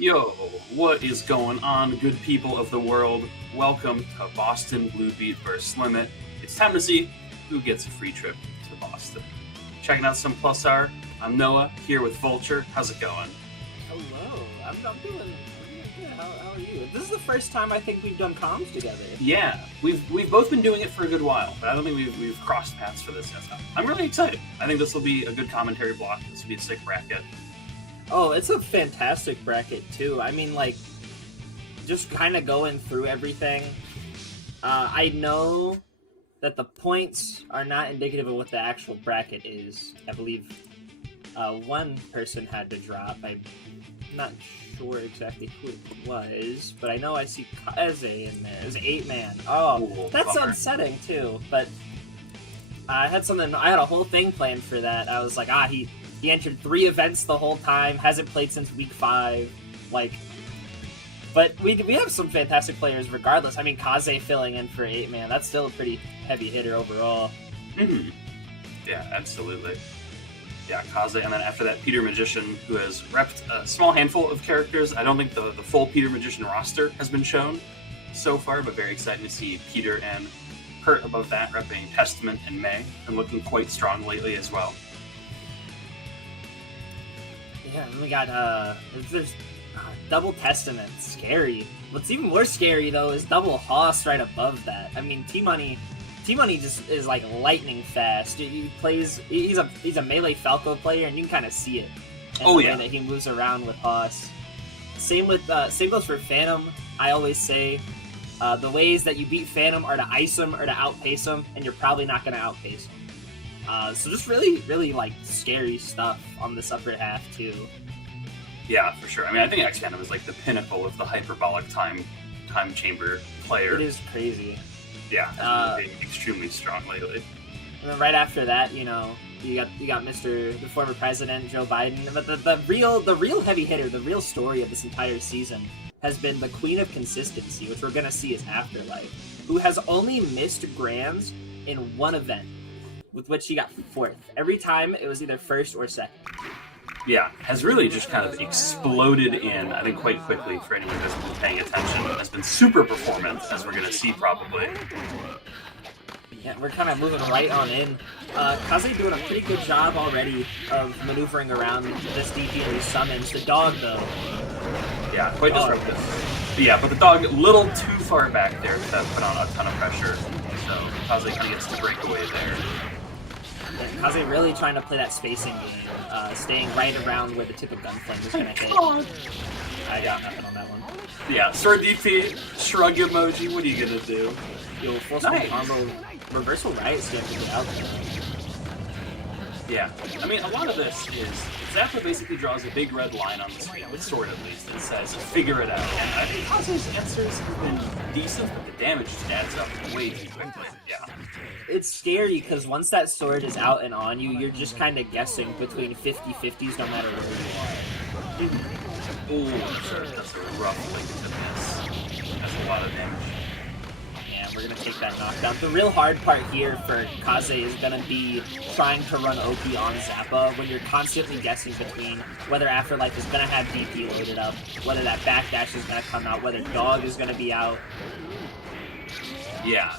Yo, what is going on, good people of the world? Welcome to Boston Blue Beat vs. Limit. It's time to see who gets a free trip to Boston. Checking out some Plus R. I'm Noah, here with Vulture. How's it going? Hello, I'm doing good. How are you? This is the first time I think we've done comms together. Yeah, we've both been doing it for a good while, but I don't think we've crossed paths for this yet. I'm really excited. I think this will be a good commentary block. This will be a sick bracket. Oh, it's a fantastic bracket too. I mean, like, just kind of going through everything. I know that the points are not indicative of what the actual bracket is. I believe one person had to drop. I'm not sure exactly who it was, but I know I see Kaze in there. It was 8-man. Oh, Ooh, that's bummer. unsetting too. But I had a whole thing planned for that. I was like, he entered 3 events the whole time, hasn't played since week 5, but we have some fantastic players regardless. I mean, Kaze filling in for 8-man, that's still a pretty heavy hitter overall. Mm-hmm. Yeah, absolutely. Yeah, Kaze, and then after that, petermagician, who has repped a small handful of characters. I don't think the full petermagician roster has been shown so far, but very excited to see Peter and Pert above that, repping Testament and May, and looking quite strong lately as well. Yeah, and we got, there's double Testament, scary. What's even more scary, though, is double Hoss right above that. I mean, Tmunny just is, like, lightning fast. He's a melee Falco player, and you can kind of see it. In the way that he moves around with Hoss. Same goes for Phantom. I always say, the ways that you beat Phantom are to ice him or to outpace him, and you're probably not going to outpace him. So just really, really, like, scary stuff on this upper half, too. Yeah, for sure. I mean, I think XPHANTOM is, like, the pinnacle of the hyperbolic time chamber player. It is crazy. Yeah, been extremely strong lately. And then right after that, you got the former president, Joe Biden. But the real heavy hitter, the real story of this entire season has been the queen of consistency, which we're going to see as Afterlife, who has only missed grands in one event, with which she got 4th. Every time, it was either 1st or 2nd. Yeah, has really just kind of exploded in, I think, quite quickly for anyone who's been paying attention. Has been super performant, as we're going to see probably. Yeah, we're kind of moving right on in. Kaze doing a pretty good job already of maneuvering around this DP and these summons. The dog, though. Yeah, quite disruptive. But yeah, but the dog a little too far back there to put on a ton of pressure. So Kaze kind of gets to break away there. And Kaze really trying to play that spacing game, staying right around where the tip of Gunflame is going to hit. I got nothing on that one. Yeah, sword DP, shrug emoji, what are you going to do? Yo, full screen combo, reversal riot stamp to get out there. Yeah, I mean, a lot of this is, Zappa basically draws a big red line on the screen, with sword at least, and says, figure it out. And I think Kaze's answers have been decent, but the damage just adds up way too quickly. Yeah. It's scary because once that sword is out and on you, you're just kind of guessing between 50-50s no matter where you are. Ooh, that's a rough link to miss. That's a lot of damage. Yeah, we're going to take that knockdown. The real hard part here for Kaze is going to be trying to run OP on Zappa when you're constantly guessing between whether Afterlife is going to have DP loaded up, whether that backdash is going to come out, whether Dog is going to be out. Yeah.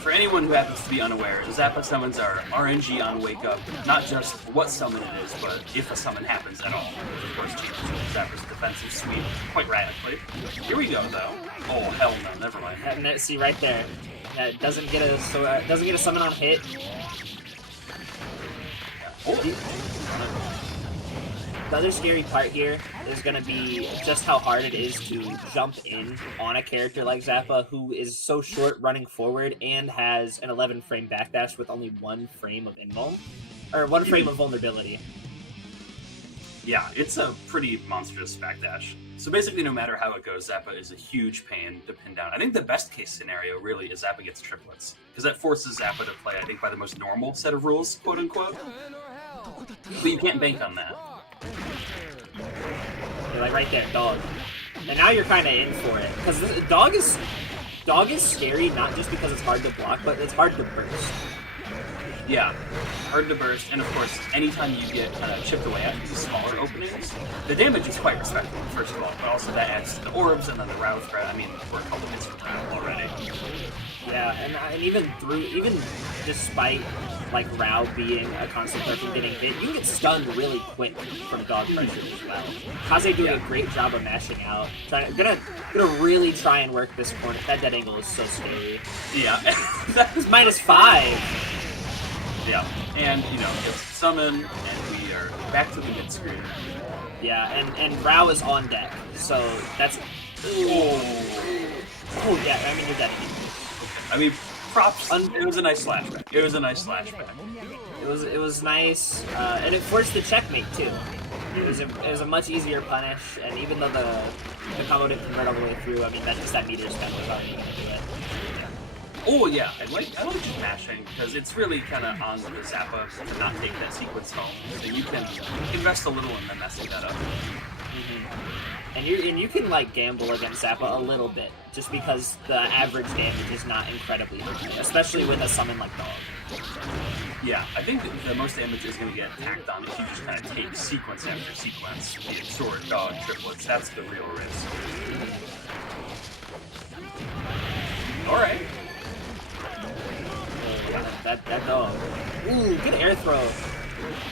For anyone who happens to be unaware, Zappa summons are RNG on Wake Up, not just what summon it is, but if a summon happens at all. Which of course changes Zappa's defensive sweep quite radically. Here we go, though. Oh, hell no, never mind. And see, right there. That doesn't get a summon on hit. The other scary part here is going to be just how hard it is to jump in on a character like Zappa, who is so short running forward and has an 11-frame backdash with only 1 frame of invuln, or 1 frame of vulnerability. Yeah, it's a pretty monstrous backdash. So basically, no matter how it goes, Zappa is a huge pain to pin down. I think the best case scenario, really, is Zappa gets triplets. Because that forces Zappa to play, I think, by the most normal set of rules, quote-unquote. But you can't bank on that. You're like right there, dog. And now you're kind of in for it. Because dog is scary, not just because it's hard to block, but it's hard to burst. Yeah, hard to burst, and of course, anytime you get kind of chipped away at these smaller openings, the damage is quite respectable, first of all, but also that adds to the orbs and then the Rao threat. I mean, we're a couple hits from Rao already. Yeah, and even despite like Rao being a constant threat from getting hit, you can get stunned really quick from dog pressure as well. Kaze doing a great job of mashing out. Gonna really try and work this corner. That dead angle is so scary. Yeah, That was -5. Yeah, and you know, it's summon, and we are back to the mid screen. Yeah, and Rao is on deck, so that's. Oh yeah, I mean you're dead again. I mean, props. It was a nice slashback. It was nice, and it forced the checkmate too. It was a much easier punish, and even though the combo didn't convert all the way through, I mean that meter spend was already gonna do it. Oh yeah, I like mashing because it's really kind of on the Zappa to not take that sequence home, so you can invest a little in then messing that up. And you can like gamble against Zappa a little bit, just because the average damage is not incredibly high, especially with a summon like Dog. Yeah, I think the most damage is going to get tacked on if you just kind of take sequence after sequence, be it sword, dog, triplets. That's the real risk. All right. Yeah, that dog. Ooh, good air throw.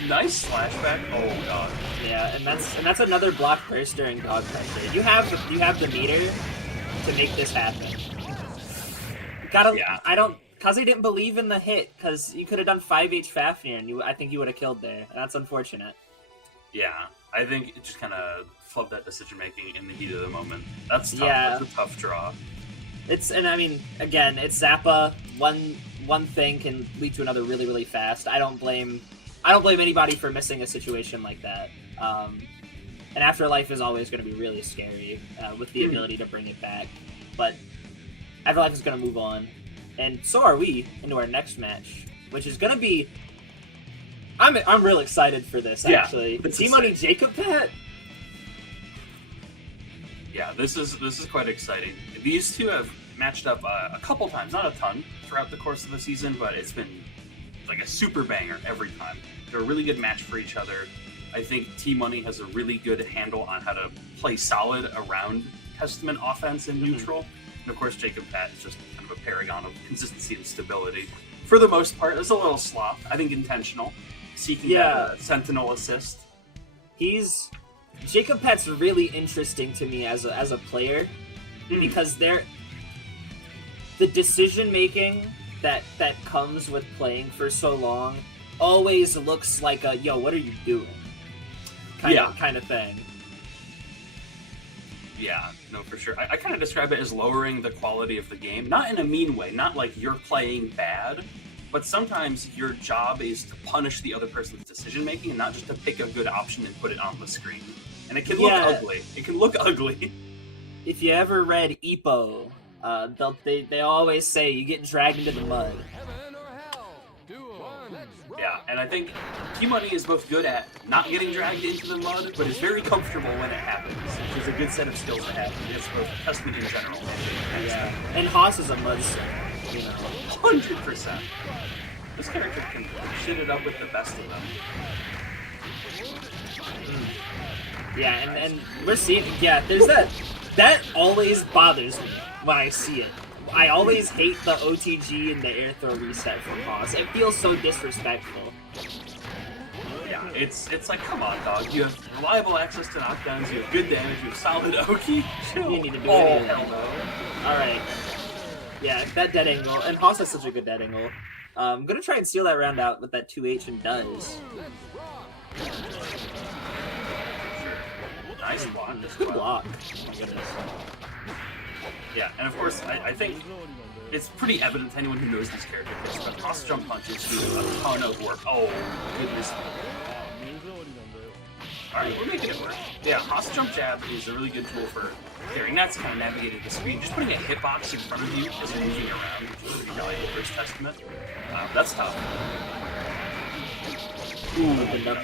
Nice slashback. Oh god. Yeah, and that's another block burst during dog pressure. You have the meter to make this happen. Yeah. Kaze didn't believe in the hit because you could have done 5H Fafnir and I think you would have killed there. That's unfortunate. Yeah, I think it just kind of flubbed that decision making in the heat of the moment. That's tough. Yeah. That's a tough draw. And I mean, again, it's Zappa. One thing can lead to another really, really fast. I don't blame anybody for missing a situation like that. And Afterlife is always going to be really scary with the ability to bring it back. But Afterlife is going to move on. And so are we into our next match, which is going to be... I'm real excited for this, actually. Yeah, Tmunny Jacob Pet? Yeah, this is quite exciting. These two have matched up a couple times, not a ton, throughout the course of the season, but it's been like a super banger every time. They're a really good match for each other. I think Tmunny has a really good handle on how to play solid around Testament offense in neutral. And of course, Jacob Pat is just kind of a paragon of consistency and stability. For the most part, there's a little slop, I think intentional, seeking that Sentinel assist. Jacob Pat's really interesting to me as a player, because the decision making that comes with playing for so long always looks like a "yo, what are you doing?" kind of thing. Yeah, no, for sure. I kind of describe it as lowering the quality of the game, not in a mean way, not like you're playing bad, but sometimes your job is to punish the other person's decision making and not just to pick a good option and put it on the screen. And it can look ugly. It can look ugly. If you ever read Ippo, they always say you get dragged into the mud. Yeah, and I think Tmunny is both good at not getting dragged into the mud, but is very comfortable when it happens, which is a good set of skills to have. It's both Testament in general. Yeah, and Haas is a mudslingger, you know. 100%. This character can shit it up with the best of them. Yeah, and we're seeing, there's that always bothers me when I see it. I always hate the OTG and the air throw reset from Haas. It feels so disrespectful. Yeah, it's like, come on, dog. You have reliable access to knockdowns, you have good damage, you have solid Oki. You need to do it. Hell no. Alright. Yeah, that dead angle, and Haas has such a good dead angle. I'm gonna try and steal that round out with that 2H and does. Nice block. Good block. Oh my goodness. Yeah, and of course, I think it's pretty evident to anyone who knows these characters, but cross jump punches do a ton of work. Oh, goodness. Alright, we're making it work. Yeah, cross jump jab is a really good tool for carrying. That's kind of navigating the screen. Just putting a hitbox in front of you as you're moving around, which is pretty valuable for his Testament. That's tough. Ooh, no.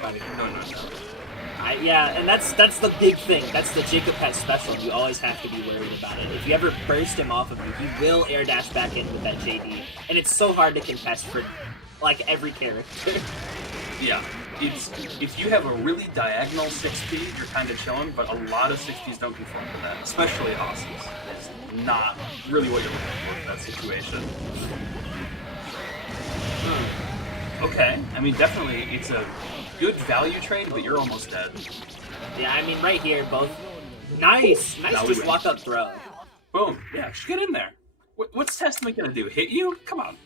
Yeah, and that's the big thing. That's the Jacob Pet special. You always have to be worried about it. If you ever burst him off of you, he will air dash back in with that JD. And it's so hard to contest for like every character. Yeah, it's if you have a really diagonal 6P, you're kind of chilling, but a lot of 6Ps don't conform to that, especially Aussies. It's not really what you're looking for in that situation. Okay, I mean, definitely, it's a good value trade, but you're almost dead. Yeah, I mean, right here, both... Nice just walk up throw. Boom, yeah, just get in there. What's Testament gonna do, hit you? Come on.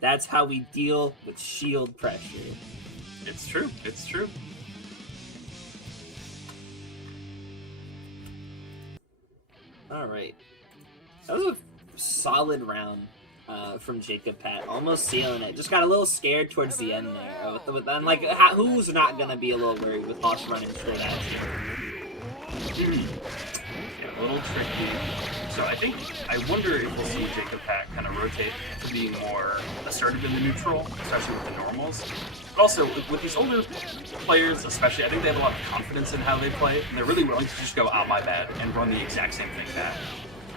That's how we deal with shield pressure. It's true, it's true. Alright. That was a solid round from Jacob Pat. Almost sealing it. Just got a little scared towards the end there. And like, who's not going to be a little worried with Hoss running straight at you? Yeah, a little tricky. So I wonder if we'll see Jacob Pat kind of rotate to being more assertive in the neutral, especially with the normals. But also, with these older players especially, I think they have a lot of confidence in how they play, and they're really willing to just go, "Ah, my bad," and run the exact same thing back.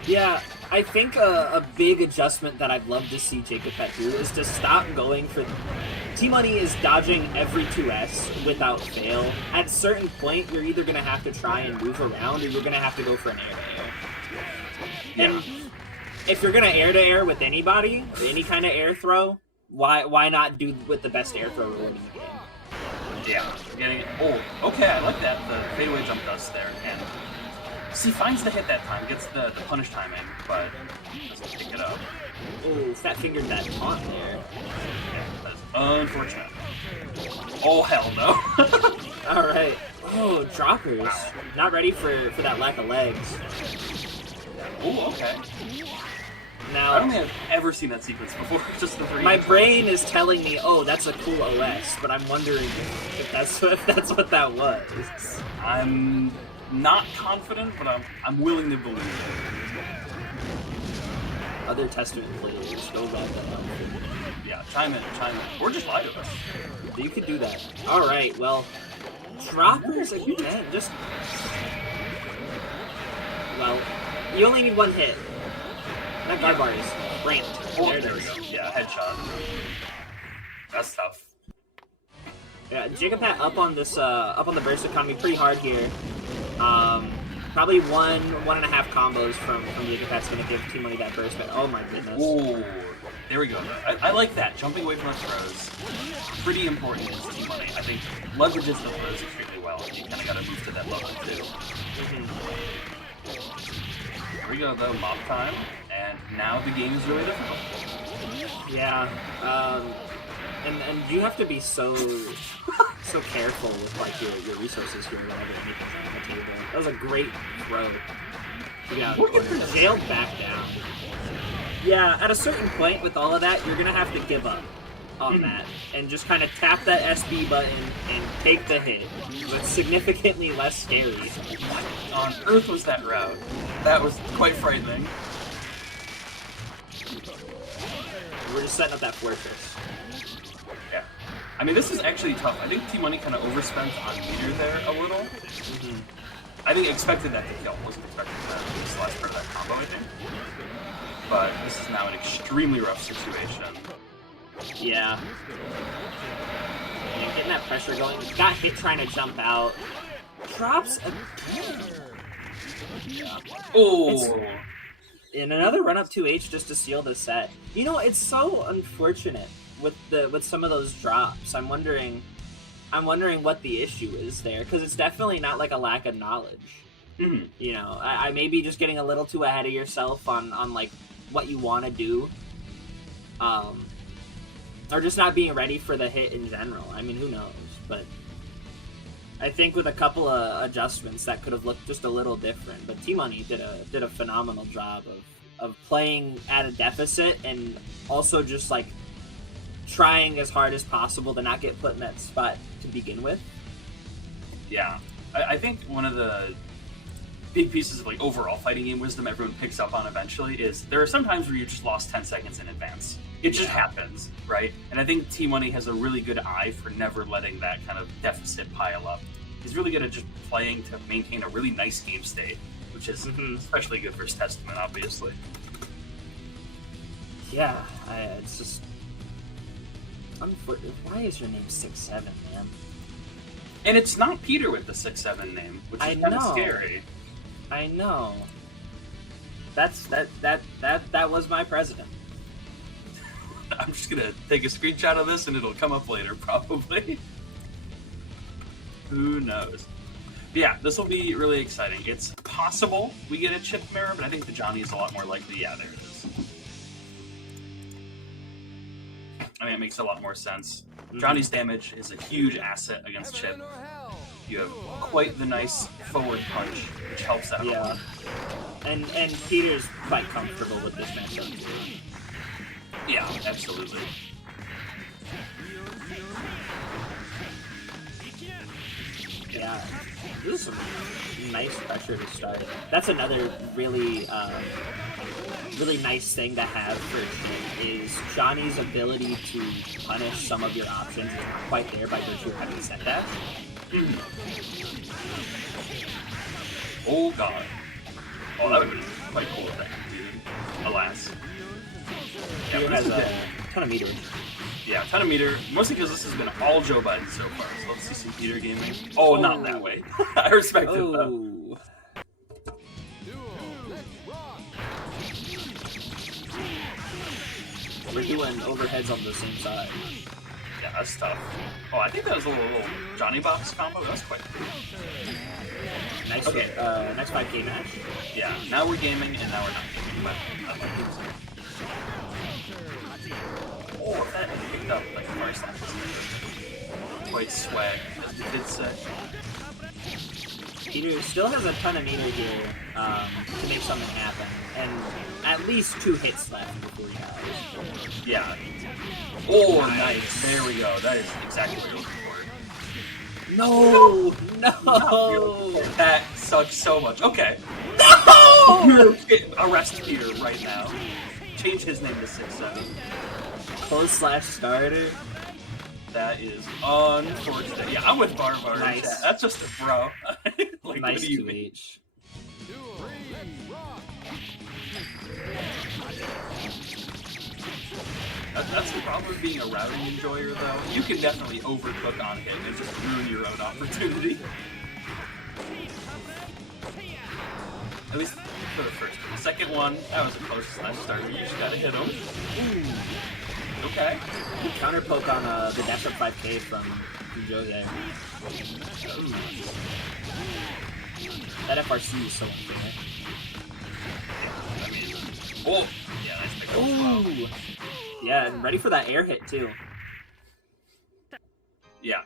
Yeah, I think a big adjustment that I'd love to see Jacob Pat do is to stop going for... Tmunny is dodging every 2S without fail. At a certain point, you're either going to have to try and move around, or you're going to have to go for an air-to-air. Yeah. And if you're going to air-to-air with anybody, any kind of air throw, why not do with the best air throw reward in the game? Yeah, getting it. Oh, okay, I like that. The fadeaway jump dust there, and see, finds the hit that time, gets the punish timing, but doesn't pick it up. Oh, fat fingered that taunt there. Yeah, that's unfortunate. Oh, hell no. Alright. Oh, droppers. Wow. Not ready for that lack of legs. Oh, okay. Now, I don't think I've ever seen that sequence before, just the 3. My brain is telling me, oh, that's a cool OS, but I'm wondering if that's what that was. I'm not confident, but I'm willing to believe it. Other Testament players, go rub that out. Yeah, chime in, or just lie to us. You could do that. Alright, well, droppers again, just... Well, you only need one hit. That guard bar is ramped. Oh, there we go. Yeah, headshot. That's tough. Yeah, Jacob Pat up on the burst economy pretty hard here. Probably 1.5 combos from Jacob Pat's gonna give Tmunny that burst, but oh my goodness. Ooh, there we go. I like that. Jumping away from the throws. Pretty important against Tmunny. I think leverages the throws extremely well. You kinda gotta move to that level too. Here we go though, mob time, and now the game is really difficult. Yeah, and you have to be so careful with like your resources here whenever anything's on the table. That was a great throw. You got jailed back down. Yeah, at a certain point with all of that, you're gonna have to give up on that and just kind of tap that SB button and take the hit. But significantly less scary. What on earth was that route? That was quite frightening. We're just setting up that fortress. Yeah. I mean, this is actually tough. I think Tmunny kind of overspent on meter there a little. I think expected that to kill. Wasn't expecting that to be the last part of that combo, I think. But this is now an extremely rough situation. Yeah. And getting that pressure going. Got hit trying to jump out. Drops again. Yeah. Oh. And another run up 2H just to seal the set. You know, it's so unfortunate with some of those drops. I'm wondering what the issue is there, because it's definitely not like a lack of knowledge. You know, I may be just getting a little too ahead of yourself on like what you want to do, or just not being ready for the hit in general. I mean, who knows? But I think with a couple of adjustments, that could have looked just a little different. But Tmunny did a phenomenal job of playing at a deficit and also just like trying as hard as possible to not get put in that spot to begin with. Yeah, I think one of the big pieces of like overall fighting game wisdom everyone picks up on eventually is there are some times where you just lost 10 seconds in advance. It just happens, right? And I think Tmunny has a really good eye for never letting that kind of deficit pile up. He's really good at just playing to maintain a really nice game state, which is especially good for Testament, obviously. Yeah, it's just Why is your name 6'7", man? And it's not Peter with the 6'7" name, which is kind of scary. I know. That was my president. I'm just gonna take a screenshot of this and it'll come up later, probably. Who knows? But yeah, this will be really exciting. It's possible we get a Chipp mirror, but I think the Johnny is a lot more likely. Yeah, there it is. I mean, it makes a lot more sense. Johnny's damage is a huge asset against Chipp. You have quite the nice forward punch, which helps out a lot. And Peter's quite comfortable with this matchup. Yeah, absolutely. Yeah, this is some nice pressure to start. That's another really, really nice thing to have for Chipp is Johnny's ability to punish some of your options is not quite there by virtue of having set dash. Oh god. Oh, that would have been quite cool if that completed. Alas. Yeah, Peter has a ton of meter. Yeah, a ton of meter. Mostly because this has been all Joe Biden so far. So let's see some Peter gaming. Oh, not that way. I respect it though. We're doing overheads on the same side. Yeah, that's tough. Oh, I think that was a little Johnny Box combo. That's quite cool. Nice, okay. Next 5K match. Yeah, now we're gaming and now we're not gaming. But I like it. Oh, if that had picked up like far slap is quite swag, as the kids say. Peter still has a ton of meter here to make something happen, and at least 2 hits left before he dies. Yeah. Oh, nice. There we go. That is exactly what you're looking for. No! That sucks so much. Okay. No! Arrest Peter right now. Change his name to 6'7". Close/starter. That is unfortunate. Yeah, I'm with Barbar. Nice. Yeah, that's just a bro. Like, Nice what do you mean? 2H. That's the problem with being a routing enjoyer, though. You can definitely overcook on him and just ruin your own opportunity. At least for the first one. The second one, that was a close /starter. You just gotta hit him. Ooh. Okay. Good counter poke on the dash up 5K from Joe there. Ooh. That FRC is so unfair. Yeah, I mean, oh, yeah, nice pick up as well. Ooh. Yeah, and ready for that air hit too. Yeah.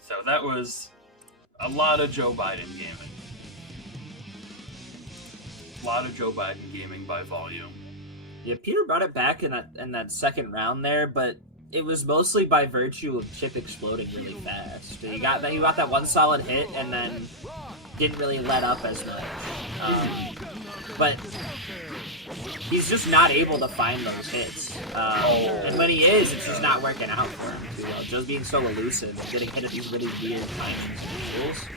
So that was a lot of Joe Biden gaming. A lot of Joe Biden gaming by volume. Yeah, Peter brought it back in that second round there, but it was mostly by virtue of Chipp exploding really fast. He got that one solid hit and then didn't really let up as much. But he's just not able to find those hits. And when he is, it's just not working out for him too well. Joe's being so elusive, getting hit at these really weird times and visuals.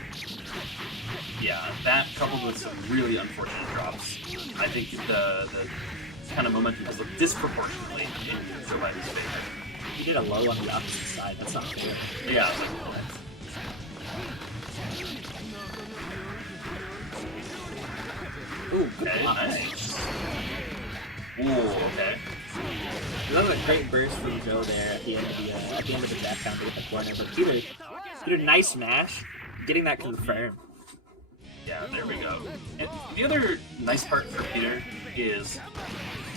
Yeah, that coupled with some really unfortunate drops. I think the kind of momentum has looked disproportionately in Joe Biden's favor. He did a low on the opposite side. That's not fair. Yeah. Ooh, good Okay, block. nice. Ooh, okay. That was a great burst from Joe there at the end of the dash counter with the corner. But Peter, nice mash, getting that confirmed. Yeah, there we go. And the other nice part for Peter is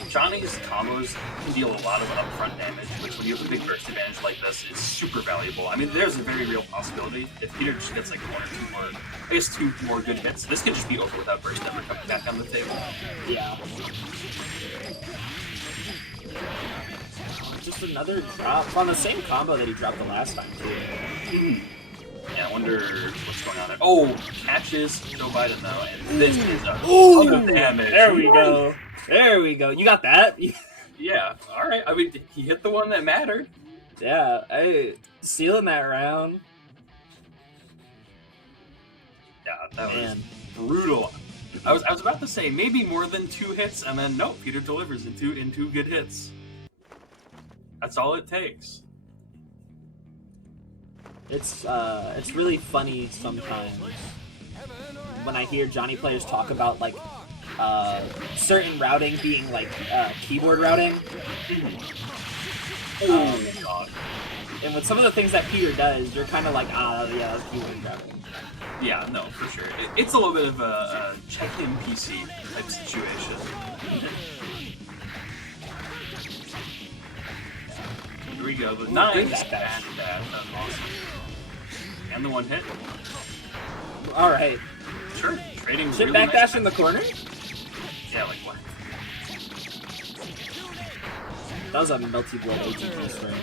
Johnny's combos can deal a lot of upfront damage, which when you have a big burst advantage like this is super valuable. I mean, there's a very real possibility if Peter just gets like 1 or 2 more, I guess 2 more good hits, this could just be over without burst ever coming back on the table. Yeah. Just another drop on the same combo that he dropped the last time too. Yeah, I wonder what's going on there. Oh, catches Joe Biden though, and this is a ton of damage. There we go. There we go. You got that? Yeah, alright. I mean, he hit the one that mattered. Yeah, hey, sealing that round. Yeah, that was brutal. I was about to say maybe more than 2 hits, and then nope, Peter delivers in two good hits. That's all it takes. It's really funny sometimes when I hear Johnny players talk about like certain routing being like keyboard routing. Oh god. And with some of the things that Peter does, you're kind of like, yeah, that's keyboard routing. Yeah, no, for sure. It's a little bit of a check-in PC type situation. Here we go. The 9 That's awesome. And the 1 hit. All right. Sure. Trading Chipp really backdash nice. in the corner? Yeah, like what? That was a multi-blade OTG swing.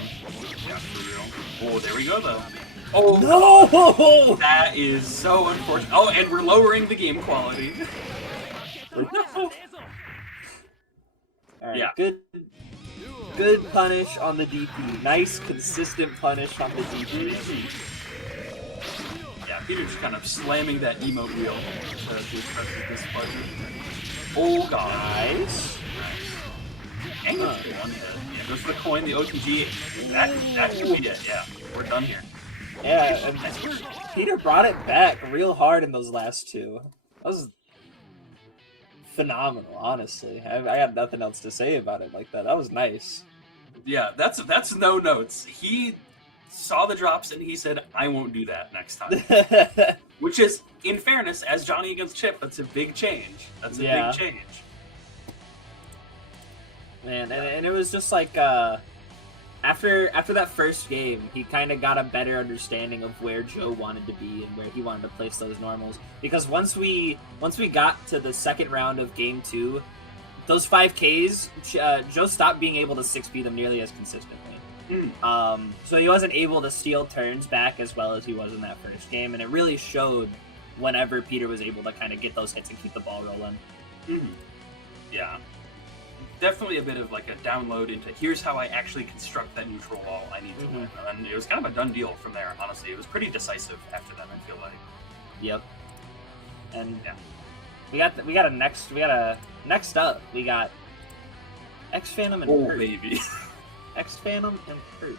Yeah, for real. Oh, there we go, though. Oh, No! that is so unfortunate. Oh, and we're lowering the game quality. No. Alright, Yeah. Good punish on the DP. Nice, consistent punish on the DP. Yeah, Peter just kind of slamming that emote wheel to express his displeasure. Oh, God. Nice. And one hit. Yeah, goes for the coin, the OTG. That could be it, yeah. We're done here. Yeah, and Peter brought it back real hard in those last two. That was phenomenal, honestly. I got nothing else to say about it like that. That was nice. Yeah, that's no notes. He saw the drops and he said, I won't do that next time. Which is, in fairness, as Johnny against Chipp, that's a big change. That's a big change. Man, and it was just like after that first game, he kind of got a better understanding of where Joe wanted to be and where he wanted to place those normals. Because once we got to the second round of game 2, those 5Ks, Joe stopped being able to 6B them nearly as consistently. So he wasn't able to steal turns back as well as he was in that first game, and it really showed whenever Peter was able to kind of get those hits and keep the ball rolling. Yeah. Definitely a bit of like a download into here's how I actually construct that neutral wall I need to win. And it was kind of a done deal from there, honestly. It was pretty decisive after that, I feel like. Yep. And we got a next up. We got XPHANTOM and pert. Baby. XPHANTOM and pert.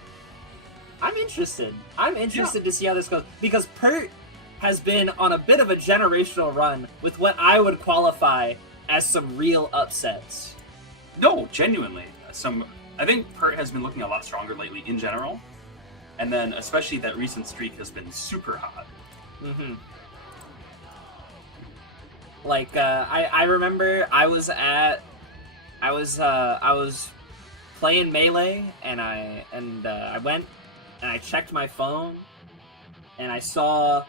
I'm interested to see how this goes because pert has been on a bit of a generational run with what I would qualify as some real upsets. No, genuinely. I think pert has been looking a lot stronger lately in general. And then especially that recent streak has been super hot. Like I remember I was playing Melee and I went and I checked my phone and I saw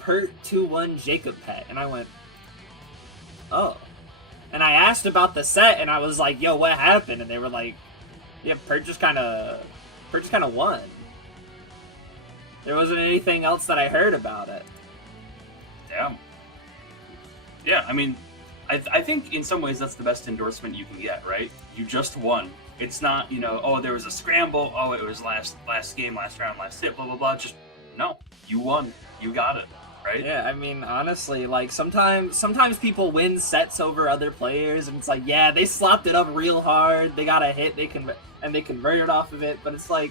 pert 2-1 Jacob pet and I went, oh. And I asked about the set, and I was like, "Yo, what happened?" And they were like, "Yeah, pert just kind of won." There wasn't anything else that I heard about it. Damn. Yeah, I mean, I think in some ways that's the best endorsement you can get, right? You just won. It's not, oh, there was a scramble. Oh, it was last game, last round, last hit, blah blah blah. Just no, you won. You got it. Right? Yeah, I mean, honestly, like, sometimes people win sets over other players, and it's like, yeah, they slopped it up real hard, they got a hit, they converted off of it, but it's like,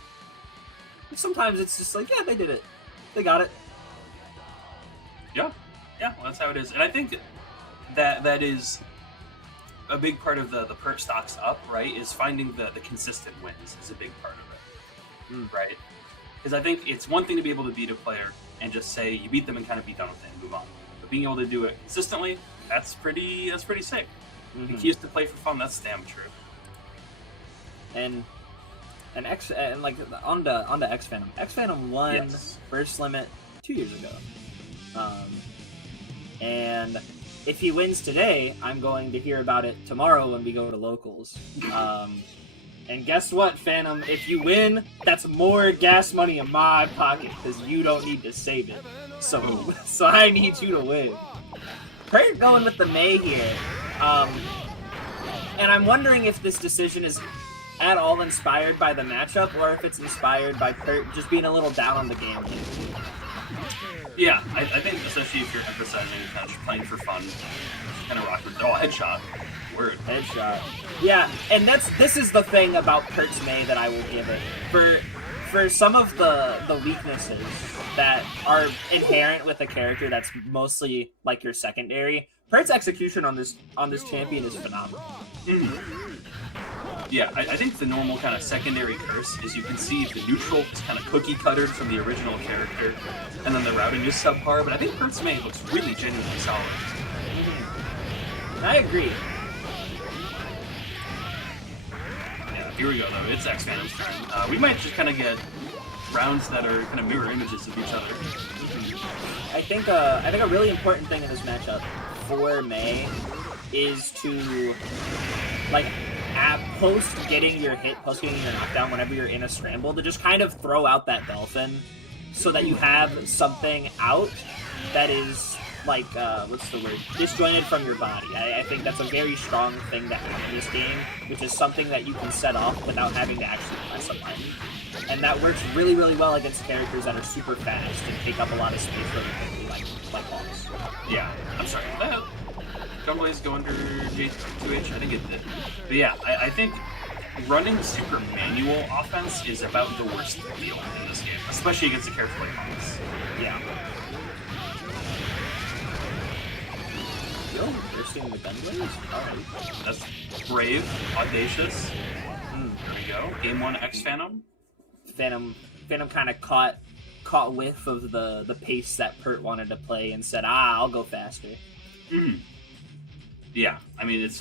sometimes it's just like, yeah, they did it. They got it. Yeah, well, that's how it is. And I think that is a big part of the pert stocks up, right, is finding the consistent wins is a big part of it, right? Because I think it's one thing to be able to beat a player and just say you beat them and kind of be done with it and move on. But being able to do it consistently, that's pretty sick. The key is to play for fun. That's damn true. And like on to XPHANTOM. XPHANTOM won first limit 2 years ago. And if he wins today, I'm going to hear about it tomorrow when we go to locals. And guess what, Phantom? If you win, that's more gas money in my pocket because you don't need to save it. So I need you to win. Pert going with the May here. And I'm wondering if this decision is at all inspired by the matchup or if it's inspired by Pert just being a little down on the game. Yeah, I think especially if you're emphasizing kind of just playing for fun, kind of rock with headshot. Word. Headshot. Yeah, and this is the thing about Pert's May that I will give it. for some of the weaknesses that are inherent with a character that's mostly like your secondary, Pert's execution on this champion is phenomenal. Yeah, I think the normal kind of secondary curse is you can see the neutral is kind of cookie-cuttered from the original character, and then the routing is subpar, but I think Pert's main looks really genuinely solid. I agree. Yeah, here we go, though. It's XPHANTOM's turn. We might just kind of get rounds that are kind of mirror images of each other. I think a really important thing in this matchup for May is to, like, post getting your hit, post getting your knockdown whenever you're in a scramble, to just kind of throw out that dolphin so that you have something out that is, like, what's the word? Disjointed from your body. I think that's a very strong thing to have in this game, which is something that you can set off without having to actually press a button. And that works really, really well against characters that are super fast and take up a lot of space really quickly, like Hawks. Yeah, I'm sorry. Gunblaze go under J2H? I think it did. But yeah, I think running super manual offense is about the worst deal in this game, especially against a character like Hawks. Yeah. Yo, bursting the Gunblaze? Alright. That's brave, audacious. There we go. Game 1 XPHANTOM. Phantom kind of caught whiff of the pace that Pert wanted to play and said, I'll go faster. Yeah, I mean, it's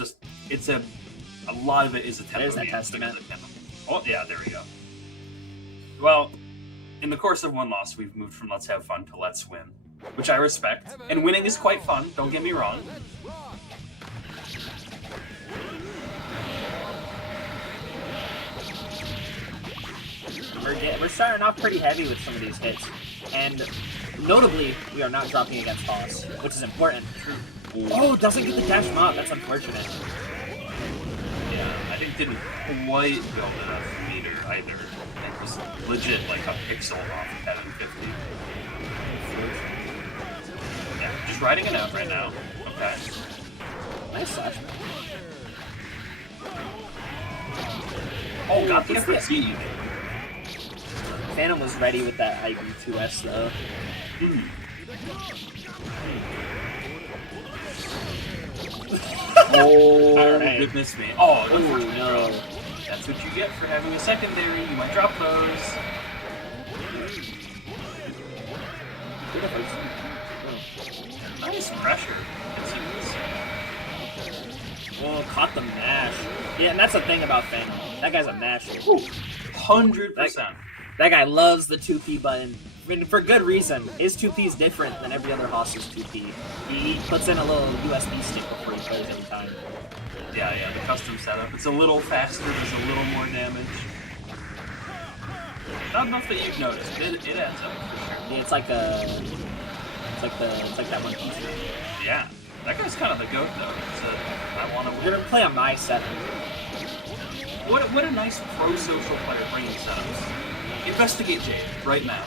a lot of it is a tempo. There's that testament. Oh, yeah, there we go. Well, in the course of one loss, we've moved from let's have fun to let's win, which I respect. And winning is quite fun, don't get me wrong. We're starting off pretty heavy with some of these hits, and notably, we are not dropping against Hoss, which is important. Oh, doesn't get the dash mob. That's unfortunate. Yeah, I think didn't quite build enough meter either. It was legit like a pixel off of 750. Yeah, just riding it out right now. Okay. Nice slash. Oh, got the FSE. Phantom was ready with that IB2S though. Oh, right. Goodness me. Oh, unfortunate no. drop. That's what you get for having a secondary. You might drop those. Nice pressure. Oh, caught the mash. Yeah, and that's the thing about Phantom. That guy's a masher. 100%. That guy loves the 2P button. I mean, for good reason. His 2P is different than every other Hoss's 2P. He puts in a little USB stick before he plays every time. Yeah, the custom setup. It's a little faster, does a little more damage. Not enough that you've noticed. It adds up for sure. Yeah, it's like that one piece. Yeah, that guy's kind of the goat though. So I want to. We're gonna play on my setup. What a nice pro social player bringing setups. Investigate Jade right now.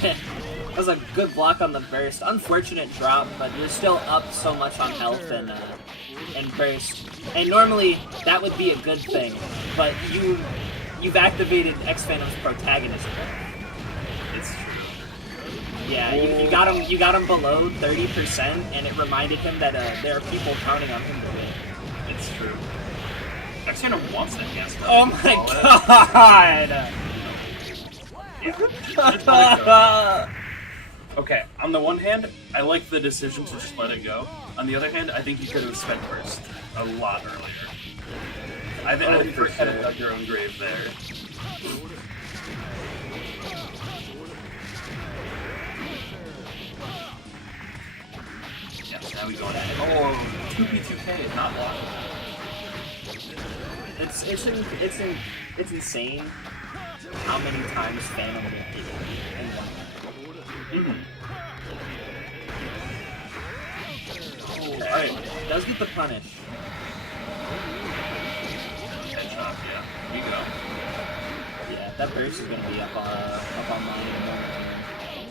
That was a good block on the burst. Unfortunate drop, but you're still up so much on health and burst. And normally that would be a good thing, but you've activated XPHANTOM's protagonist. It's true. Yeah, you got him below 30%, and it reminded him that there are people counting on him to win. It's true. XPHANTOM wants that gas. Oh my god! Yeah. Okay, on the one hand, I like the decision to just let it go. On the other hand, I think you could have spent burst a lot earlier. I think you could have dug your own grave there. Yeah, now we go at it. Oh, 2P2K is not blocked. It's insane how many times Phantom will hit in one. Alright, does get the punish. Headshot, yeah. Here you go. Yeah, that burst is gonna be up on mine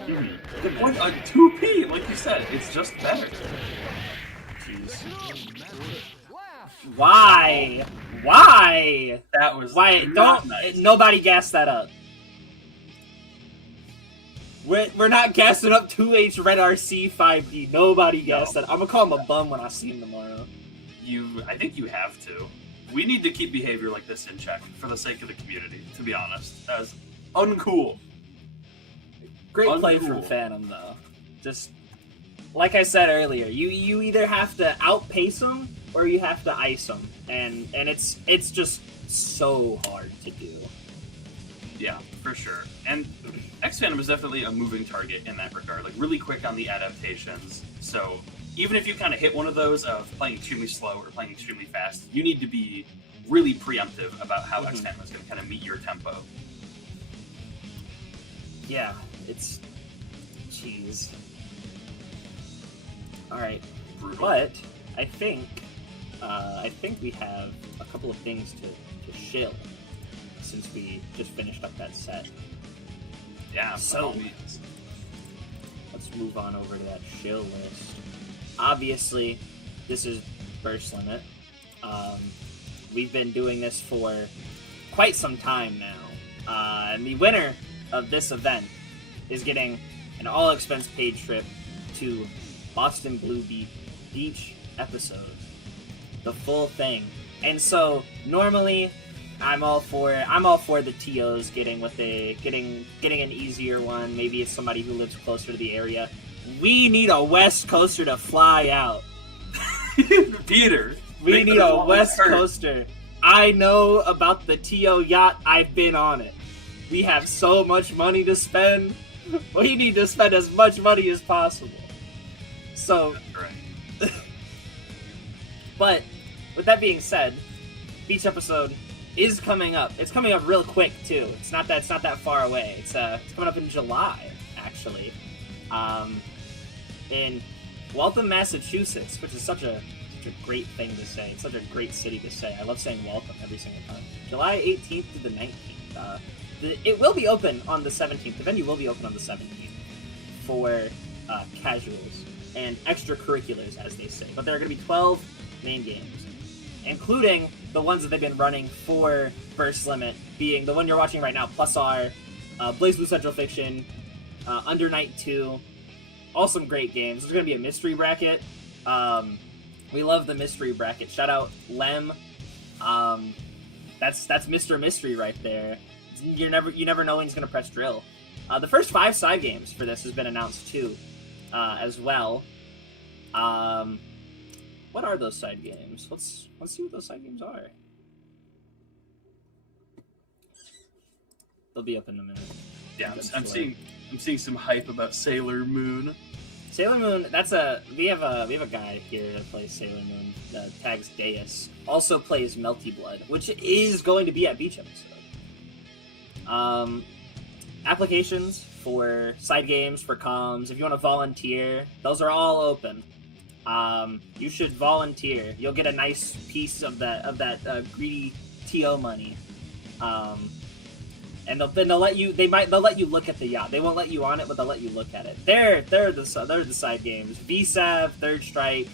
in a moment. Good point on 2P, like you said, it's just better. Jeez. Why? Why? That was Why? not nice. Nobody gassed that up. We're not gassing up 2H Red RC 5D. Nobody guessed that. I'm gonna call him a bum when I see him tomorrow. I think you have to. We need to keep behavior like this in check for the sake of the community, to be honest. That was uncool. Great play from Phantom, though. Just, like I said earlier, you either have to outpace him or you have to ice him. And it's just so hard to do. Yeah, for sure. And XPHANTOM is definitely a moving target in that regard, like really quick on the adaptations. So even if you kind of hit one of those of playing extremely slow or playing extremely fast, you need to be really preemptive about how XPHANTOM is going to kind of meet your tempo. Yeah, it's... Jeez. Alright. Brutal. But I think we have a couple of things to shill since we just finished up that set. Yeah, so let's move on over to that shill list. Obviously, this is Burst Limit. We've been doing this for quite some time now. And the winner of this event is getting an all-expense paid trip to Boston Blue Beach episode. The full thing. And so, normally, I'm all for the TOs getting an easier one. Maybe it's somebody who lives closer to the area. We need a West Coaster to fly out. Peter, we need a West Coaster. I know about the TO yacht. I've been on it. We have so much money to spend. We need to spend as much money as possible. So, right. But with that being said, beach episode is coming up. It's coming up real quick too. It's not that far away. It's coming up in July, actually, in Waltham, Massachusetts, which is such a great thing to say. It's such a great city to say. I love saying Waltham every single time. July 18th to the 19th. It will be open on the 17th. The venue will be open on the 17th for casuals and extracurriculars, as they say. But there are going to be 12 main games, including the ones that they've been running for Burst Limit, being the one you're watching right now, Plus R, BlazBlue Centralfiction, Under Night 2, all some great games. There's going to be a mystery bracket. We love the mystery bracket. Shout out Lem. That's Mr. Mystery right there. You never know when he's going to press drill. The first 5 side games for this has been announced too, as well. What are those side games? Let's see what those side games are. They'll be up in a minute. Yeah, I'm seeing some hype about Sailor Moon. Sailor Moon. We have a guy here that plays Sailor Moon. Tags Deus. Also plays Melty Blood, which is going to be at Beach episode. Applications for side games, for comms, if you want to volunteer, those are all open. You should volunteer. You'll get a nice piece of that greedy TO money. And they'll let you look at the yacht. They won't let you on it, but they'll let you look at it. They're the side games. VSAV, Third Strike,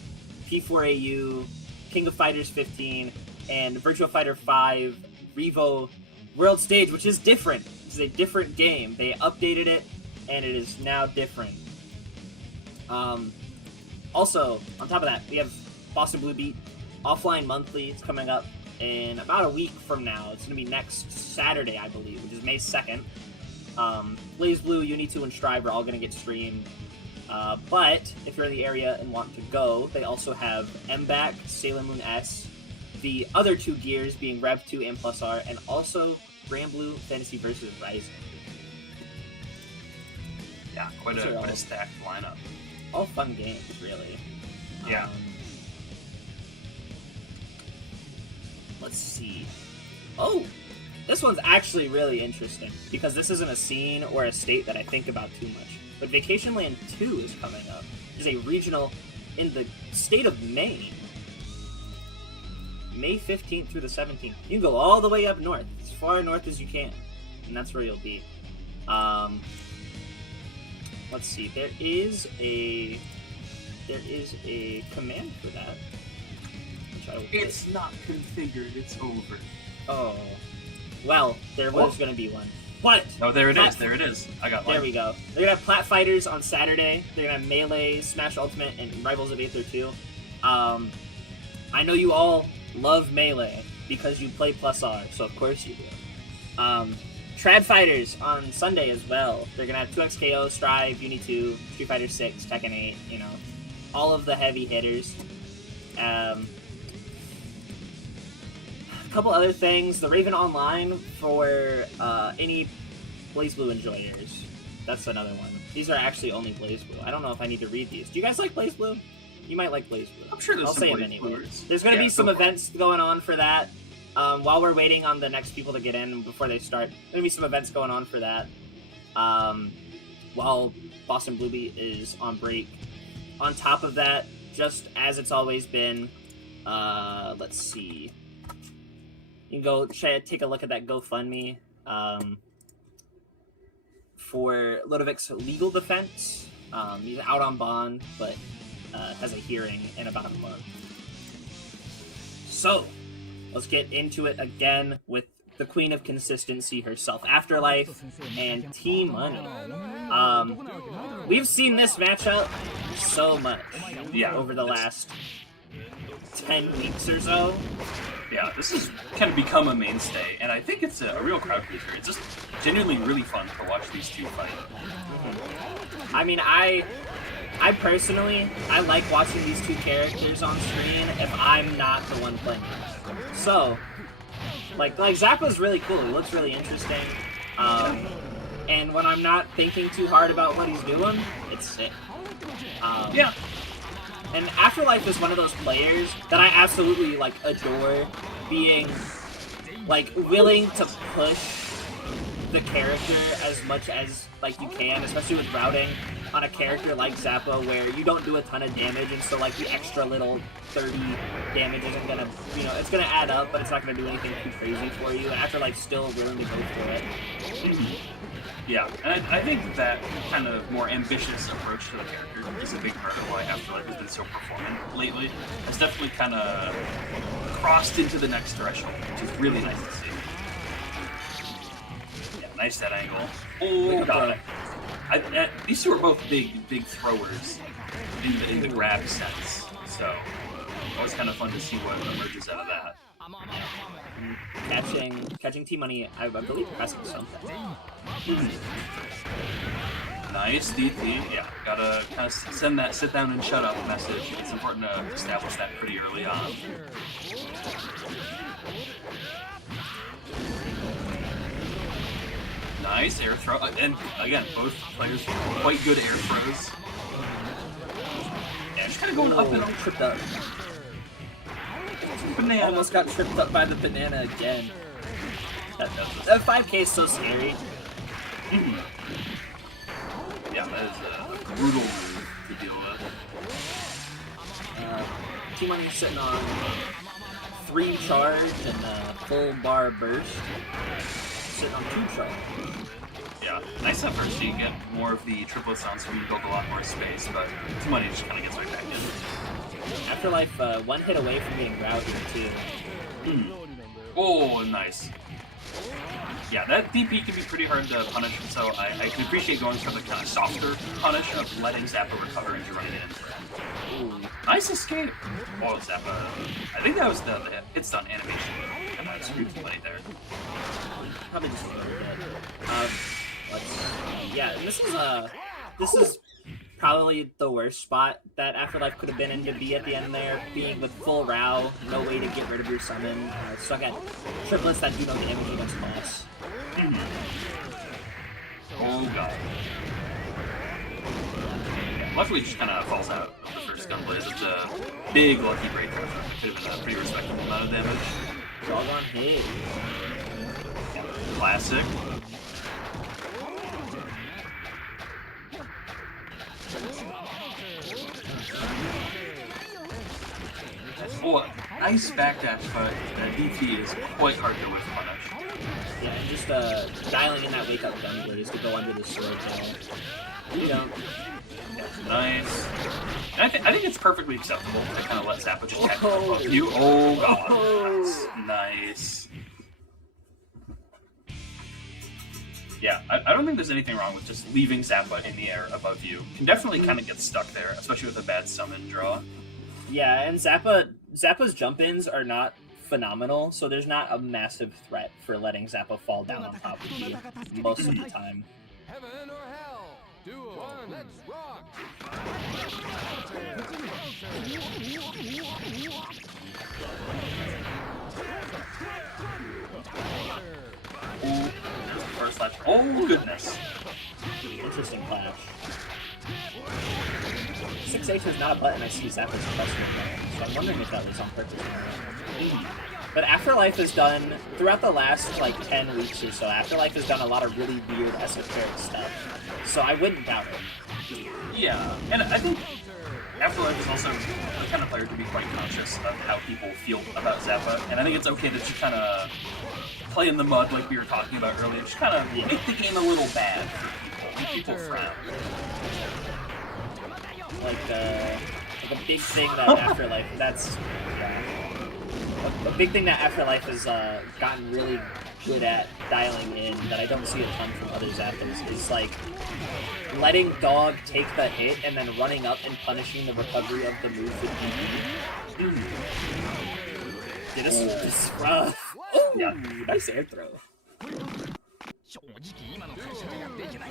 P4AU, King of Fighters 15, and Virtua Fighter 5 Revo World Stage, which is different. It's a different game. They updated it, and it is now different. Also, on top of that, we have Boston Blue Beat Offline Monthly. It's coming up in about a week from now. It's going to be next Saturday, I believe, which is May 2nd. BlazBlue, Uni2, and Strive are all going to get streamed. But if you're in the area and want to go, they also have MBAC, Sailor Moon S, the other 2 gears being Rev 2 and Plus R, and also Granblue Fantasy vs. Rising. Yeah, quite a stacked lineup. All fun games, really. Yeah. Let's see. Oh, this one's actually really interesting because this isn't a scene or a state that I think about too much. But Vacation Land 2 is coming up. It's a regional in the state of Maine. May 15th through the 17th. You can go all the way up north, as far north as you can, and that's where you'll be. Let's see. There is a command for that. Which I will play. It's not configured. It's over. Oh, well, there was going to be one. What? Oh, there it is. There it is. I got one. There we go. They're gonna have Plat Fighters on Saturday. They're gonna have Melee, Smash Ultimate, and Rivals of Aether 2. I know you all love Melee because you play Plus R, so of course you do. Trad Fighters on Sunday as well. They're gonna have 2XKO, Strive, Uni 2, Street Fighter 6, Tekken 8, you know, all of the heavy hitters. A couple other things. The Raven Online for any BlazBlue enjoyers. That's another one. These are actually only BlazBlue. I don't know if I need to read these. Do you guys like BlazBlue? You might like BlazBlue. I'm sure there's I'll some say them BlazBluers. anyway. There's going to be some events going on for that. While we're waiting on the next people to get in before they start, there's going to be some events going on for that. While Boston Bluebee is on break. On top of that, just as it's always been, let's see. You can go take a look at that GoFundMe for Ludovic's legal defense. He's out on bond, but has a hearing in about a month. So, let's get into it again with the queen of consistency herself, Afterlife and Tmunny. We've seen this matchup so much over the last 10 weeks or so. Yeah, this has kind of become a mainstay, and I think it's a real crowd pleaser. It's just genuinely really fun to watch these two fight. I mean, I personally, I like watching these two characters on screen if I'm not the one playing them. So, like Zappa's really cool. He looks really interesting. And when I'm not thinking too hard about what he's doing, it's sick. Yeah. And Afterlife is one of those players that I absolutely, like, adore, being, like, willing to push the character as much as, like, you can, especially with routing on a character like Zappa, where you don't do a ton of damage, and so, like, the extra little 30 damage isn't gonna, you know, it's gonna add up, but it's not gonna do anything too crazy for you. Afterlife's still willing to go for it. Yeah, and I think that kind of more ambitious approach to the character is a big part of why Afterlife has been so performant lately. It's definitely kind of crossed into the next threshold, which is really nice to see. Yeah, nice that angle. Oh, God. These two are both big throwers in the grab sense, so it was kind of fun to see what emerges out of that. Catching Tmunny, I believe, pressing something. Nice, DP. Yeah, gotta kind of send that sit down and shut up message. It's important to establish that pretty early on. Nice air throw, and again, both players quite good air throws. Yeah, just kind of going up and tripped up. Banana. Almost got tripped up by the banana again. That 5K is so scary. Yeah, that is a brutal move to deal with. Tmunny sitting on 3 charge and a full bar burst. Sitting on 2 charge. Yeah, nice effort so you get more of the triplets on so you build a lot more space, but Tmunny just kind of gets right back in. Afterlife, 1 hit away from being routed too. Oh, nice. Yeah, that DP can be pretty hard to punish, so I can appreciate going for the kind of softer punish of letting Zappa recover into running it into that. Ooh, nice escape. Oh, Zappa. I think that was the hit stun animation that might have screwed play there. Probably just a little bit. Yeah, this is probably the worst spot that Afterlife could have been in to be at the end there, being with full Rao, no way to get rid of your summon, stuck at triplets that do no damage against boss. Oh god. Yeah, luckily just kind of falls out of the first gunblaze. It's a big lucky breakthrough. Could have been a pretty respectable amount of damage. Doggone hit. Classic. Oh, nice backdash, but DT is quite hard to whiff punish. Yeah, and just dialing in that wake up gun blaze to go under the sword tail. You don't. Yeah, nice. And I think it's perfectly acceptable to kind of let Zappa just catch up you. Oh god. Nice. Yeah, I don't think there's anything wrong with just leaving Zappa in the air above you. Can definitely kind of get stuck there, especially with a bad summon draw. Yeah, and Zappa's jump-ins are not phenomenal, so there's not a massive threat for letting Zappa fall down on top of you most of the time. Heaven or hell? Duo, let's rock! Ooh, there's the first slash. Oh, goodness. Interesting clash. 6H is not a button I see Zappa's pressing on, so I'm wondering if that was on purpose. But Afterlife has done, throughout the last, like, 10 weeks or so, Afterlife has done a lot of really weird esoteric stuff. So I wouldn't doubt it. Yeah, and I think Afterlife is also the kind of player to be quite conscious of how people feel about Zappa, and I think it's okay that you kind of play in the mud like we were talking about earlier, just kind of make the game a little bad for people, make people frown. Like a big thing that Afterlife, a big thing that Afterlife has gotten really good at dialing in that I don't see a ton from other Zappas is like letting Dog take the hit and then running up and punishing the recovery of the move with BB. Yeah, this is rough. Oh, yeah, nice air throw.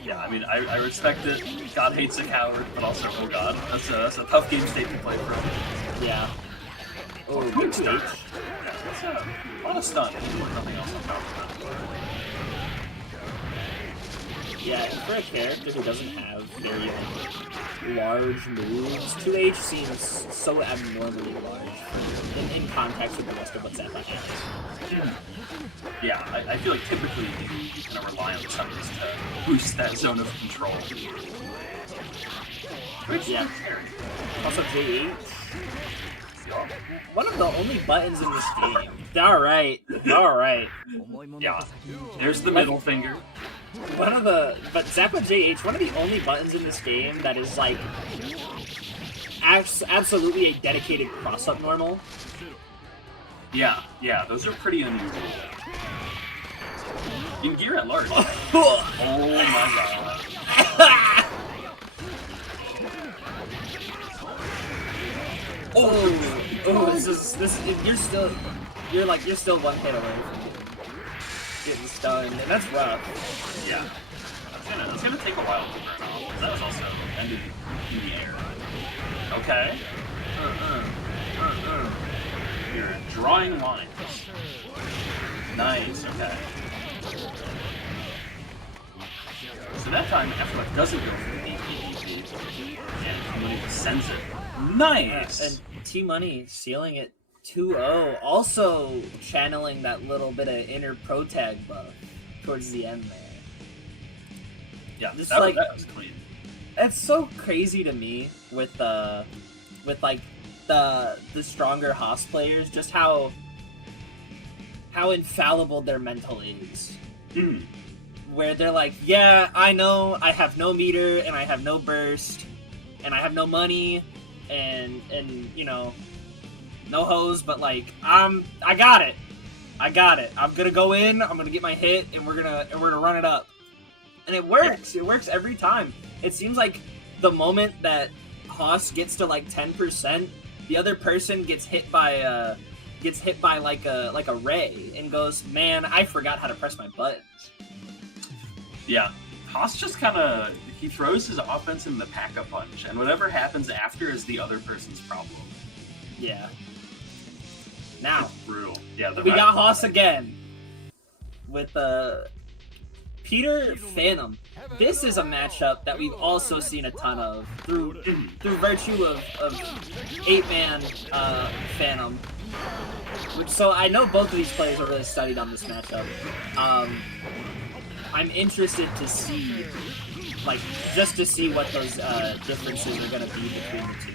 Yeah, I mean, I respect it. God hates a coward, but also, oh god, that's a tough game state to play from. Yeah. Oh, good stun. Yeah, that's a lot of stun. Nothing else on top of that. Yeah, and for a character who doesn't have very large moves, 2H seems so abnormally large in context with the rest of what Zappa has. Yeah, I feel like typically you kind of rely on the summons to boost that zone of control. Which, yeah. Also, J8. One of the only buttons in this game. Alright, alright. Yeah, there's the middle finger. But Zappa JH, one of the only buttons in this game that is like absolutely a dedicated cross-up normal. Yeah, those are pretty unusual. In gear at large. Oh my god. you're still one hit away from getting stunned, and that's rough. Yeah. It's gonna take a while to burn off. That was also ended in the air. Okay. You're drawing lines. Nice, okay. So that time, Afterlife doesn't go for the BBB, and Tmunny sends it. Nice! And Tmunny sealing it 2-0, also channeling that little bit of inner pro tag buff towards the end there. Yeah, just that like was clean. It's so crazy to me with like the stronger Haas players, just how infallible their mental is. Where they're like, yeah, I know I have no meter and I have no burst and I have no money and you know, no hose, but like I got it. I'm gonna go in, I'm gonna get my hit, and we're gonna run it up. And it works. It works every time. It seems like the moment that Haas gets to like 10%, the other person gets hit by like a ray and goes, man, I forgot how to press my buttons. Yeah, Haas just kind of, he throws his offense in the pack-a-punch, and whatever happens after is the other person's problem. Yeah. Now, it's brutal. Yeah, we got Haas again with Peter Phantom. This is a matchup that we've also seen a ton of through virtue of 8-man Phantom. So I know both of these players are really studied on this matchup. I'm interested to see, like, just to see what those differences are going to be between the two.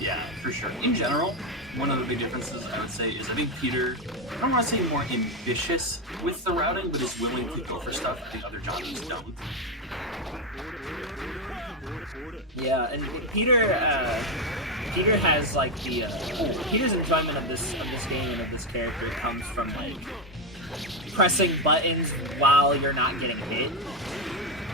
Yeah, for sure. In general, one of the big differences I would say is I think Peter, I don't want to say more ambitious with the routing, but is willing to go for stuff the other genres don't. Yeah, and Peter has like the Peter's enjoyment of this game and of this character comes from like pressing buttons while you're not getting hit.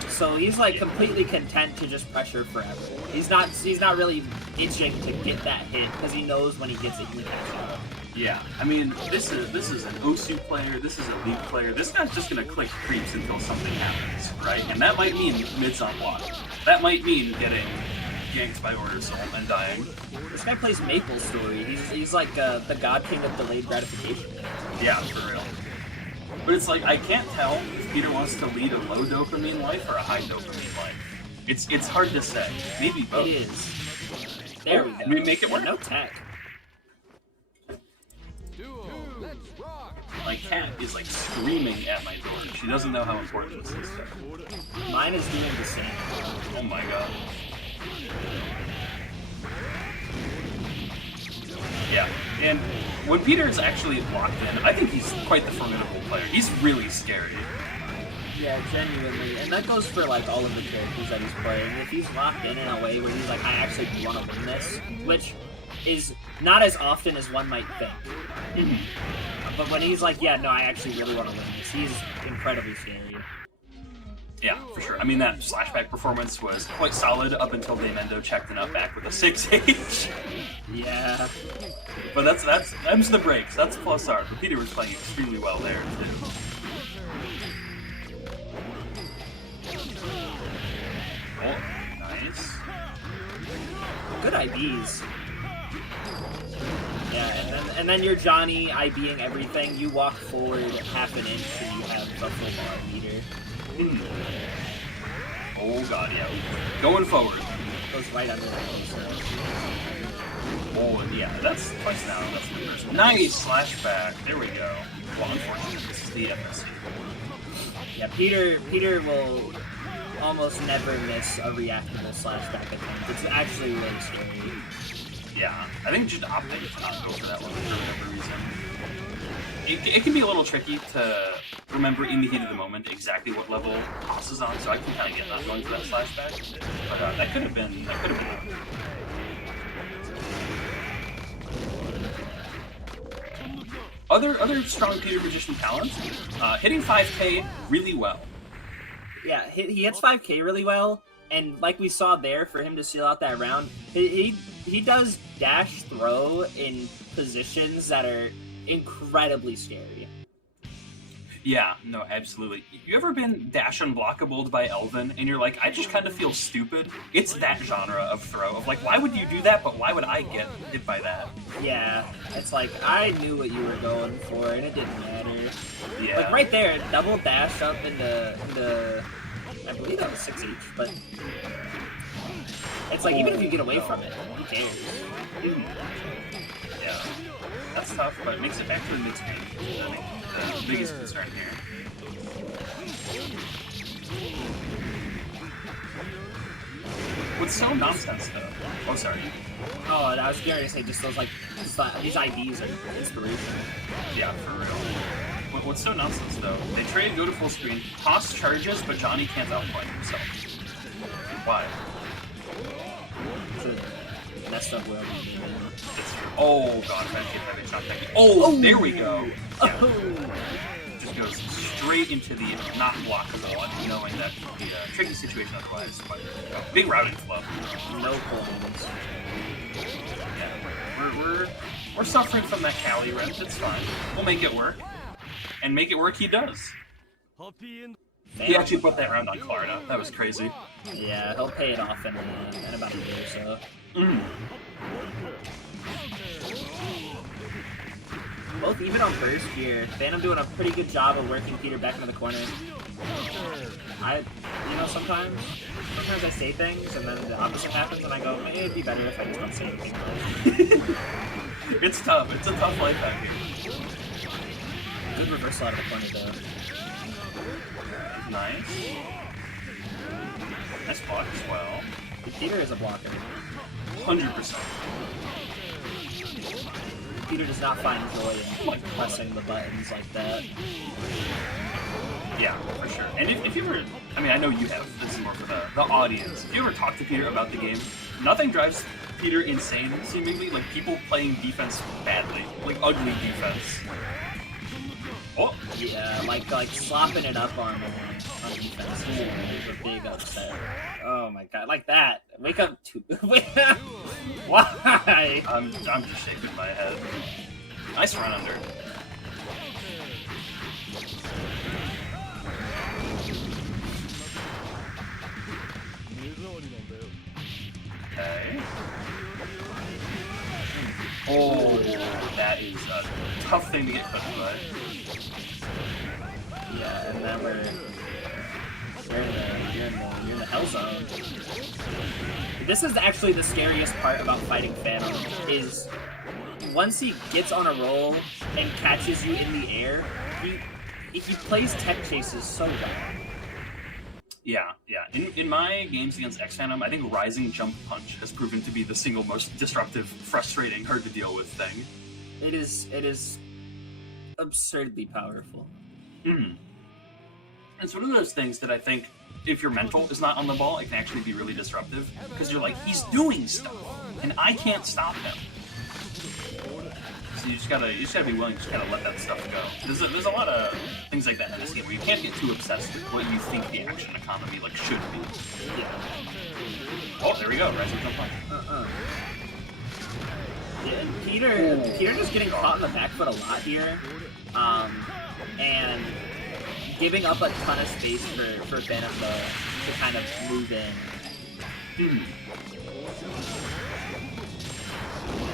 So he's like completely content to just pressure forever. He's not really itching to get that hit because he knows when he gets it, he can catch up. Yeah, I mean, this is an OSU player, this is a League player. This guy's just gonna click creeps until something happens, right? And that might mean mids on block. That might mean getting ganked by Order Soul and dying. This guy plays Maple Story. He's like the god king of delayed gratification. Yeah, for real. But it's like, I can't tell if Peter wants to lead a low dopamine life or a high dopamine life. It's hard to say. Maybe both. It is. There we go. We make it work. No tech. Duo, let's rock. My cat is like screaming at my door. She doesn't know how important this is to her. Mine is doing the same. Oh my god. Yeah, and when Peter is actually locked in, I think he's quite the formidable player. He's really scary. Yeah, genuinely. And that goes for like all of the characters that he's playing. If he's locked in a way where he's like, I actually want to win this, which is not as often as one might think. But when he's like, yeah, no, I actually really want to win this, he's incredibly scary. Yeah, for sure. I mean, that slashback performance was quite solid up until Daemendo checked it up back with a 6H. Yeah. But that's M's the breaks. That's plus R. But Peter was playing extremely well there, too. Oh, nice. Good IBs. Yeah, and then you're Johnny IBing everything. You walk forward half an inch and you have a full bar meter. Oh god, yeah. Going forward. Goes right under the poster. Oh, yeah, that's twice now. That's the first. Nice slashback. There we go. Well, unfortunately, this is the FSC. Yeah, Peter will almost never miss a reactable slashback attempt. It's actually really scary. Yeah, I think just opting to not go for that one for whatever reason. It can be a little tricky to remember in the heat of the moment exactly what level Toss is on, so I can kind of get not going for that slashback. But that could have been. Other strong Peter Magician talent, hitting 5K really well. Yeah, he hits 5K really well, and like we saw there, for him to seal out that round, he does dash throw in positions that are incredibly scary. Yeah, no, absolutely. You ever been dash unblockable by Elvin, and you're like, I just kind of feel stupid? It's that genre of throw, of like, why would you do that, but why would I get hit by that? Yeah, it's like, I knew what you were going for, and it didn't matter. Yeah. Like, right there, double dash up into I believe that was 6H, but it's like, even if you get away from it, who cares? Yeah. That's tough, but it makes it back to the mid-screen. I think the biggest concern here. What's so nonsense, though? Oh, sorry. Oh, I was going to say, just those, like, these IDs are inspirational. Yeah, for real. What's so nonsense, though? They trade, go to full screen, Toss charges, but Johnny can't outplay himself. Why? It's a messed up world. Oh god, that kid having shot technique. Oh, there we go. Yeah. Oh. Just goes straight into the not blockable, and knowing that could be a tricky situation otherwise. But big routing flow. No points. Yeah, we're suffering from that Cali rep. It's fine. We'll make it work, and make it work. He does. He actually put that round on Klarna. That was crazy. Yeah, he'll pay it off in about a year or so. Both even on burst here, Phantom doing a pretty good job of working Peter back into the corner. Sometimes I say things and then the opposite happens and I go, hey, it'd be better if I just don't say anything. It's tough. It's a tough life out here. Good reversal out of the corner though. Nice. Nice block as well. Peter is a blocker. 100%. Peter does not find joy in pressing the buttons like that. Yeah, for sure. And if you ever, I mean, I know you have, this is more for the audience. If you ever talk to Peter about the game, nothing drives Peter insane, seemingly, like people playing defense badly, like ugly defense. Oh, Yeah, like slopping it up on defense is a big upset. Oh my god, like that. Wake up to why? I'm just shaking my head. Nice run under. Okay. Oh, that is a tough thing to get cooked by. Yeah, and then you're in the hell zone. This is actually the scariest part about fighting Phantom, is once he gets on a roll and catches you in the air, he plays tech chases so well. Yeah. In my games against XPHANTOM, I think Rising Jump Punch has proven to be the single most disruptive, frustrating, hard to deal with thing. It is absurdly powerful. It's one of those things that I think, if your mental is not on the ball, it can actually be really disruptive, because you're like, he's doing stuff, and I can't stop him. So you just gotta be willing to just kind of let that stuff go. There's a lot of things like that in this game where you can't get too obsessed with what you think the action economy should be. Yeah. Oh, there we go. Rising Jump Punch. Yeah, and Peter just getting caught in the back foot a lot here, and giving up a ton of space for Phantom to kind of move in.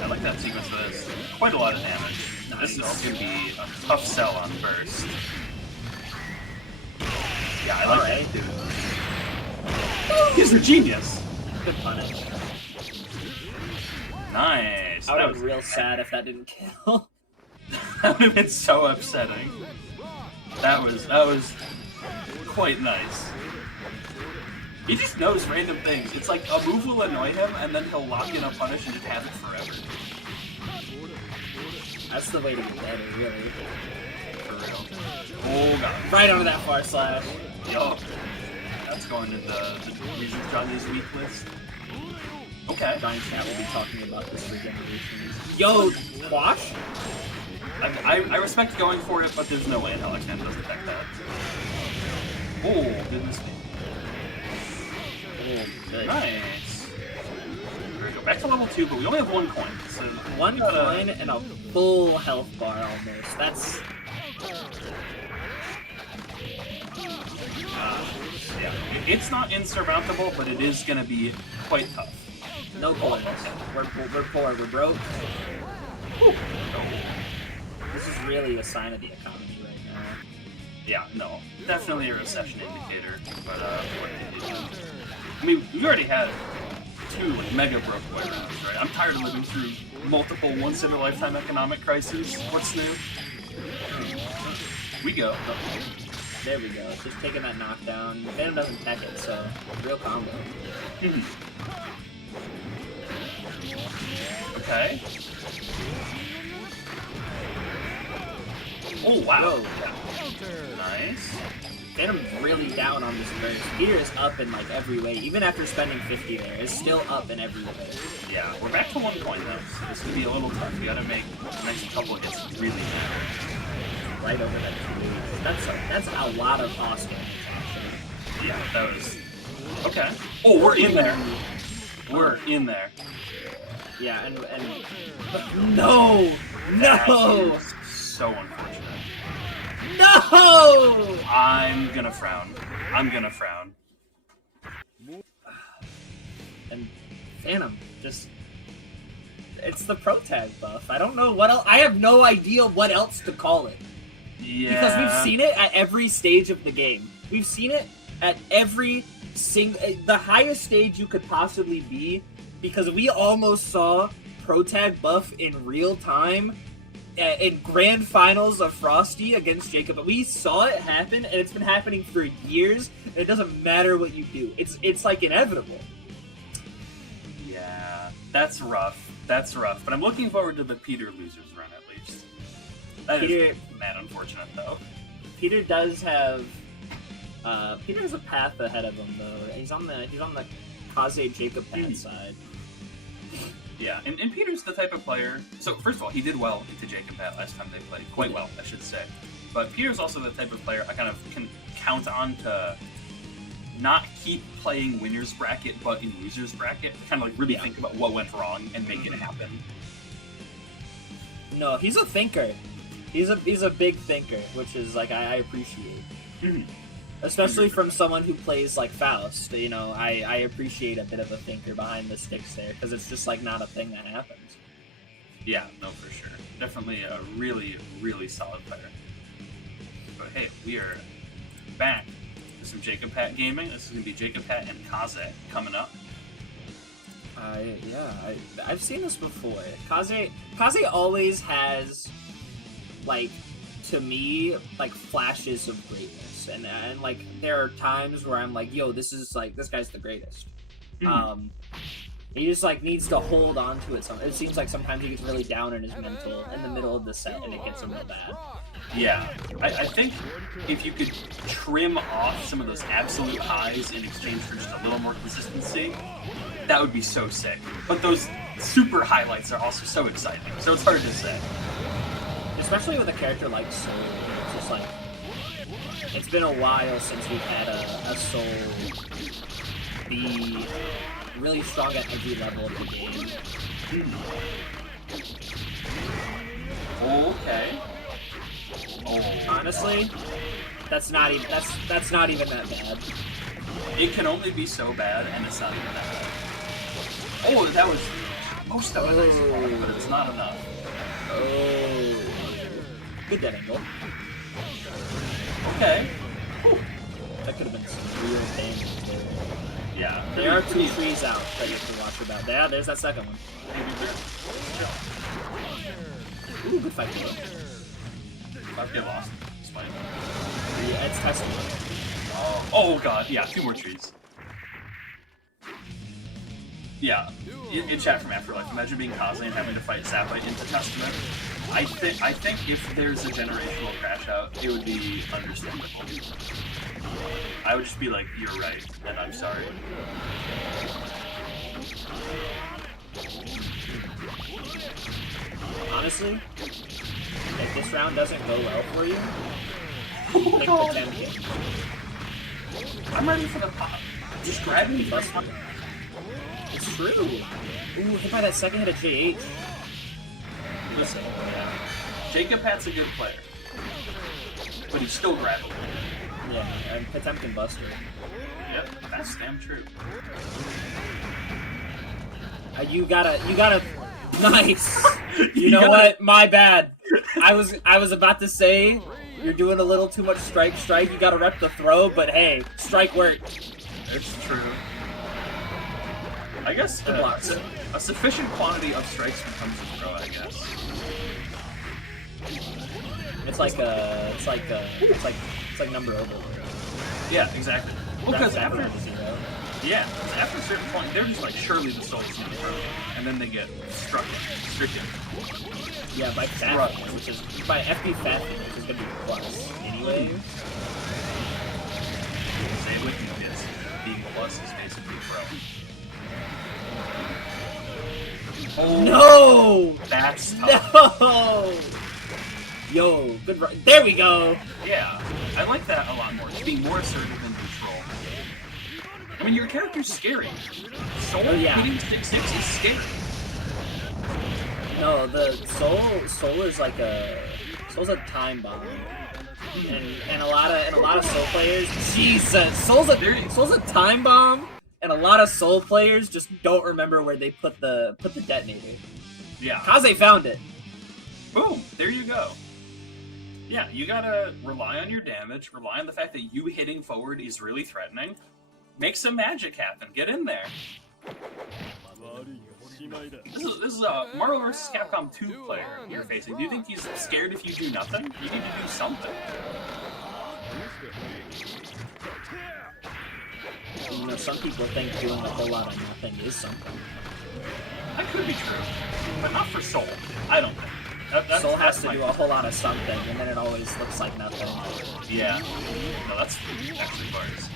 I like that sequence of this. Quite a lot of damage. Nice. This is also going to be a tough sell on burst. Yeah, I like that too. He's a genius. Good punish. Nice. I would have been real sad if that didn't kill. That would have been so upsetting. That was quite nice. He just knows random things. It's like a move will annoy him, and then he'll lock in a punish and just have it forever. That's the way to get better, really. For real. Oh god. Right over that far slash. Yup. That's going to the reasons Johnny's weak list. Okay. Johnny Chat will be talking about this for generations. Yo, Quash? I respect going for it, but there's no way in hell X-Man doesn't detect that. Oh, goodness me. Oh, good. Nice. There we go. Back to level 2, but we only have 1 coin. So one coin and a full health bar almost. That's... yeah. It's not insurmountable, but it is going to be quite tough. No coins. We're poor. We're broke. Whew. This is really a sign of the economy right now. Yeah, no. Definitely a recession indicator. But, what did you do? I mean, we already had 2, mega broke boy rounds, right? I'm tired of living through multiple once-in-a-lifetime economic crises. What's new? We go. There we go. Just taking that knockdown. Phantom doesn't tech it, so real combo. Okay. Oh, wow. Whoa. Nice. Phantom's really down on this burst. Peter is up in every way. Even after spending 50 there, is still up in every way. Yeah, we're back to 1 coin though, so this could be a little tough. We gotta make the next couple hits really matter. Right over that 2. That's a lot of Oscar. Yeah, that was... Okay. Oh, we're in there. We're in there. Yeah, and no! That No! is so unfortunate. No! I'm gonna frown. And Phantom, just... It's the pro tag buff. I don't know what else... I have no idea what else to call it. Yeah. Because we've seen it at every stage of the game. We've seen it at every the highest stage you could possibly be, because we almost saw pro tag buff in real time in grand finals of Frosty against Jacob. We saw it happen, and it's been happening for years, and it doesn't matter what you do. It's inevitable. Yeah, that's rough. But I'm looking forward to the Peter losers run at least. That is mad unfortunate though. Peter does have a path ahead of him though. He's on the Kaze Jacob path side. Yeah, and Peter's the type of player. So first of all, he did well into Jake and Pat last time they played, quite well, I should say. But Peter's also the type of player I kind of can count on to not keep playing winner's bracket, but in loser's bracket. Kind of like really think about what went wrong and make it happen. No, he's a thinker. He's a big thinker, which is like I appreciate. Especially from someone who plays like Faust, you know, I appreciate a bit of a thinker behind the sticks there, because it's just like not a thing that happens. Yeah, no, for sure. Definitely a really, really solid player. But hey, we are back to some Jacob Pat gaming. This is going to be Jacob Pat and Kaze coming up. I've seen this before. Kaze always has, like, to me, like, flashes of greatness. And like, there are times where I'm like, yo, this guy's the greatest. He just, like, needs to hold on to it. It seems like sometimes he gets really down in his mental in the middle of the set, and it gets him real bad. Yeah, I think if you could trim off some of those absolute highs in exchange for just a little more consistency, that would be so sick. But those super highlights are also so exciting, so it's hard to say. Especially with a character like Soul, it's just like, it's been a while since we've had a Soul be really strong at every level of the game. Okay. Oh, honestly, that's not even that bad. It can only be so bad, and it's not even that bad. Oh, that was most of a nice part, but it's not enough. Oh, good dead angle. Okay. Whew. That could have been some real damage there. Yeah. There are 2 trees out that you have to watch about. There's that second one. Ooh, good fight kill. 5K lost. Spite. Yeah, it's testing. Oh god, yeah, 2 more trees. Yeah, in chat from Afterlife, imagine being Kaze and having to fight Zappa into Testament. I think if there's a generational crash out, it would be understandable. I would just be like, you're right, and I'm sorry. Honestly, if this round doesn't go well for you, pick the 10K. I'm ready for the pop. Just grab me first. It's true. Ooh, hit by that second hit of JH. Listen, Jacob Pat's a good player, but he's still grabbing. Yeah, and Potemkin Buster. Yep, that's damn true. You gotta. Nice. You know what? My bad. I was about to say you're doing a little too much strike. You gotta rep the throw, but hey, strike worked. It's true. I guess a sufficient quantity of strikes becomes a throw, I guess. It's like number over. Yeah, exactly. Well, because after a certain point, they're just like, surely the soul is going to throw, and then they get stricken. Yeah, by fat, which is by FP fat, which is going to be plus anyway. Say it with me, kids. Being plus is basically pro. Oh, no! That's tough. No! Yo, good run. There we go! Yeah, I like that a lot more. Just being more assertive and control. I mean, your character's scary. Soul hitting 6-6 is scary. No, the Soul is like Soul's a time bomb. And a lot of Soul players, Jesus, Soul's a time bomb. And a lot of Soul players just don't remember where they put the detonator. Yeah. Kaze found it. Boom! There you go. Yeah, you gotta rely on your damage, rely on the fact that you hitting forward is really threatening. Make some magic happen. Get in there. This is a Marvel vs. Capcom 2 player you're facing. Do you think he's scared if you do nothing? You need to do something. You know, some people think doing a whole lot of nothing is something. That could be true, but not for Soul. I don't think. Soul has to do a whole lot of something, and then it always looks like nothing. Yeah. No, that's actually bars.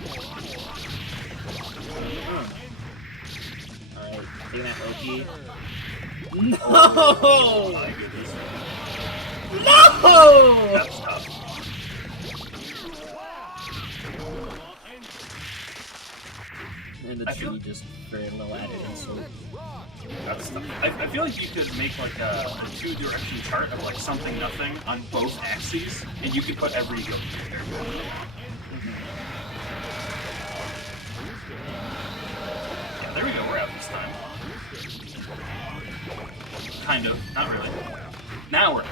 Alright, taking that Loki. Oh No! my goodness. No! That's tough. And the tree just very low added insult. That's tough. I feel like you could make like a two-direction chart of like something nothing on both axes, and you could put every yoke there. Yeah, there we go. We're out this time. Kind of. Not really. Now we're out.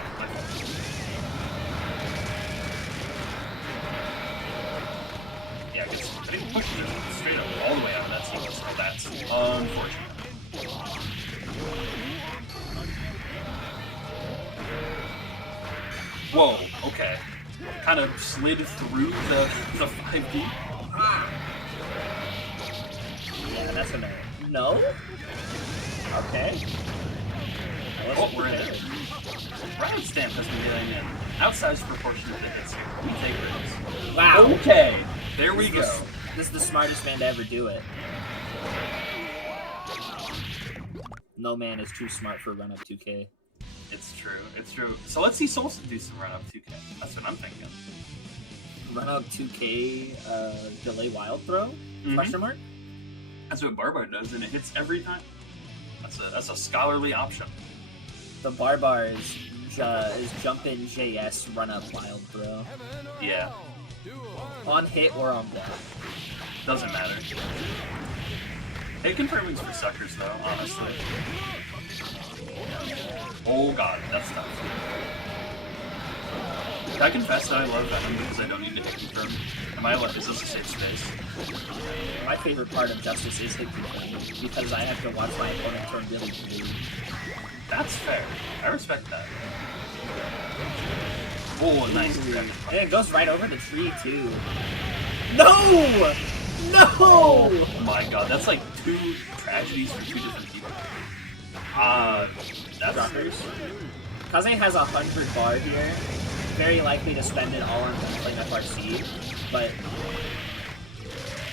Yeah, I think pushing it straight up all the way out of that sequence. Oh, that's unfortunate. Whoa, okay. Kind of slid through the 5D. Yeah, that's a no. No? Okay. Oh, we're in there. Round Stamp has been getting an outsized proportion of the hits here. We take those. Wow. Okay, there we go. This is the smartest man to ever do it. No man is too smart for run up 2K. It's true, it's true. So let's see Celes do some run up 2K. That's what I'm thinking. Run up 2K, delay wild throw? Question mark? That's what Barbar does, and it hits every time. That's a scholarly option. The Barbar is jump in JS run up wild throw. Yeah. On hit or on block. Doesn't matter. Hit confirming's for suckers though, honestly. Oh god, that's tough. Can I confess that I love Venom because I don't need to hit confirm? Is this a safe space? My favorite part of Justice is hit confirm because I have to watch my opponent turn really blue. That's fair. I respect that. Oh, nice. And it goes right over the tree too. No! No! Oh my god, that's like two tragedies for two different people. That's... Kaze has 100 bar here. Very likely to spend it all on playing FRC, but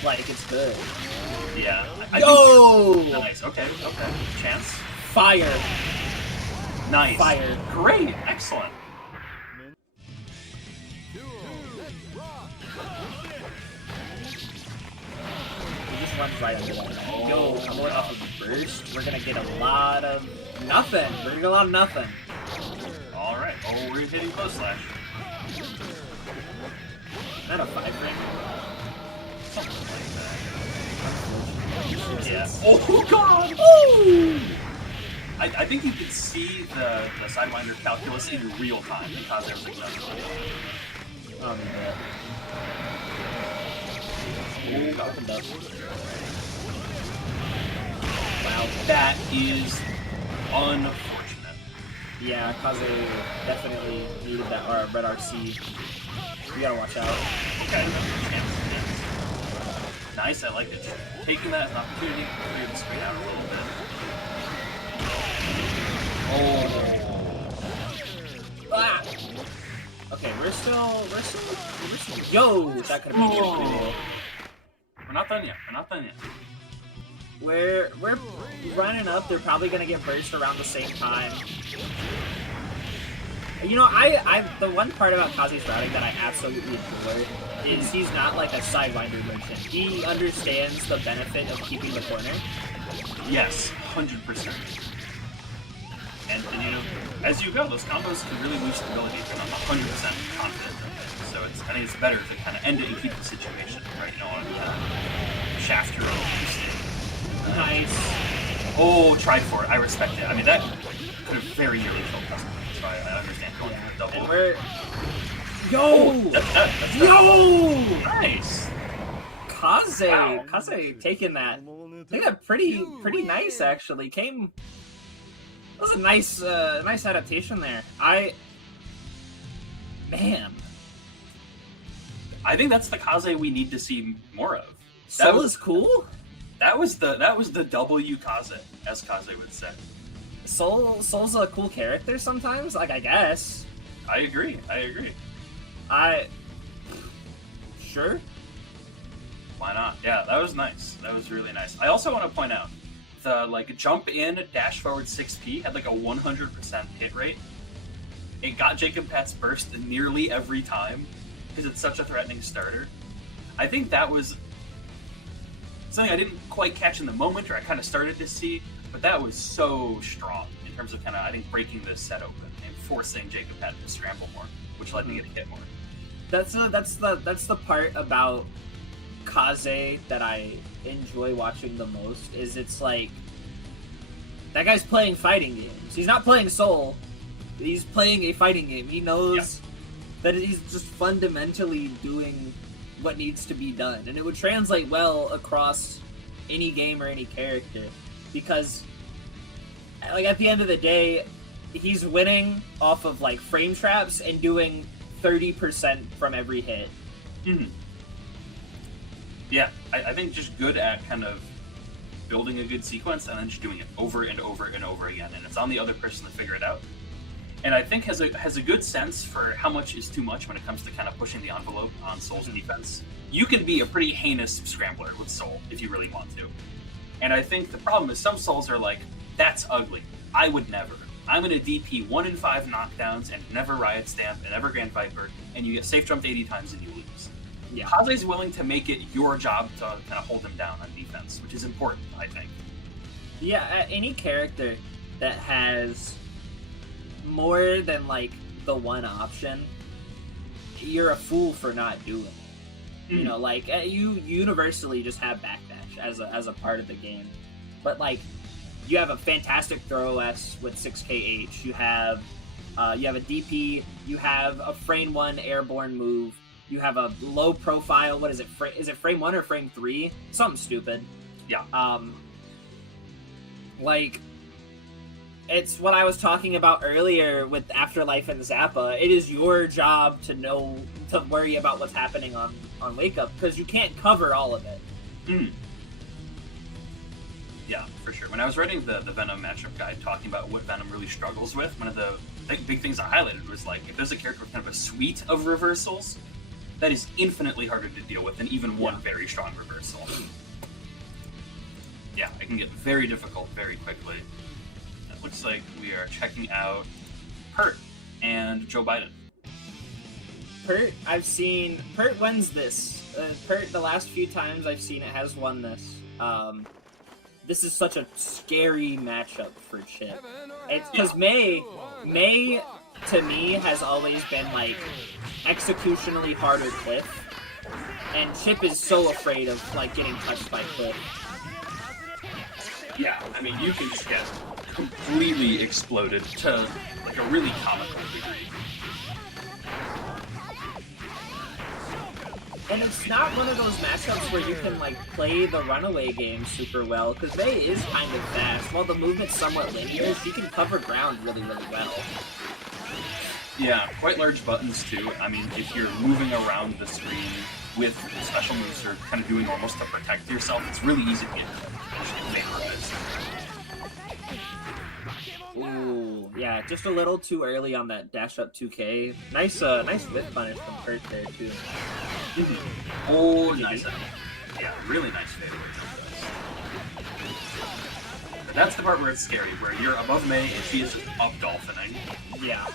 like it's good. Yeah. Yo! Nice. Okay. Chance. Fire. Nice. Fire. Great. Excellent. He just runs right under that. Yo, I'm going off of burst. We're gonna get a lot of nothing. We're gonna get a lot of nothing. Alright. Oh, we're hitting close slash. Not a 5 ring. Something like that. Yeah. Oh god! Ooh! I think you could see the Sidewinder calculus in real time because there was a gun. Oh, man. Oh, god. Opened up. Wow, that is unfortunate. Yeah, Kaze definitely needed that red RC. You gotta watch out. Okay. Nice, I like it. Taking that as an opportunity to clear the screen out a little bit. Oh. Ah! Okay, we're still. Yo, that could have been cool. We're not done yet. We're running up. They're probably gonna get burst around the same time. You know, the one part about Kaze's routing that I absolutely adore is he's not like a Sidewinder merchant. He understands the benefit of keeping the corner. Yes, 100%. And you know, as you go, those combos can really lose stability if you're not 100% confident in it. So I think it's better to kind of end it and keep the situation, right? You don't want to shaft your own mistake. Nice. Oh, tried for it. I respect it. I mean, that could have very nearly killed Custom, so I understand going for the double. And we're... Yo! Oh, that's Yo! Nice! Kaze! Wow. Kaze taking that. I think that pretty nice, actually. That was a nice adaptation there. Man. I think that's the Kaze we need to see more of. Celes cool? That was the W Kaze, as Kaze would say. Soul's a cool character sometimes, like I guess. I agree. Sure. Why not? Yeah, that was nice. That was really nice. I also want to point out, the like jump in dash forward 6P had like a 100% hit rate. It got Jacob Pat's burst nearly every time because it's such a threatening starter. I think that was something I didn't quite catch in the moment, or I kind of started to see, but that was so strong in terms of kind of, I think, breaking this set open and forcing Jacob Pat to scramble more, which led me to get hit more. That's the part about Kaze that I enjoy watching the most. Is it's like that guy's playing fighting games. He's not playing Soul. He's playing a fighting game. He knows that he's just fundamentally doing what needs to be done, and it would translate well across any game or any character, because like at the end of the day, he's winning off of like frame traps and doing 30% from every hit. Mm-hmm. Yeah, I think just good at kind of building a good sequence and then just doing it over and over and over again, and it's on the other person to figure it out. And I think has a good sense for how much is too much when it comes to kind of pushing the envelope on Soul's defense. You can be a pretty heinous scrambler with Soul if you really want to. And I think the problem is some Souls are like, that's ugly. I would never. I'm going to DP 1 in 5 knockdowns and never Riot Stamp and never Grand Viper, and you get safe jumped 80 times and you lose. Yeah. Kaze's willing to make it your job to kind of hold him down on defense, which is important, I think. Yeah, any character that has more than like the one option, you're a fool for not doing it. You know, like you universally just have backdash as a part of the game, but like you have a fantastic throw OS with 6kh. You have a DP. You have a frame 1 airborne move. You have a low profile. What is it? Is it frame 1 or frame 3? Something stupid. Yeah. Like, it's what I was talking about earlier with Afterlife and Zappa. It is your job to worry about what's happening on Wake Up, because you can't cover all of it. Yeah, for sure. When I was writing the Venom matchup guide talking about what Venom really struggles with, one of the big things I highlighted was like, if there's a character with kind of a suite of reversals, that is infinitely harder to deal with than even one very strong reversal. Yeah, it can get very difficult very quickly. It looks like we are checking out Pert and Joe Biden. Pert, I've seen... Pert wins this. Pert, the last few times I've seen it, has won this. This is such a scary matchup for Chipp. It's because May, to me, has always been, like, executionally harder Cliff. And Chipp is so afraid of, like, getting touched by Cliff. Yeah, I mean, you can just get completely exploded to, like, a really comical degree. And it's not one of those matchups where you can, like, play the runaway game super well, because May is kind of fast. While the movement's somewhat linear, she can cover ground really, really well. Yeah, quite large buttons, too. I mean, if you're moving around the screen with special moves you're kind of doing almost to protect yourself, it's really easy to get vaporized. Ooh, yeah, just a little too early on that dash up 2K. Nice whip punish from Pert there, too. Oh, nice. Yeah, really nice fadeaway jump. That's the part where it's scary, where you're above May and she is just up dolphining. Yeah,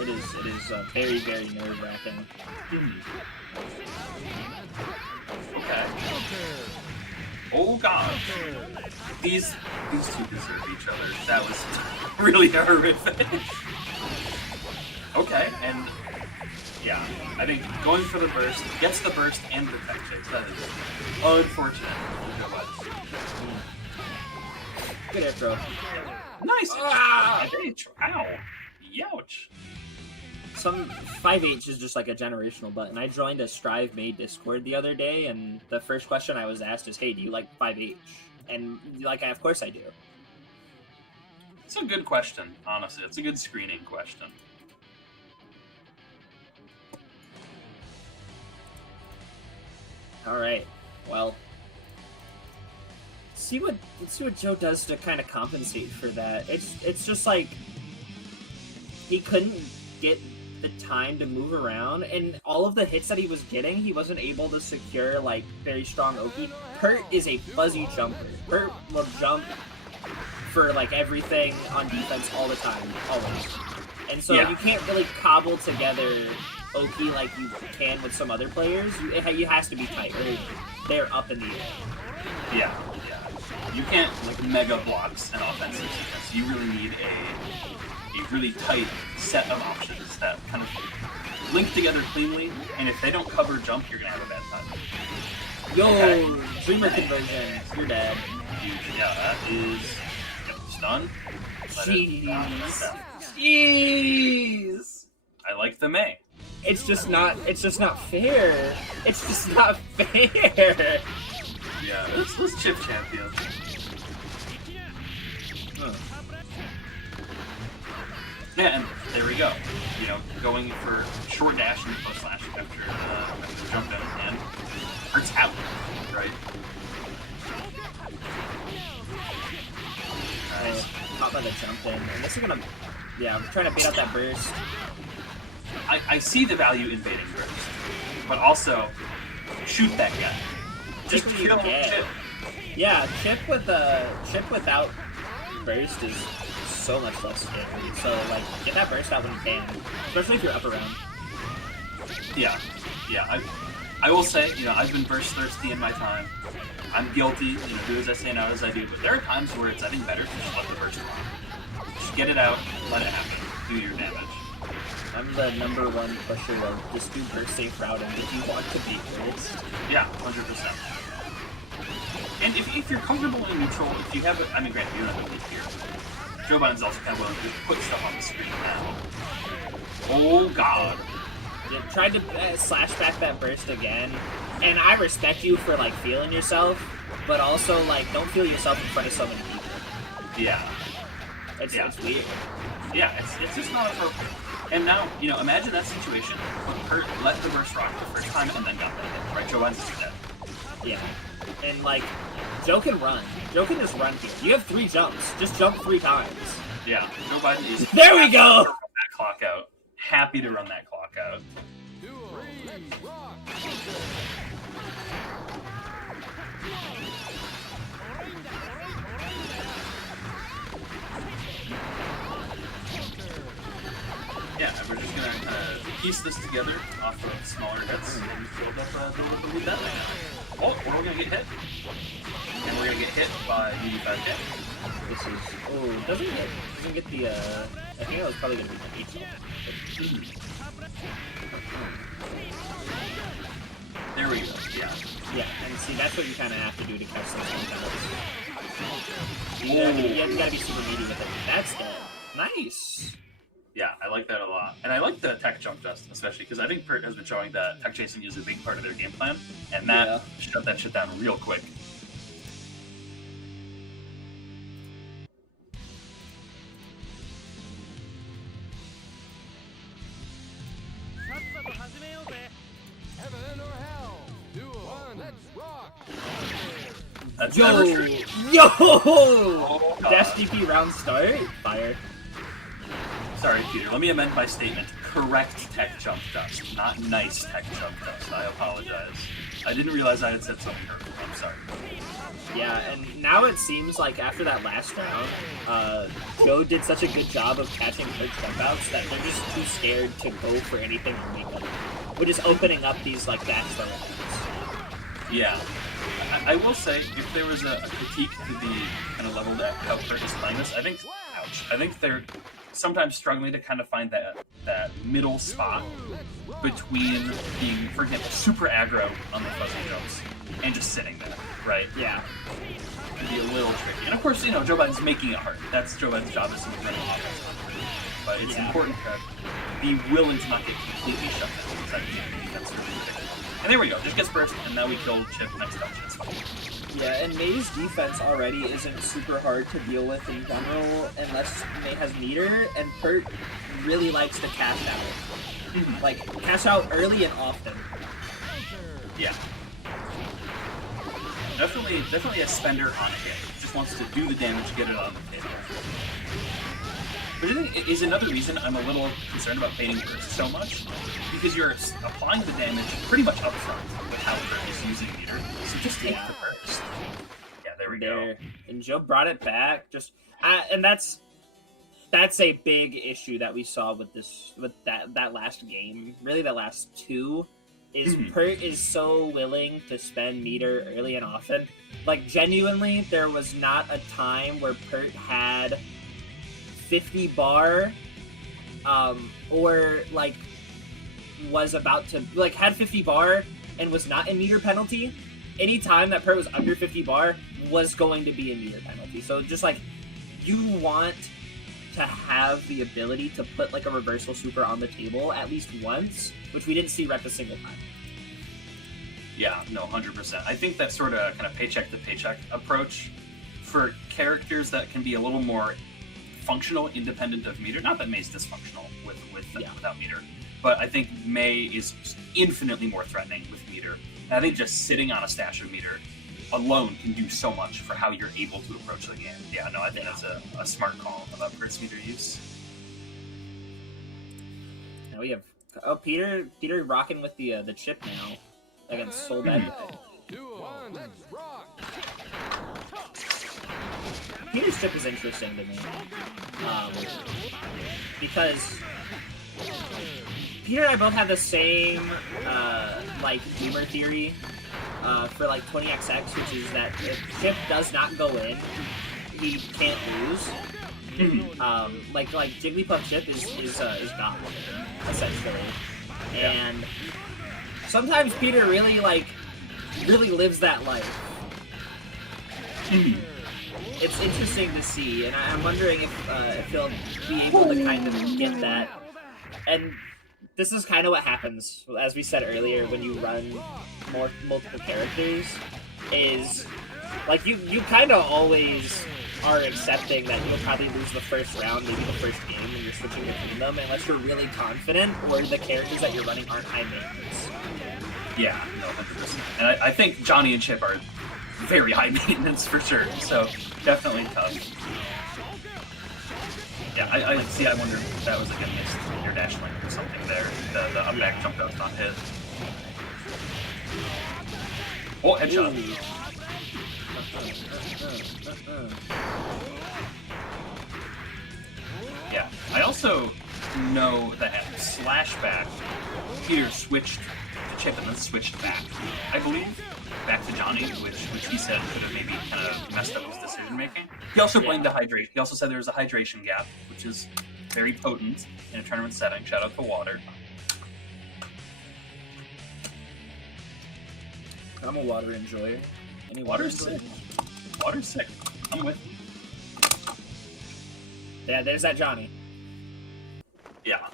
it is very, very nerve-wracking. Okay. Oh god. These two deserve each other. That was really horrific. Okay, and yeah, I think going for the burst, gets the burst and protections. That is unfortunate. Good air throw. Nice! Ah! Ow! Youch! Some 5H is just like a generational button. I joined a Strive Made Discord the other day, and the first question I was asked is, hey, do you like 5H? And like, of course I do. It's a good question, honestly. It's a good screening question. Alright, well. Let's see what Joe does to kind of compensate for that. It's just like he couldn't get the time to move around, and all of the hits that he was getting, he wasn't able to secure like very strong Oki. Pert is a fuzzy jumper. Pert will jump for like everything on defense all the time, always. And so Yeah. you can't really cobble together Oki like you can with some other players. You has to be tight, or they're up in the air. Yeah. You can't like mega blocks an offensive defense. You really need a really tight set of options that kind of link together cleanly, and if they don't cover jump, you're gonna have a bad time. Yo, Okay. Dreamer conversion, you're dead. Yeah, that is stun. Let it down. Jeez. I like the May. It's just not fair. It's just not fair. Yeah, let's Chipp champion. Yeah, and there we go. You know, going for short dash and close slash after the jump down and hurts out, right? Nice. Caught by the jump in. And this is gonna, yeah, I'm trying to bait out that burst. I see the value in baiting burst, but also shoot that guy. Just Take what you kill get. Chipp. Yeah, Chipp without burst is so much less scary. So like, get that burst out when you can, especially if you're up around. Yeah. I will say, you know, I've been burst thirsty in my time. I'm guilty, you know, do as I say, not as I do. But there are times where it's, I think, better to just let the burst run. Just get it out, let it happen, do your damage. I'm the #1 pusher of just do burst safe route, and if you want to be first. Yeah, 100%. And if you're comfortable in neutral, if you have, I mean, granted, you don't have to leave here. Joe Biden's also kind of willing to put stuff on the screen now. Oh, God. You tried to slash back that burst again, and I respect you for like feeling yourself, but also like don't feel yourself in front of so many people. Yeah. It's weird. Yeah, it's just not appropriate. And now, you know, imagine that situation when Pert let the burst rock the first time and then got that hit, right? Joe Biden's dead. Yeah. And like, Joe can run. Joe can just run here. You have 3 jumps. Just jump 3 times. Yeah, Joe Biden is There we go! happy to run that clock out. Happy to run that clock out. Duel. Let's rock. Yeah, and we're just gonna piece this together off of smaller hits and build up the lead that way now. Oh, we're all gonna get hit. And we're gonna get hit by 85 hit. This is doesn't get the I think that was probably gonna be the H. There we go. Yeah. Yeah, and see that's what you kinda have to do to catch those sometimes. You gotta be super meaty with it. That's dead. Nice. Yeah, I like that a lot. And I like the tech jump dust, especially, because I think Pert has been showing that tech chasing is a big part of their game plan, and that shut that shit down real quick. Heaven or hell. Duel. Let's rock. That's never true. Yo! Oh, God. Dash DP round start. Fire. Sorry, Peter. Let me amend my statement. Correct tech jump dust, not nice tech jump dust. I apologize. I didn't realize I had said something hurtful. I'm sorry. Yeah, and now it seems like after that last round, Joe did such a good job of catching quick jump outs that they're just too scared to go for anything on makeup. We're just opening up these like dash throw attacks. Yeah. I will say, if there was a critique to the kind of level that how Pert is playing this, I think they're sometimes struggling to kind of find that middle spot between being, for example, super aggro on the fuzzy jumps and just sitting there, right? Yeah. It'd be a little tricky. And of course, you know, Joe Biden's making it hard. That's Joe Biden's job, is to run an offense. But it's important to be willing to not get completely shut down. Because that's really ridiculous. And there we go. Just gets burst, and now we kill Chipp next touch. It's fine. Yeah, and May's defense already isn't super hard to deal with in general unless May has meter, and Pert really likes to cash out. Like, cash out early and often. Yeah. Definitely a spender on a hit. Just wants to do the damage, get it on the table. But I think is another reason I'm a little concerned about baiting burst so much, because you're applying the damage pretty much upfront with how Pert is using meter. So just take the burst. Yeah, there we go. And Joe brought it back. And that's a big issue that we saw with that last game. Really, the last two is Pert is so willing to spend meter early and often. Like, genuinely, there was not a time where Pert had 50 bar, or like was about to had 50 bar and was not in meter penalty. Any time that Pert was under 50 bar was going to be a meter penalty. So just like, you want to have the ability to put like a reversal super on the table at least once, which we didn't see rep a single time. Yeah, no, 100%. I think that sort of kind of paycheck to paycheck approach for characters that can be a little more functional, independent of meter. Not that May's dysfunctional without meter, but I think May is infinitely more threatening with meter. And I think just sitting on a stash of meter alone can do so much for how you're able to approach the game. Yeah, no, I think that's a smart call about Pert's meter use. Now we have Peter rocking with the Chipp now against Soul Bad. 2-1, let's rock. Peter's Chipp is interesting to me, because Peter and I both have the same like gamer theory for like 20XX, which is that if Chipp does not go in, he can't lose. Like Jigglypuff Chipp is God, essentially, and sometimes Peter really lives that life. It's interesting to see, and I'm wondering if he'll be able to kind of get that. And this is kind of what happens, as we said earlier, when you run multiple characters, is like you kind of always are accepting that you'll probably lose the first round, maybe the first game, when you're switching between them, unless you're really confident or the characters that you're running aren't high maintenance. Yeah, no, 100%. And I think Johnny and Chipp are very high maintenance for sure, so definitely tough. Yeah, I see. I wonder if that was like a missed air dash link or something there. The up back jump that was not hit. Oh, headshot. Yeah, I also know that at Slashback, Peter switched to Chipp and then switched back, I believe, back to Johnny, which he said could have maybe kind of messed up his decision making. He also blamed the hydration. He also said there was a hydration gap, which is very potent in a tournament setting. Shout out to water. I'm a water enjoyer. Any Water's sick. Water's sick. I'm with you. Yeah, there's that Johnny. Yeah.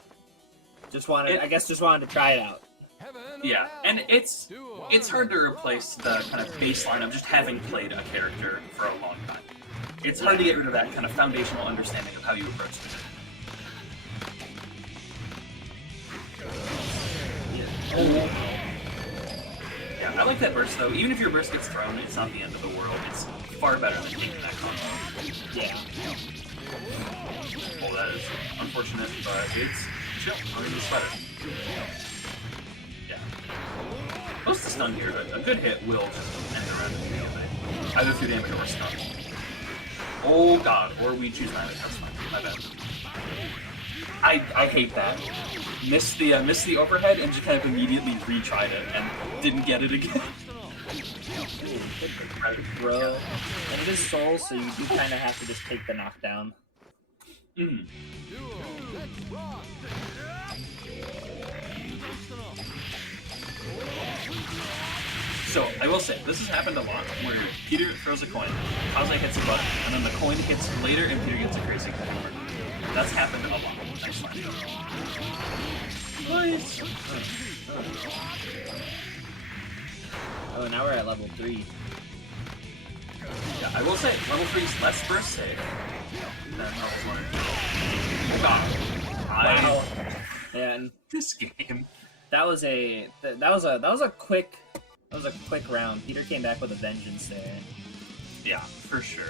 I guess just wanted to try it out. Yeah, and it's hard to replace the kind of baseline of just having played a character for a long time. It's hard to get rid of that kind of foundational understanding of how you approach the game. Yeah, I like that burst though. Even if your burst gets thrown, it's not the end of the world. It's far better than taking that combo. Yeah. Well, that is unfortunate, but it's chill. I'm in the sweater. Yeah. Most of the stun here, a good hit will just end the round immediately. Either through damage or stun. Oh god, or we choose damage, that's fine. My bad. I hate that. Missed the overhead and just kind of immediately retried it and didn't get it again. Bro. And it is Soul, so you do kind of have to just take the knockdown. So, I will say, this has happened a lot, where Peter throws a coin, Kaze hits a button, and then the coin hits later and Peter gets a crazy forward. That's happened a lot. Nice one. Nice. Oh, now we're at level 3. Yeah, I will say, level 3 is less burst save than level 1. Wow. And This game. that was a quick round. Peter came back with a vengeance there. Yeah, for sure.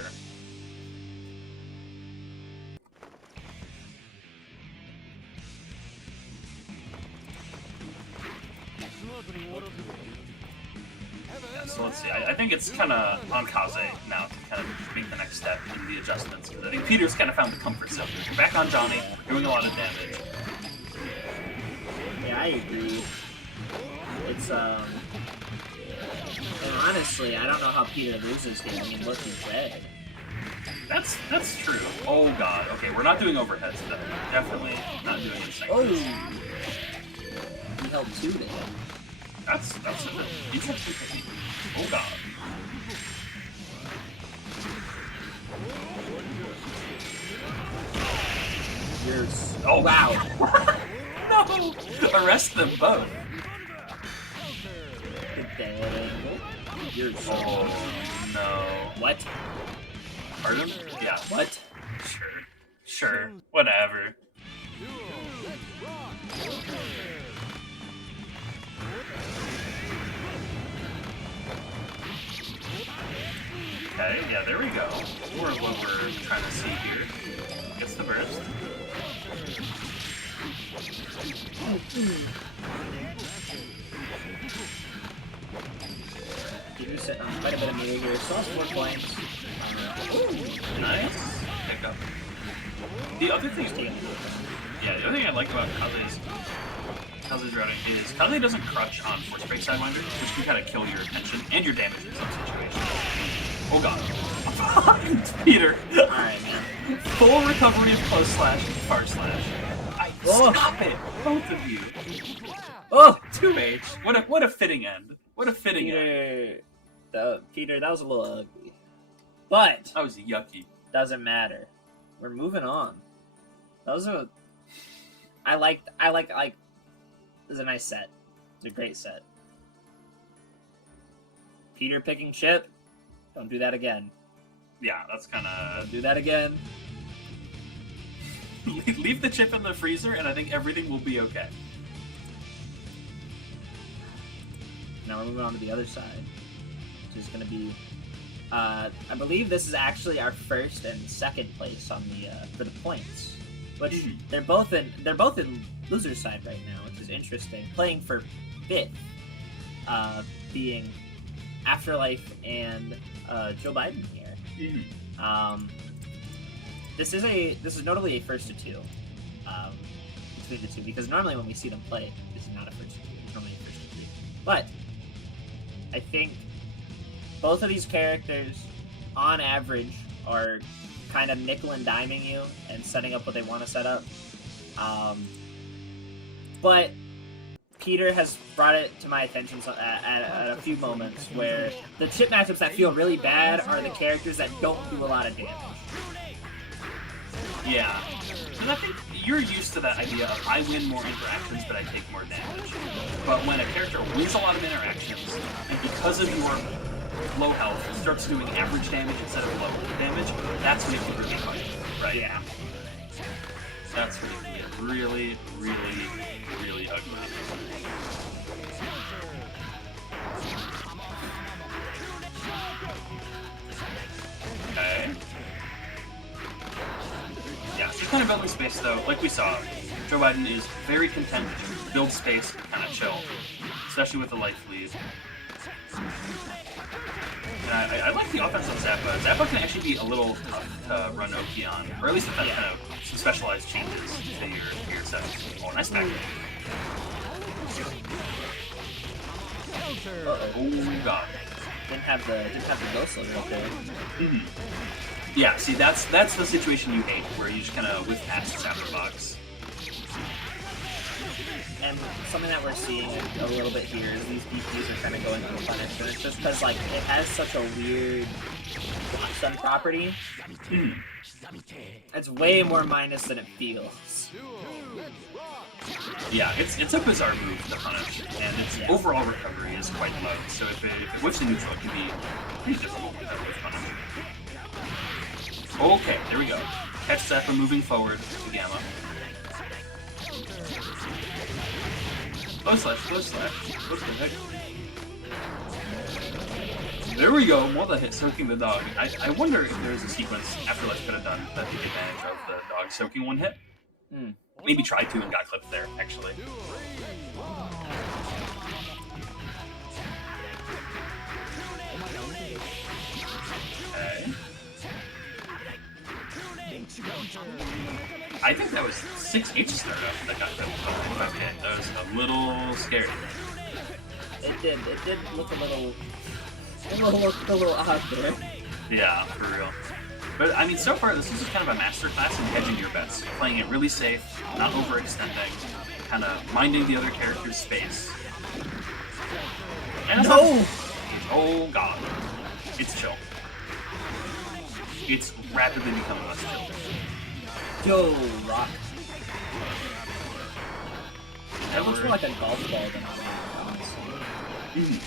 So let's see. I think it's kind of on Kaze now to kind of make the next step in the adjustments. Because I think Peter's kind of found the comfort zone. You're back on Johnny, doing a lot of damage. Yeah, I agree. It's, and honestly, I don't know how Peter loses here. I mean, look, he's dead. That's true. Oh god. Okay, we're not doing overheads though. Definitely not doing insane. Oh! He held 2 to him. That's a bit. He's up 250. Oh god. Yours. Oh wow. No! Arrest them both. Yours. Oh no. What? Pardon? Yeah. What? Sure. Whatever. Okay, yeah, there we go. More of what we're trying to see here. Gets the burst. Give you quite a bit of meter here. So that's 4 points. Nice. Pick up. The other thing, yeah, the other thing I like about Kaze's routing is Kaze doesn't crutch on force break sidewinder, which can kind of kill your attention and your damage in some situations. Oh god. Peter. Alright, man. Full recovery of close slash and far slash. Stop it! Both of you. Oh! 2H. What a fitting end. What a fitting end. Peter, that was a little ugly. But That was yucky. doesn't matter. We're moving on. Those are I like this is a nice set. It's a great set. Peter picking Chipp. Don't do that again. Yeah, that's kind of... Don't do that again. Leave the chip in the freezer, and I think everything will be okay. Now we're moving on to the other side, which is going to be, I believe this is actually our first and second place on the for the points, which they're both in loser's side right now, which is interesting. Playing for 5th, being Afterlife and Joe Biden here. This is notably a first to 2 between the two, because normally when we see them play, this is not a first to 2. It's normally a first to 3. But I think both of these characters, on average, are kind of nickel and diming you and setting up what they want to set up. But Peter has brought it to my attention at a few moments where the chip matchups that feel really bad are the characters that don't do a lot of damage. Yeah. And I think you're used to that idea of I win more interactions, but I take more damage. But when a character wins a lot of interactions, and because of your low health, starts doing average damage instead of low damage, that's when it can really hard, right? Yeah. That's when it can get really, really, really ugly. Okay. Yeah, so kind of building space though, like we saw, Joe Biden is very content to build space and kind of chill, especially with the life lead. And I like the offense on Zappa. Zappa can actually be a little tough to run Nook on, or at least if that kind of some specialized changes to your settings. Oh, nice back. Oh god. Didn't have the ghost load right there. Yeah, see that's the situation you hate, where you just kind of whip past the after box. And something that we're seeing a little bit here is these DPs are kind of going for punish, and it's just because like it has such a weird stun property. It's way more minus than it feels. Yeah, it's a bizarre move to punish, and its overall recovery is quite low. So if it whips a neutral, it can be pretty difficult with that whip punish. Okay, there we go. Catch Zappa moving forward to Gamma. Low slash, what the heck? There we go, more than hit soaking the dog. I wonder if there's a sequence Afterlife could have done that took advantage of the dog soaking one hit. Maybe tried to and got clipped there, actually. I think that was 6H startup that got killed. Okay, that was a little scary. It did look a little odd there. Yeah, for real. But I mean, so far this is just kind of a masterclass in hedging your bets, playing it really safe, not overextending, kind of minding the other character's space. And No! Oh god, it's chill. It's rapidly becoming less chill. Yo, rock. That looks Edward. more like a golf ball than a rock, honestly.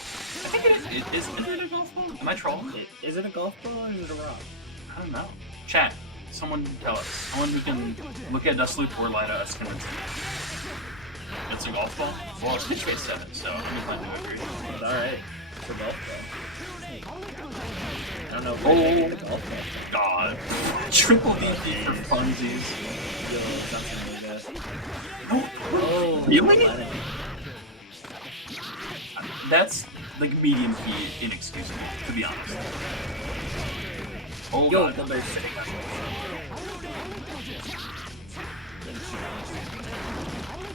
I think isn't it a golf ball? Am I trolling? Is it a golf ball or is it a rock? I don't know. Chat, someone tell us. Someone who can look at Dustloop or light us convince me. It's a golf ball? Well, it's pitch base 7, so I'm inclined to agree. It's alright. It's a golf ball. I don't know if Oh, it's a golf ball. God. Triple DP for funsies. Yo, something like that. Oh, Oh, really? Lennon. That's like medium key inexcusable, to be honest. Oh, Yo, God. number 6.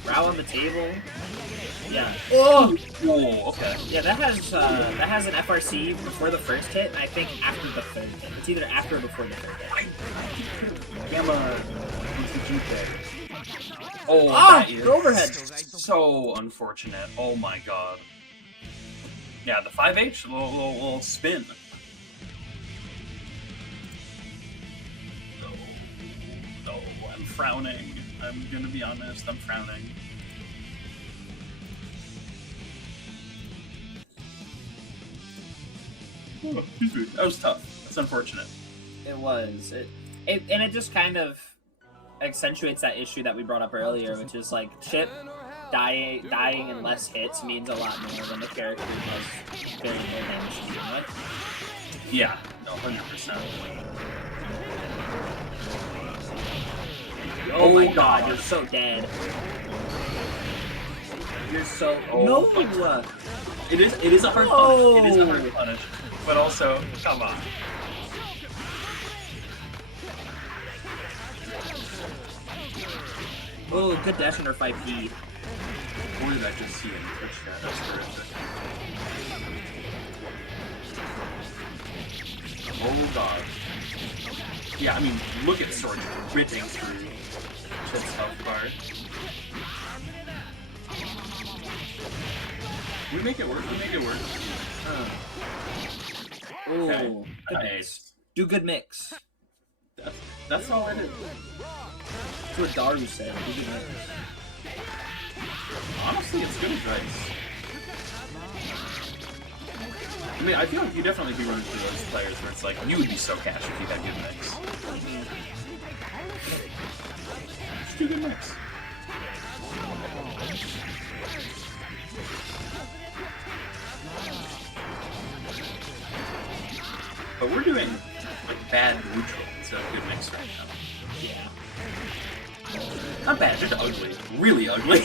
Row on the table. Yeah. Oh! Whoa, okay. Yeah, that has an FRC before the first hit, and I think after the third hit. It's either after or before the third hit. Gamma. Oh, Ah! that is The overhead! so unfortunate. Oh my god. Yeah, the 5H, little spin. No, I'm frowning. I'm gonna be honest, I'm frowning. Oh, excuse me. That was tough. That's unfortunate. It was. And it just kind of accentuates that issue that we brought up earlier, which is like Chipp dying in less hits means a lot more than the character who has very low damage to begin with. Yeah, no, 100%. Oh my god, you're so dead. You're so no. It is a hard punish. It is a hard punish. But also, come on. Oh, good dash under 5P. What did I just see in Twitch chat? That's horrific. Oh god. Yeah, I mean, look at Sword ripping through Chipp's health bar. We make it work, we make it work. Ooh, Okay, good nice. mix. Do good mix. That's all I did. That's what Daru said. Do good mix. Honestly, it's good advice. I mean, I feel like you definitely be running through those players where it's like, you would be so cash if you had good mix. Just do good mix. But we're doing like bad neutral instead of good mix right now. Yeah. Not bad, just ugly. Really ugly.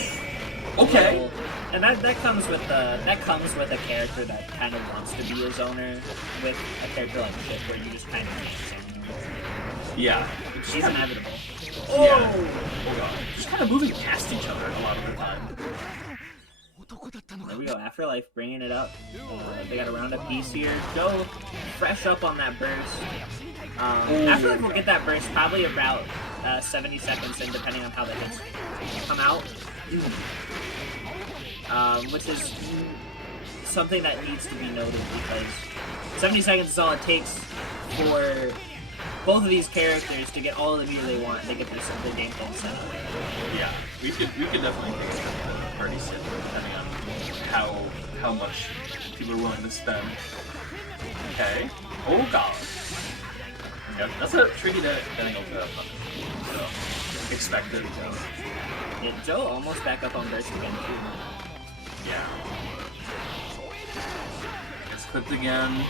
Okay. And that comes with a character that kind of wants to be a zoner, with a character like Chipp where you just kind of can't zone. Yeah. She's inevitable. Yeah. Oh god. Just kind of moving past each other a lot of the time. There we go, Afterlife bringing it up. They got a roundup piece here. Joe, fresh up on that burst. Afterlife will get that burst probably about 70 seconds in, depending on how the hits come out. Which is something that needs to be noted, because 70 seconds is all it takes for both of these characters to get all the gear they want. They get their game plan set up. Yeah, we could definitely make a party sit depending on how much people are willing to spend. Okay. Oh god. Yeah, that's a tricky getting over that punish. So expected. Yeah, Joe almost back up on burst again too. Yeah. Gets clipped again.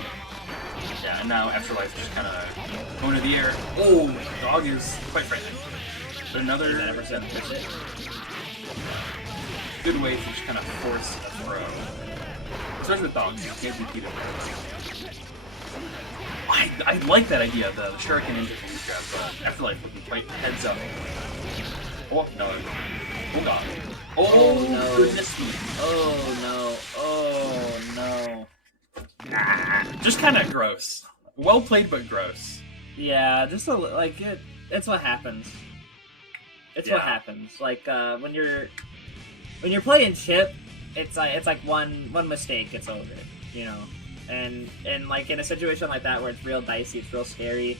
Yeah, and now Afterlife just kind of going to the air. Oh, dog is quite frightening. But another good way to just kind of force a throw. Especially with dogs, you can't repeat it. I like that idea, the shuriken into the loop grab, but Afterlife looking quite heads up. Oh, no. Hold on. Oh, no. Goodness me. Oh no. Just kind of gross. Well played, but gross. Yeah, just like it's what happens. It's what Yeah. happens. Like when you're playing Chipp, it's like one mistake, it's over. You know, and like in a situation like that where it's real dicey, it's real scary.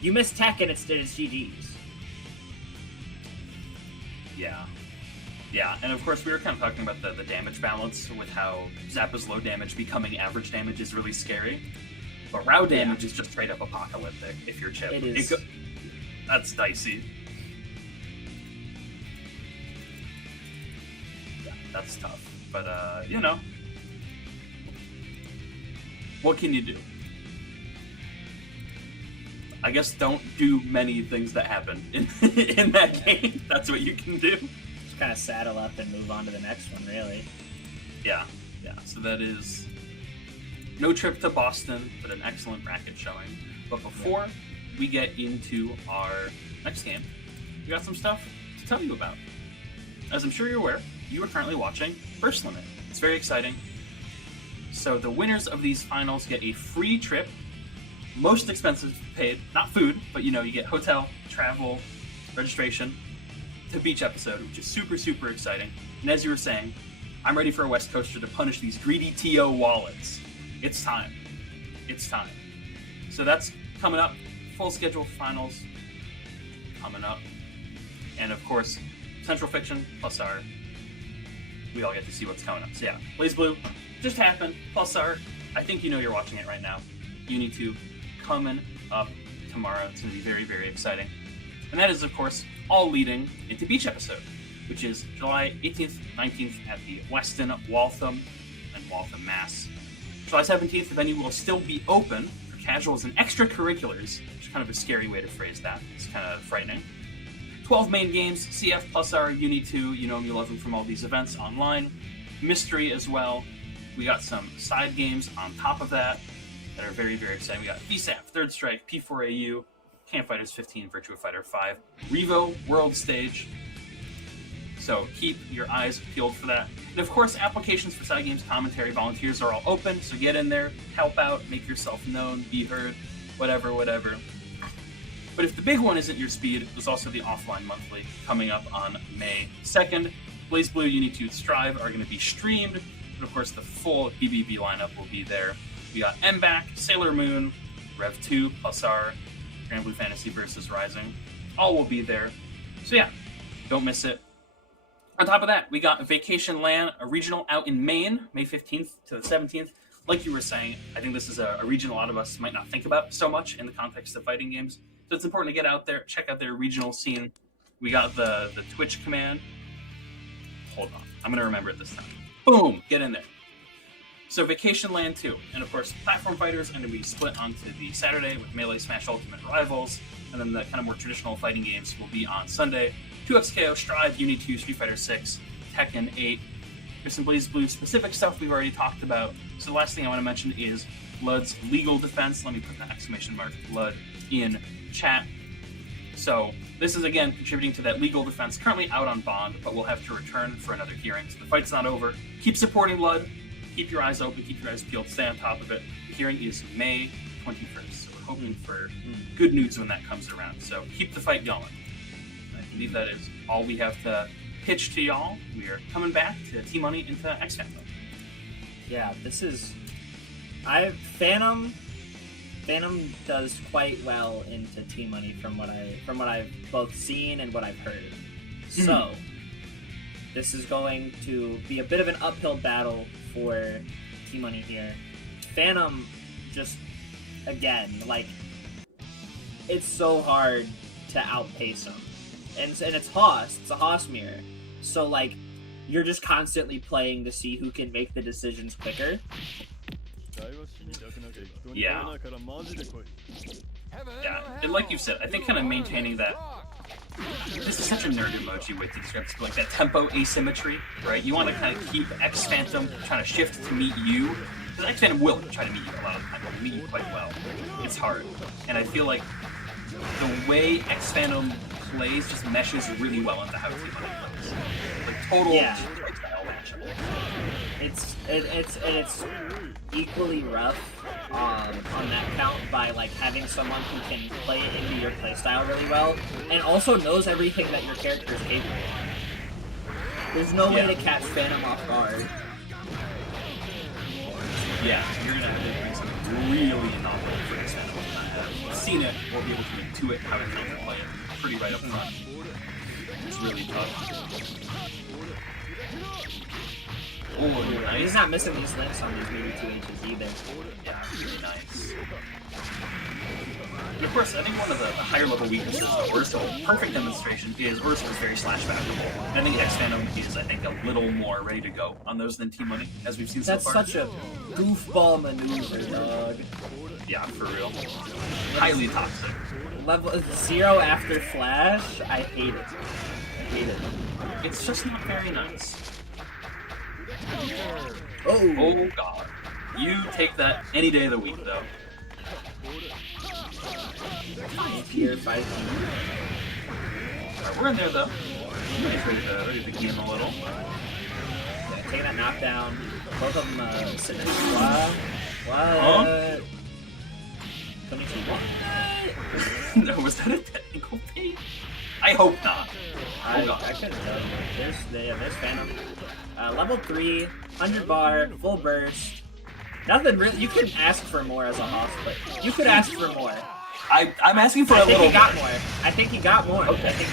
You miss tech and it's GG's. Yeah. Yeah, and of course we were kind of talking about the damage balance with how Zappa's low damage becoming average damage is really scary. But raw damage is just straight up apocalyptic if you're Chipp. It is. That's dicey. Yeah, that's tough. But, you know. What can you do? I guess don't do many things that happen in that game. That's what you can do. Just kind of saddle up and move on to the next one, really. Yeah. So that is no trip to Boston, but an excellent bracket showing. But before we get into our next game, we got some stuff to tell you about. As I'm sure you're aware, you are currently watching Burst Limit. It's very exciting. So the winners of these finals get a free trip, most expensive paid, not food, but you get hotel, travel, registration, to Beach Episode, which is super, super exciting. And as you were saying, I'm ready for a West Coaster to punish these greedy TO wallets. It's time. It's time. So that's coming up. Full schedule finals coming up. And of course, Centralfiction plus our, we all get to see what's coming up. So yeah, BlazBlue just happened, plus our, I think you're watching it right now. Uni 2 coming up tomorrow. It's going to be very, very exciting. And that is, of course, all leading into Beach Episode, which is July 18th, 19th at the Westin Waltham in Waltham, Mass. July 17th, the venue will still be open for casuals and extracurriculars, which is kind of a scary way to phrase that. It's kind of frightening. 12 main games, CF plus our Uni 2, you know them, you love them from all these events online. Mystery as well. We got some side games on top of that are very, very exciting. We got VSAP, Third Strike, P4AU, Camp Fighters 15, Virtua Fighter 5, Revo World Stage. So keep your eyes peeled for that. And of course, applications for side games, commentary, volunteers are all open, so get in there, help out, make yourself known, be heard, whatever. But if the big one isn't your speed, there's also the offline monthly coming up on May 2nd. BlazBlue, Uni 2, Strive are going to be streamed, and of course the full BBB lineup will be there. We got MBAC, Sailor Moon, Rev 2, plus our Grand Blue Fantasy vs. Rising. All will be there. So yeah, don't miss it. On top of that, we got Vacation Land, a regional out in Maine, May 15th to the 17th. Like you were saying, I think this is a region a lot of us might not think about so much in the context of fighting games. So it's important to get out there, check out their regional scene. We got the Twitch command. Hold on, I'm going to remember it this time. Boom, get in there. So Vacation Land 2, and of course Platform Fighters are going to be split onto the Saturday with Melee Smash Ultimate Rivals, and then the kind of more traditional fighting games will be on Sunday. 2XKO, Strive, Uni 2, Street Fighter 6, Tekken 8. There's some BlazBlue specific stuff we've already talked about. So the last thing I want to mention is Blood's legal defense. Let me put the exclamation mark Blood in chat. So this is again contributing to that legal defense, currently out on bond, but we'll have to return for another hearing. So the fight's not over. Keep supporting Blood. Keep your eyes open, keep your eyes peeled, stay on top of it. The hearing is May 21st, so we're hoping for good news when that comes around. So keep the fight going. I believe that is all we have to pitch to y'all. We are coming back to Tmunny into XPHANTOM. Yeah, this is... Phantom does quite well into Tmunny from what I've both seen and what I've heard. So this is going to be a bit of an uphill battle for Tmunny here. Phantom just, again, like, it's so hard to outpace him. And it's Haas, it's a Haas mirror. So, like, you're just constantly playing to see who can make the decisions quicker. Yeah, and like you said, I think kind of maintaining that, this is such a nerd emoji way to describe this, but like that tempo asymmetry, right? You want to kind of keep XPHANTOM trying to shift to meet you, because XPHANTOM will try to meet you a lot of the time, but meet you quite well. It's hard, and I feel like the way XPHANTOM plays just meshes really well into how Tmunny plays. Like total Yeah. style matchup. It's equally rough on that count by like having someone who can play it into your playstyle really well and also knows everything that your character is capable of. There's no way to catch Phantom off guard. Yeah, you're gonna have to bring something really novel for this Phantom. I've seen it, we'll be able to intuit how to play it pretty right up front. It's really tough. Oh, nice. He's not missing these links on these maybe 2Hs either. Yeah, really nice. And of course, I think one of the higher level weaknesses of Urso, perfect demonstration, is Urso is very slash backable. And I think XPHANTOM is, I think, a little more ready to go on those than Tmunny, as we've seen so far. That's such a goofball maneuver, dog. Yeah, for real. Highly toxic. Level 0 after flash, I hate it. I hate it. It's just not very nice. Oh! Oh god. You take that any day of the week, though. 5 tier, 5 tier. Alright, we're in there, though. Ready to game a little. Yeah, taking that knockdown. Both of them sitting next to What? Huh? 22. No, was that a technical bait? I hope not. I couldn't tell you. There's Phantom. Level 3, 100 bar, full burst. Nothing really. You couldn't ask for more as a host, but you could ask for more. I'm asking for I a think little he got more. I think he got more. Okay. I think,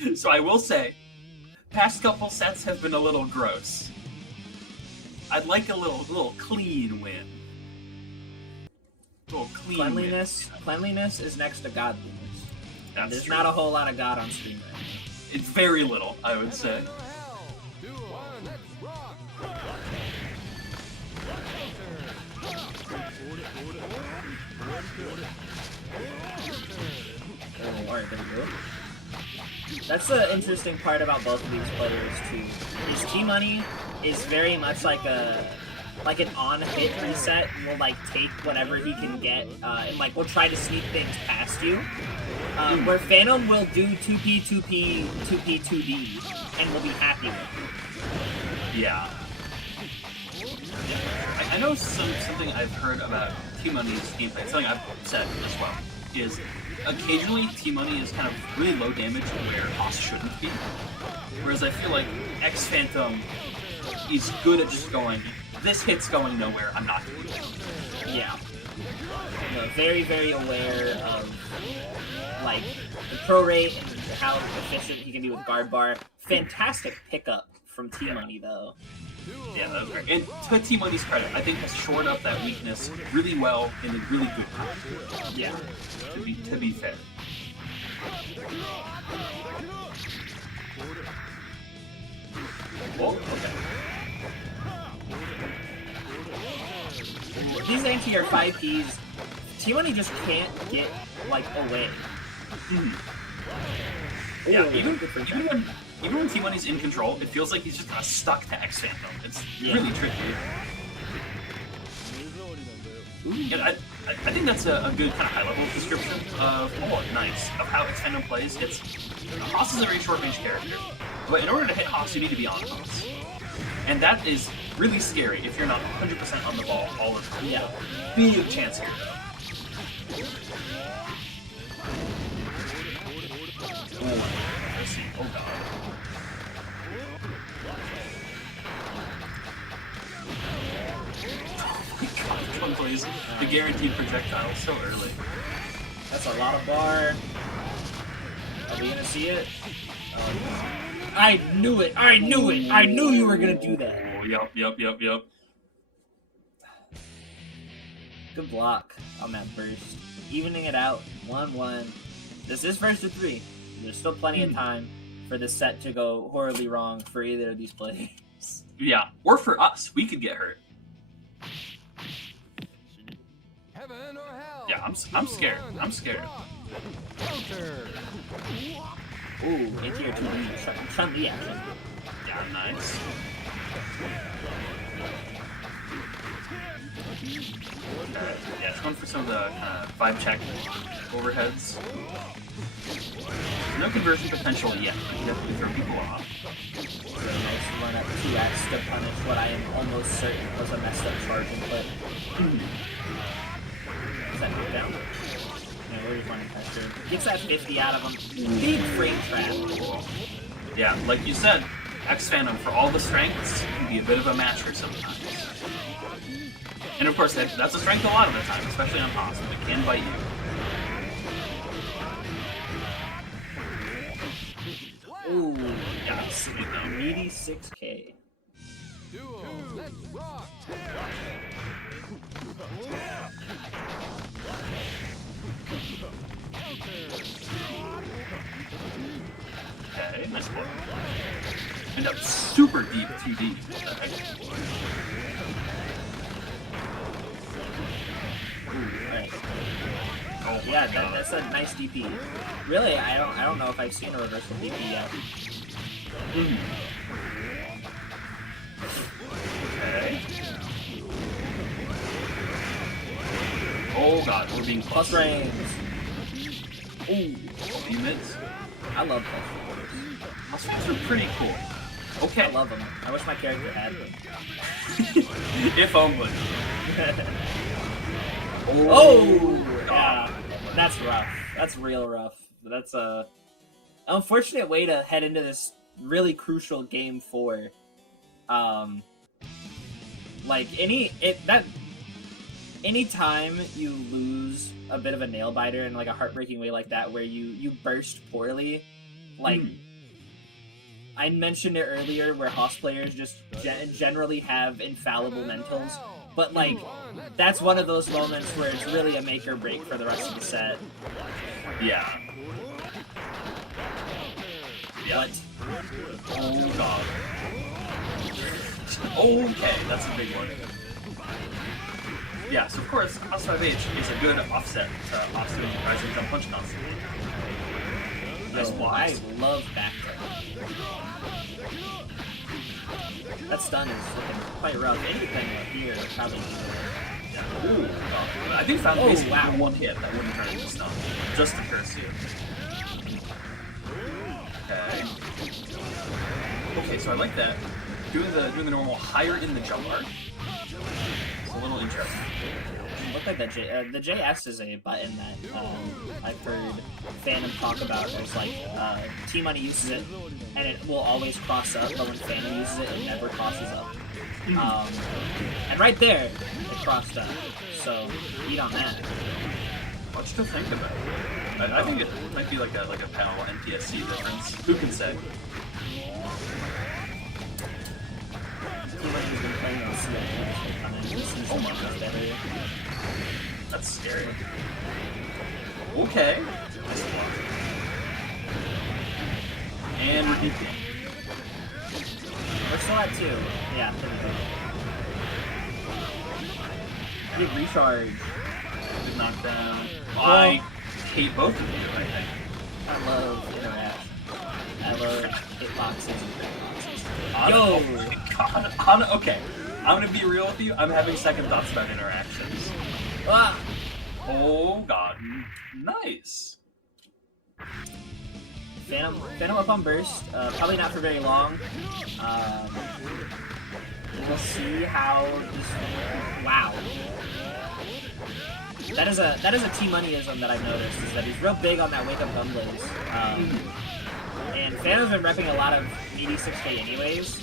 okay. So I will say, past couple sets have been a little gross. I'd like a little clean win. A little clean Cleanliness is next to godliness. That's There's true. not a whole lot of God on stream right now. It's very little, I would say. Oh, alright, there we go. That's the interesting part about both of these players too. Is Tmunny is very much like an on-hit reset and will like take whatever he can get and like will try to sneak things past you. Where Phantom will do 2P, 2P, 2P, 2D and will be happy with it. Yeah. I know something I've heard about Tmunny's gameplay, something I've said as well, is occasionally Tmunny is kind of really low damage where Hoss shouldn't be. Whereas I feel like XPHANTOM is good at just going, this hit's going nowhere, I'm not doing it. Yeah. You know, very, very aware of like the pro rate and how efficient he can be with guard bar. Fantastic pickup from Tmunny though. Yeah, that was great. And to Tmunny's credit, I think has shored up that weakness really well in a really good way. Yeah. To be fair. Oh, okay. These anti-air 5Ps, Tmunny just can't get like away. Yeah, Ooh, even good for when Tmunny's in control, it feels like he's just kind of stuck to XPHANTOM. It's really tricky. And I think that's a good kind of high-level description of how XPHANTOM plays. It's Hoss is a very short-range character, but in order to hit Hoss, you need to be on Hoss, and that is really scary if you're not 100% on the ball all the time. Yeah. Big chance here, though. Let's see. Oh god. Oh my god, one plays the guaranteed projectile so early. That's a lot of bar. Are we gonna see it? I knew it! I knew it! I knew you were gonna do that! Oh, yep. Good block on that burst. Evening it out. 1-1. This is first to 3. There's still plenty of time for this set to go horribly wrong for either of these players. Yeah, or for us. We could get hurt. Heaven or hell? Yeah, I'm scared. I'm scared. Counter. Ooh, ATR 2D. Chun-Li action. Yeah, nice. Yeah, it's going for some of the kind of 5-check overheads. No conversion potential yet, but you definitely throw people off. Really nice run up 2x to punish what I am almost certain was a messed up charge input. Is that Nook down? No, we're just running pressure. Gets that 50 out of him. Big frame trap. Yeah, like you said, XPHANTOM, for all the strengths, can be a bit of a matcher sometimes. And of course, that's a strength a lot of the time, especially on Haas, but it can bite you. Ooh, Yeah, sweet though. meaty 6K. Duo, let's rock. Okay, nice one. End up super deep 2D. What the heck? Right. Oh my Yeah, God. that's a nice DP. Really, I don't know if I've seen a reversal DP yet. Okay. Oh God, we're being Plus close. range. Ooh, Few mids. I love those. Muscles are pretty cool. Okay. I love them. I wish my character had them. If only. Oh, yeah, that's rough. That's real rough. That's a unfortunate way to head into this really crucial game 4. Like anytime you lose a bit of a nail biter in like a heartbreaking way like that, where you burst poorly, like I mentioned it earlier, where Haas players just generally have infallible mentals, but like that's one of those moments where it's really a make or break for the rest of the set. Yeah. Yeah. But Oh God. Okay, that's a big one. Yeah, so of course, House 5H is a good offset to Austin Rising Jump Punch constantly. Nice I blocks. love back throw. That stun is looking quite rough. Anything up here would probably be Yeah. Ooh. I think found basically wow. one hit that wouldn't turn into stun. Just to curse you. Okay. Okay, so I like that. Doing the normal higher in the jump arc. It's a little interesting. It looked like the JS is a button that I've heard Phantom talk about. There's like Tmunny uses it and it will always cross up, but when Phantom uses it, it never crosses up. And right there, it crossed up. So eat on that. Much to think about. I think it might be like a PAL NTSC difference. Who can say? Tmunny's been playing on CLS. Oh my God. Better. That's scary. Okay. Nice block. And we're deep. We're still at 2. Yeah, there we go. Big recharge. Good knockdown. I hate both of you, I think. I love interaction. I love hitboxes and hitboxes. Yo! Oh my God. Okay, I'm gonna be real with you. I'm having second thoughts about interactions. Ah! Oh God. Nice. Phantom up on burst. Probably not for very long. We'll see how this. Wow. That is a Tmunnyism that I've noticed, is that he's real big on that wake up gun blaze. And Phantom's been repping a lot of meaty 6K anyways.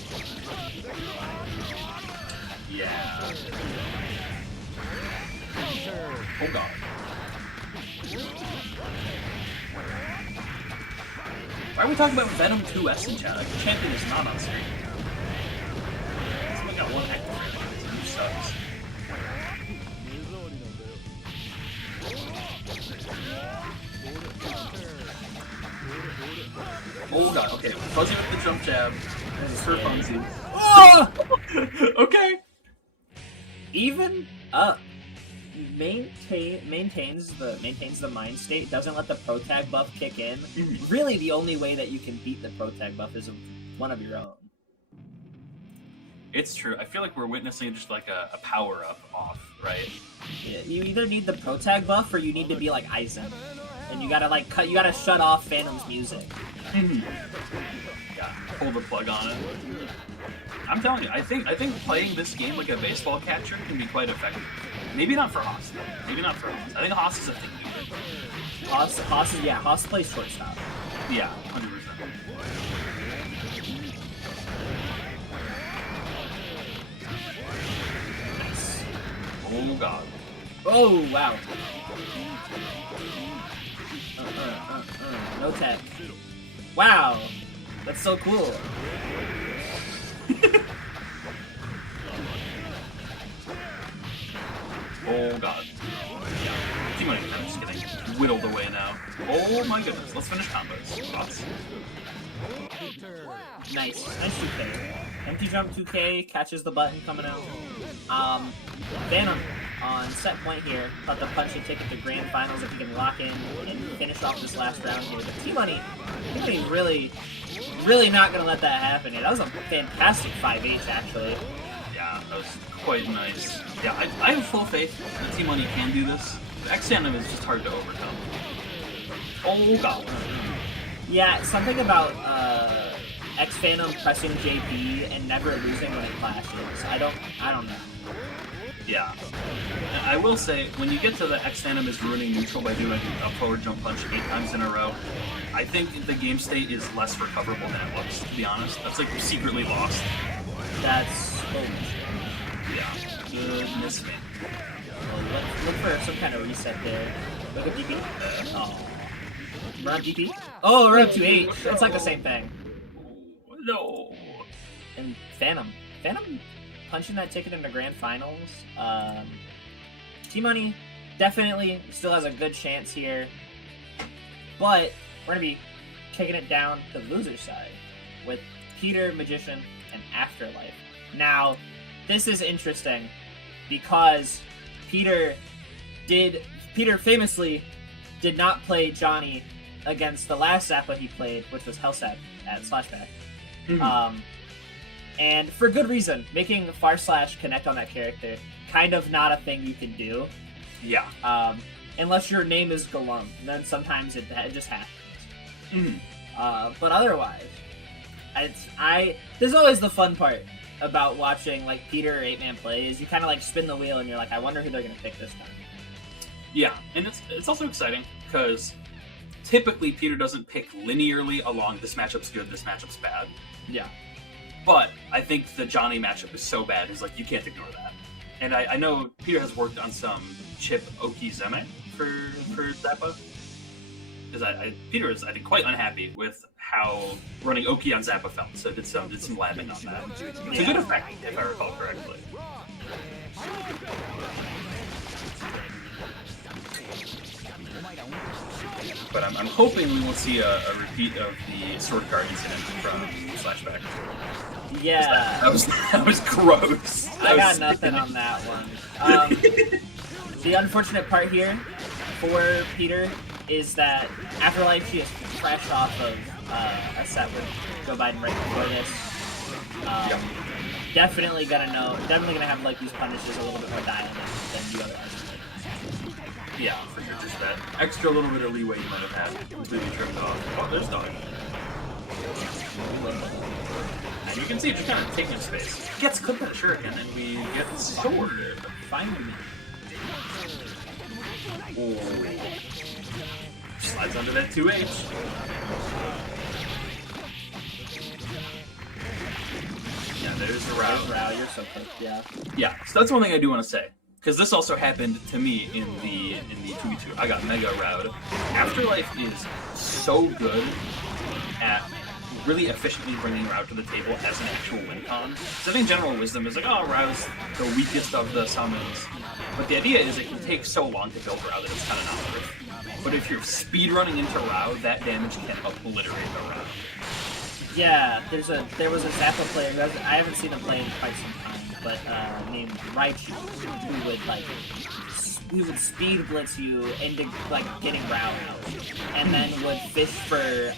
Yeah. Oh God. Why are we talking about Venom 2S in chat? Like, the champion is not on screen. Someone got one active right. He sucks. Oh God, okay. Fuzzy with the jump jab. Sir Funzy. Oh! Okay. Even up. Maintains the mind state, doesn't let the pro tag buff kick in. Really, the only way that you can beat the pro tag buff is one of your own. It's true. I feel like we're witnessing just like a power-up off, right? Yeah, you either need the pro tag buff or you need to be like Aizen, and you gotta like you gotta shut off Phantom's music. Yeah, pull the plug on it. I'm telling you, I think playing this game like a baseball catcher can be quite effective. Maybe not for Haas, though. Maybe not for Haas. I think Haas is a thing. Haas plays shortstop. Yeah, 100%. Nice. Oh god. Oh wow. No tech. Wow, that's so cool. Oh god. Tmunny, I'm just getting whittled away now. Oh my goodness, let's finish combos. Thoughts? Nice 2K. Empty jump 2K, catches the button coming out. Phantom on set point here, about to punch a ticket to grand finals if he can lock in and finish off this last round here. But Tmunny really not gonna let that happen here. That was a fantastic 5H actually. Yeah, that was quite nice. Yeah, I have full faith that Tmunny can do this. The XPHANTOM is just hard to overcome. Oh god. Yeah, something about XPHANTOM pressing JP and never losing when it clashes. I don't know. Yeah. I will say, when you get to the XPHANTOM is ruining neutral by doing a forward jump punch 8 times in a row, I think the game state is less recoverable than it looks, to be honest. That's like secretly lost. That's Yeah. Goodness me. well, look for some kind of reset there. Look at DP. Oh. Run DP? Oh, we're up to 8. It's like the same thing. No. And Phantom punching that ticket into grand finals. Tmunny definitely still has a good chance here, but we're gonna be kicking it down to the loser's side with Peter, Magician, and Afterlife. Now, this is interesting because Peter famously did not play Johnny against the last Zappa he played, which was Hellsap at Slashback. And for good reason, making // connect on that character, kind of not a thing you can do. Yeah. Unless your name is Galum, and then sometimes it just happens. But otherwise, there's always the fun part about watching like Peter or 8-man play is you kind of like spin the wheel and you're like, I wonder who they're gonna pick this time. Yeah, and it's also exciting because typically Peter doesn't pick linearly along this matchup's good, this matchup's bad. Yeah. But I think the Johnny matchup is so bad, it's like you can't ignore that. And I know Peter has worked on some Chipp Oki Zeme for Zappa. Because Peter is, I think, quite unhappy with how running Oki on Zappa felt, so did some labbing on that. It's a good effect, if I recall correctly. But I'm hoping we will see a repeat of the sword guard incident from Flashback. Yeah. That was gross. I got nothing on that one. The unfortunate part here for Peter is that Afterlife, she is fresh off of a set with Joe Biden right before this. Definitely gonna have like these punishes a little bit more dialed in than you otherwise would. Yeah, for sure. Just that extra little bit of leeway you might have had completely tripped off. Oh, there's dog. And you can see just kind of taking up space. He gets clipped with a shuriken, and we get sword. Finally. Oh. Slides under that 2H. Yeah, there's the row. You're so quick, yeah. Yeah, so that's one thing I do want to say. Because this also happened to me in the 2v2. I got mega rowed. Afterlife is so good at really efficiently bringing Row to the table as an actual win con. So I think general wisdom is like, oh, Row's the weakest of the summons. But the idea is it can take so long to build Row that it's kind of not worth. But if you're speed running into Row, that damage can obliterate the Row. Yeah, there was a Zappa player who I haven't seen him play in quite some time, but named Raichu, who would like speed blitz you into like getting rounds, and then would fish for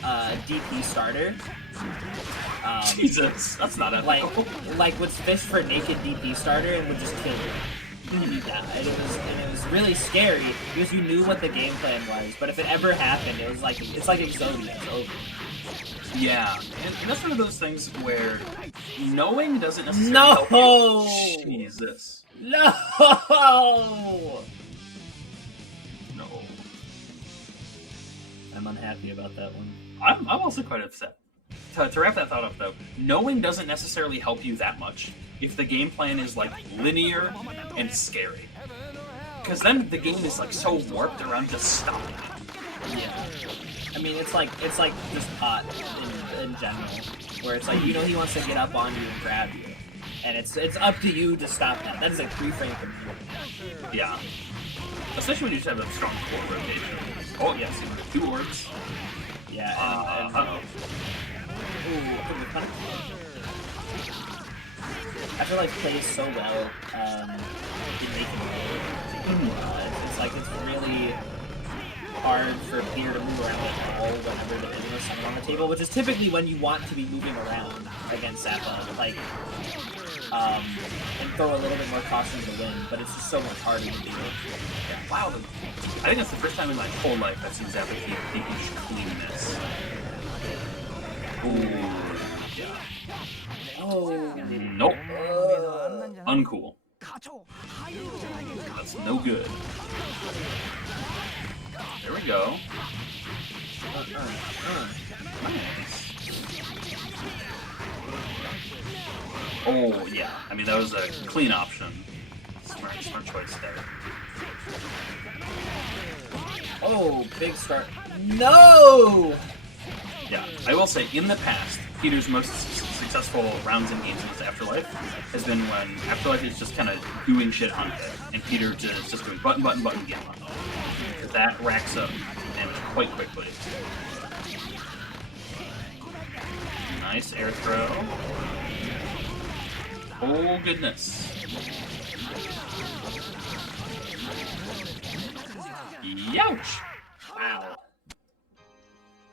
DP starter. Jesus, that's not ethical. Like would fish for naked DP starter and would just kill you. Yeah, and it was really scary because you knew what the game plan was, but if it ever happened, it was like it's like Exodia, it's over. Yeah, and that's one of those things where knowing doesn't necessarily help you. Jesus. No! No. I'm unhappy about that one. I'm also quite upset. To wrap that thought up, though, knowing doesn't necessarily help you that much if the game plan is, like, linear and scary. Because then the game is, like, so warped around just stopping. Yeah. I mean, it's like just pot in general, where it's like, you know he wants to get up on you and grab you. And it's up to you to stop that. That is a free-frame computer. Yeah. Especially when you just have a strong core rotation. Oh, yes, 2 orbs. Yeah, and Afterlife plays so well in making it. It's like it's really hard for Peter to move around at all whenever there is someone on the table, which is typically when you want to be moving around against Zappa, like, and throw a little bit more caution to win, but it's just so much harder to do. Yeah, wow, I think that's the first time in my whole life I've seen Zappa take huge cleanness. Ooh, yeah. Oh, nope. Uncool. That's no good. There we go. Nice. Oh, yeah. I mean, that was a clean option. Smart choice there. Oh, big start. No! Yeah, I will say, in the past, Peter's most successful rounds and games in his Afterlife has been when Afterlife is just kind of doing shit on it, and Peter is just doing button, gamma. That racks up damage quite quickly. Nice air throw. Oh, goodness. Youch! Wow.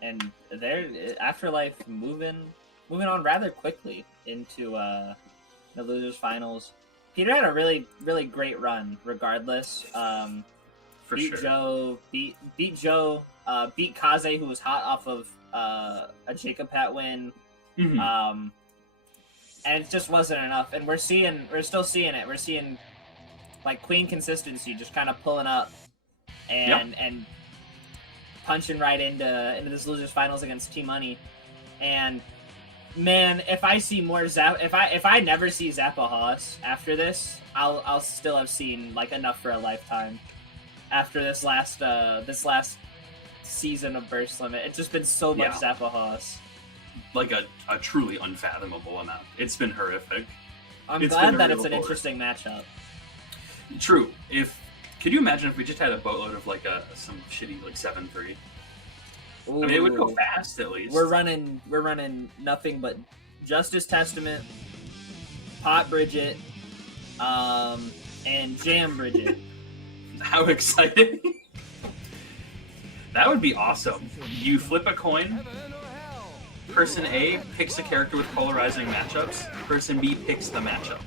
And there, Afterlife moving on rather quickly into the losers finals. Peter had a really great run, regardless. Beat sure. Joe, beat Joe, beat Kaze, who was hot off of a Jacob Pat win. Mm-hmm. And it just wasn't enough. And we're still seeing it. We're seeing like Queen consistency, just kind of pulling up and punching right into this losers finals against Tmunny. And man, if I see more Zappa, if I never see Zappa Haas after this, I'll still have seen like enough for a lifetime. After this last season of Burst Limit, it's just been so much Zappa Haas. Like a truly unfathomable amount. It's been horrific. I'm glad that it's an interesting matchup. True. Could you imagine if we just had a boatload of like some shitty like 7-3? I mean, it would go fast at least. We're running nothing but Justice Testament, Pot Bridget, and Jam Bridget. How exciting! That would be awesome. You flip a coin. Person A picks a character with polarizing matchups. Person B picks the matchup.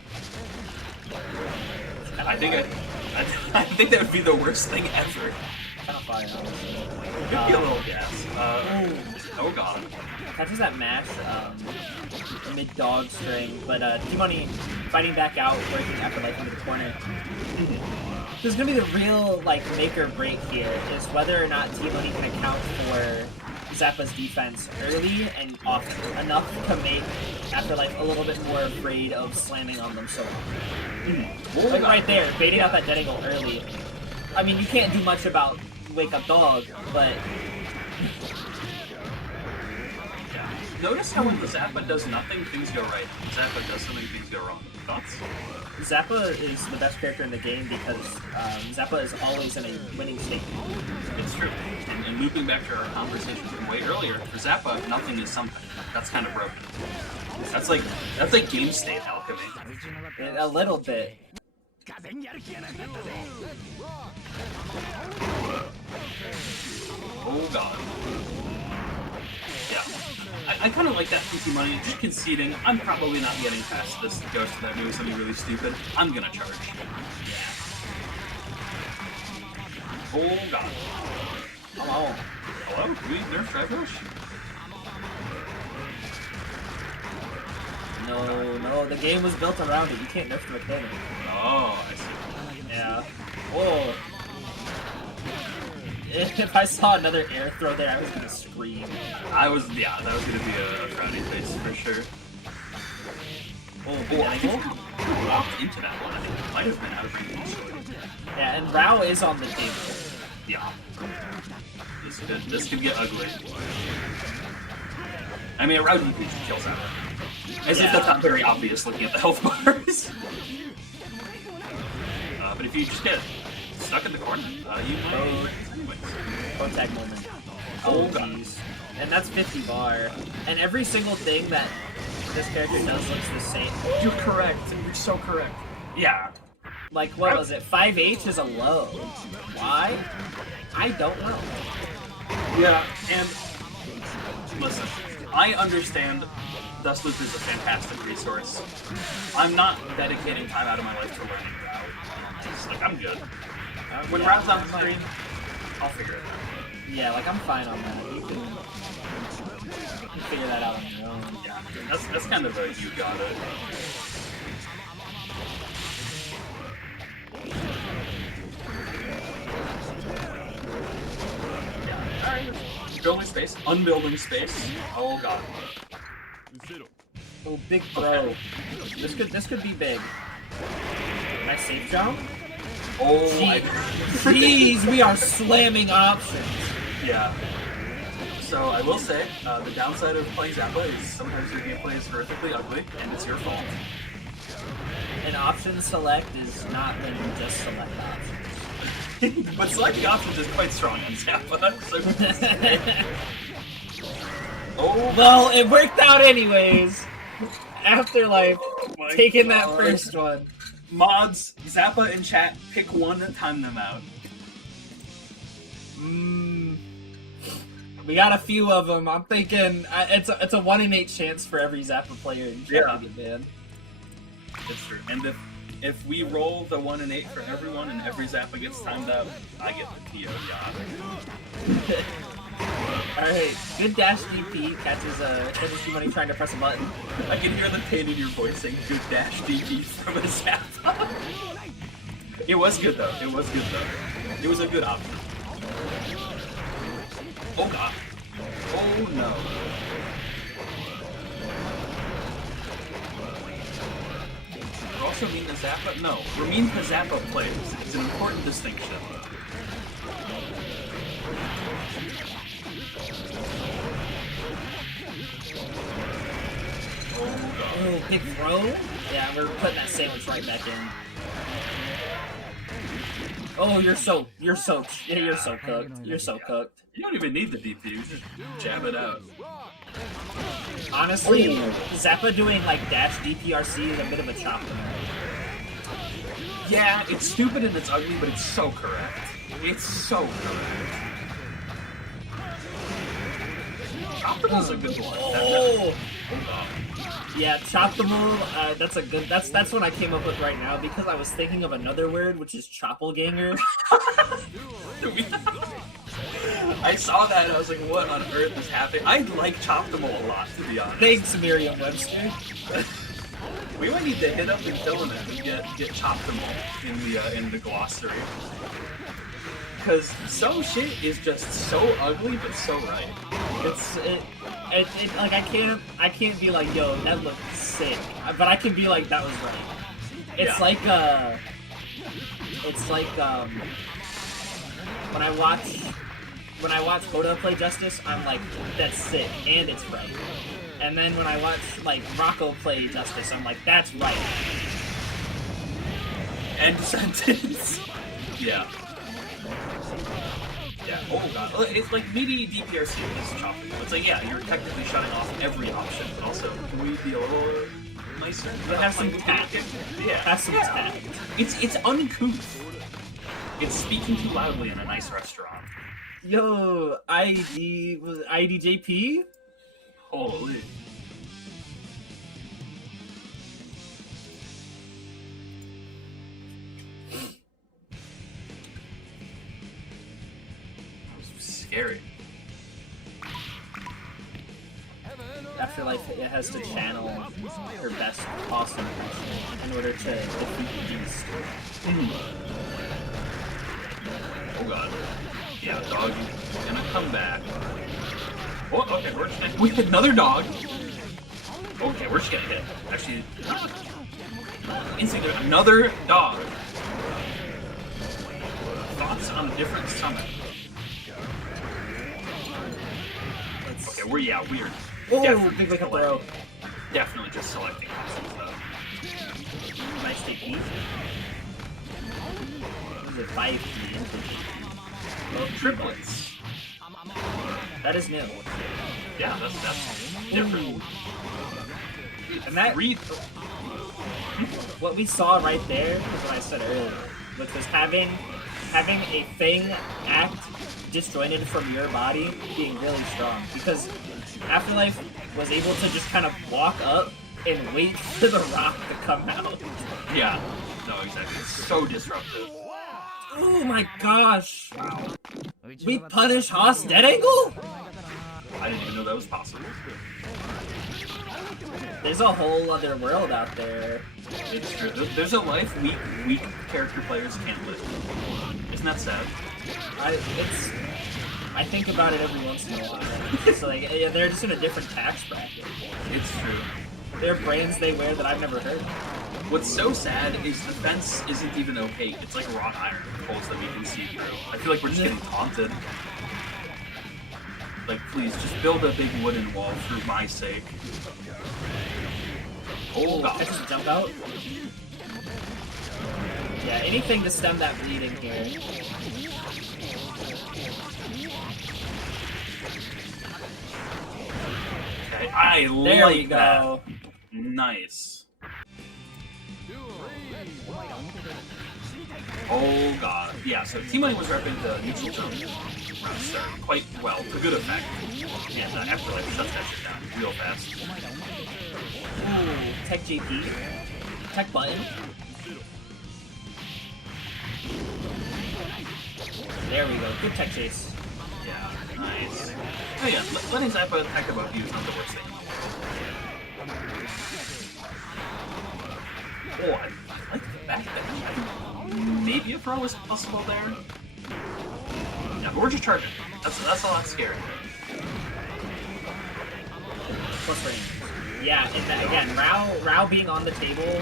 I think that would be the worst thing ever. Kind of fire. Could be a little gas. Oh god. Catches that match mid dog string, but Tmunny fighting back out, working Afterlife into the corner. There's gonna be the real like make or break here is whether or not Tmunny can account for Zappa's defense early and often enough to make Afterlife a little bit more afraid of slamming on them so long. Like right there, baiting out that dead angle early. I mean, you can't do much about Wake Up Dog, but... Notice how when Zappa does nothing, things go right. When Zappa does something, things go wrong. Thoughts? Zappa is the best character in the game because Zappa is always in a winning state. It's true. And looping back to our conversation from way earlier, for Zappa, nothing is something. That's kind of broken. That's like game state alchemy. A little bit. Oh god. Yeah. I kind of like that from Tmunny, just conceding, I'm probably not getting past this ghost without doing something really stupid. I'm gonna charge. Yeah. Oh god. Hello. Hello? Do we nerf Drive Rush? No, the game was built around it. You can't nerf the mechanic. Oh, I see. Yeah. Oh. If I saw another air throw there, I was gonna scream. That was gonna be a frowny face for sure. Oh, I think we walked into that one. I think it might have been out of range. yeah, and Rao is on the table. Yeah. This could get ugly. I mean, a Rao DP kills out. As if that's not very obvious looking at the health bars. But if you just get stuck in the corner, you might. Contact moment. Oh god. And that's 50 bar. And every single thing that this character does looks the same. You're correct. You're so correct. Yeah. Like, what was it? 5H is a low. Why? I don't know. Yeah, and listen, I understand Dust Loop is a fantastic resource. I'm not dedicating time out of my life to learning Rao. It's like, I'm good. When Rao's on the screen, I'll figure it out. Yeah, like, I'm fine on that. You can figure that out on your own. Yeah, that's kind of a you got it. Yeah, alright. Building space, unbuilding space. Oh god. Oh, big throw. This could be big. Nice safe jump. Oh, Jeez, we are slamming options. Yeah. So I will say, the downside of playing Zappa is sometimes your gameplay is horrifically ugly, and it's your fault. An option select is not when you just select options. But selecting options is quite strong in Zappa. So oh, well, it worked out anyways. Afterlife, my taking that God. first one. Mods, Zappa in chat, pick one and time them out. We got a few of them. I'm thinking it's a 1 in 8 chance for every Zappa player in chat to get banned. It's true. And if we roll the 1 in 8 for everyone and every Zappa gets timed out, I get the PO job. Alright, good dash DP catches Tmunny trying to press a button. I can hear the pain in your voice saying good dash DP from a Zappa. It was good though. It was good though. It was a good option. Oh god. Oh no. We're also mean to Zappa? No, we're mean to Zappa players. It's an important distinction. Oh, big throw? Yeah, we're putting that sandwich right back in. Oh, you're so cooked. You're so cooked. You don't even need the DP, you just jab it out. Honestly, Zappa doing like dash DPRC is a bit of a chop. Yeah, it's stupid and it's ugly, but it's so correct. It's so correct. Chopper's a good one. Oh! Yeah, chop the move. That's a good. That's what I came up with right now because I was thinking of another word, which is choppelganger. I saw that and I was like, what on earth is happening? I like Choptimal a lot, to be honest. Thanks, Merriam-Webster. We might need to hit up and fill in it and get Choptimal in the glossary. Because some shit is just so ugly but so right. It like I can't be like, yo, that looked sick, but I can be like, that was right. It's like when I watch Hoda play Justice, I'm like, that's sick and it's right. And then when I watch like Rocco play Justice, I'm like, that's right. End sentence. Yeah. Yeah, oh god. It's like meaty DPRC is chopping. It's like, yeah, you're technically shutting off every option, but also, can we be a little nicer. You have some tact. Yeah. Have some tact. It's uncouth. It's speaking too loudly in a nice restaurant. Yo, was it IDJP? Holy. Scary. Afterlife it has to channel her best awesome impression in order to defeat the beast. Oh god. Yeah, dog, gonna come back. Oh, okay, we're just we hit another dog. Okay, we're just getting hit. Actually, instantly, another dog. Thoughts on a different summon? Okay, we're Oh, big wake up throw. Definitely just selecting options though. Nice TP. What is it, 5 Oh, triplets. That is new. Yeah, that's different. And that what we saw right there is what I said earlier, which was having a thing act disjointed from your body being really strong, because Afterlife was able to just kind of walk up and wait for the rock to come out. Yeah, no, exactly. It's so disruptive. Oh my gosh! Wow. We punish Haas dead angle? I didn't even know that was possible. There's a whole other world out there. It's true. There's a life weak character players can't live. Isn't that sad? I think about it every once in a while. It's like, yeah, they're just in a different tax bracket. It's true. There are brains they wear that I've never heard of. What's so sad is the fence isn't even opaque. It's like wrought iron holes that we can see through. I feel like we're just getting taunted. Like, please, just build a big wooden wall for my sake. Oh god. I just jump out. Yeah, anything to stem that bleeding here. Okay, I There like we go. that. Nice. Oh god. Yeah, so Tmunny was repping the neutral zone roster quite well, to good effect. And Afterlife shuts that shit down real fast. Ooh, tech GP. Tech button. There we go. Good tech chase. Yeah, nice. Oh yeah, letting Zappa attack above you is not the worst thing in the world. Oh, I like the back there. Maybe a throw is possible there. Yeah, but we're just charging. That's a lot scary. Plus range. Yeah, and that, again, Rao being on the table.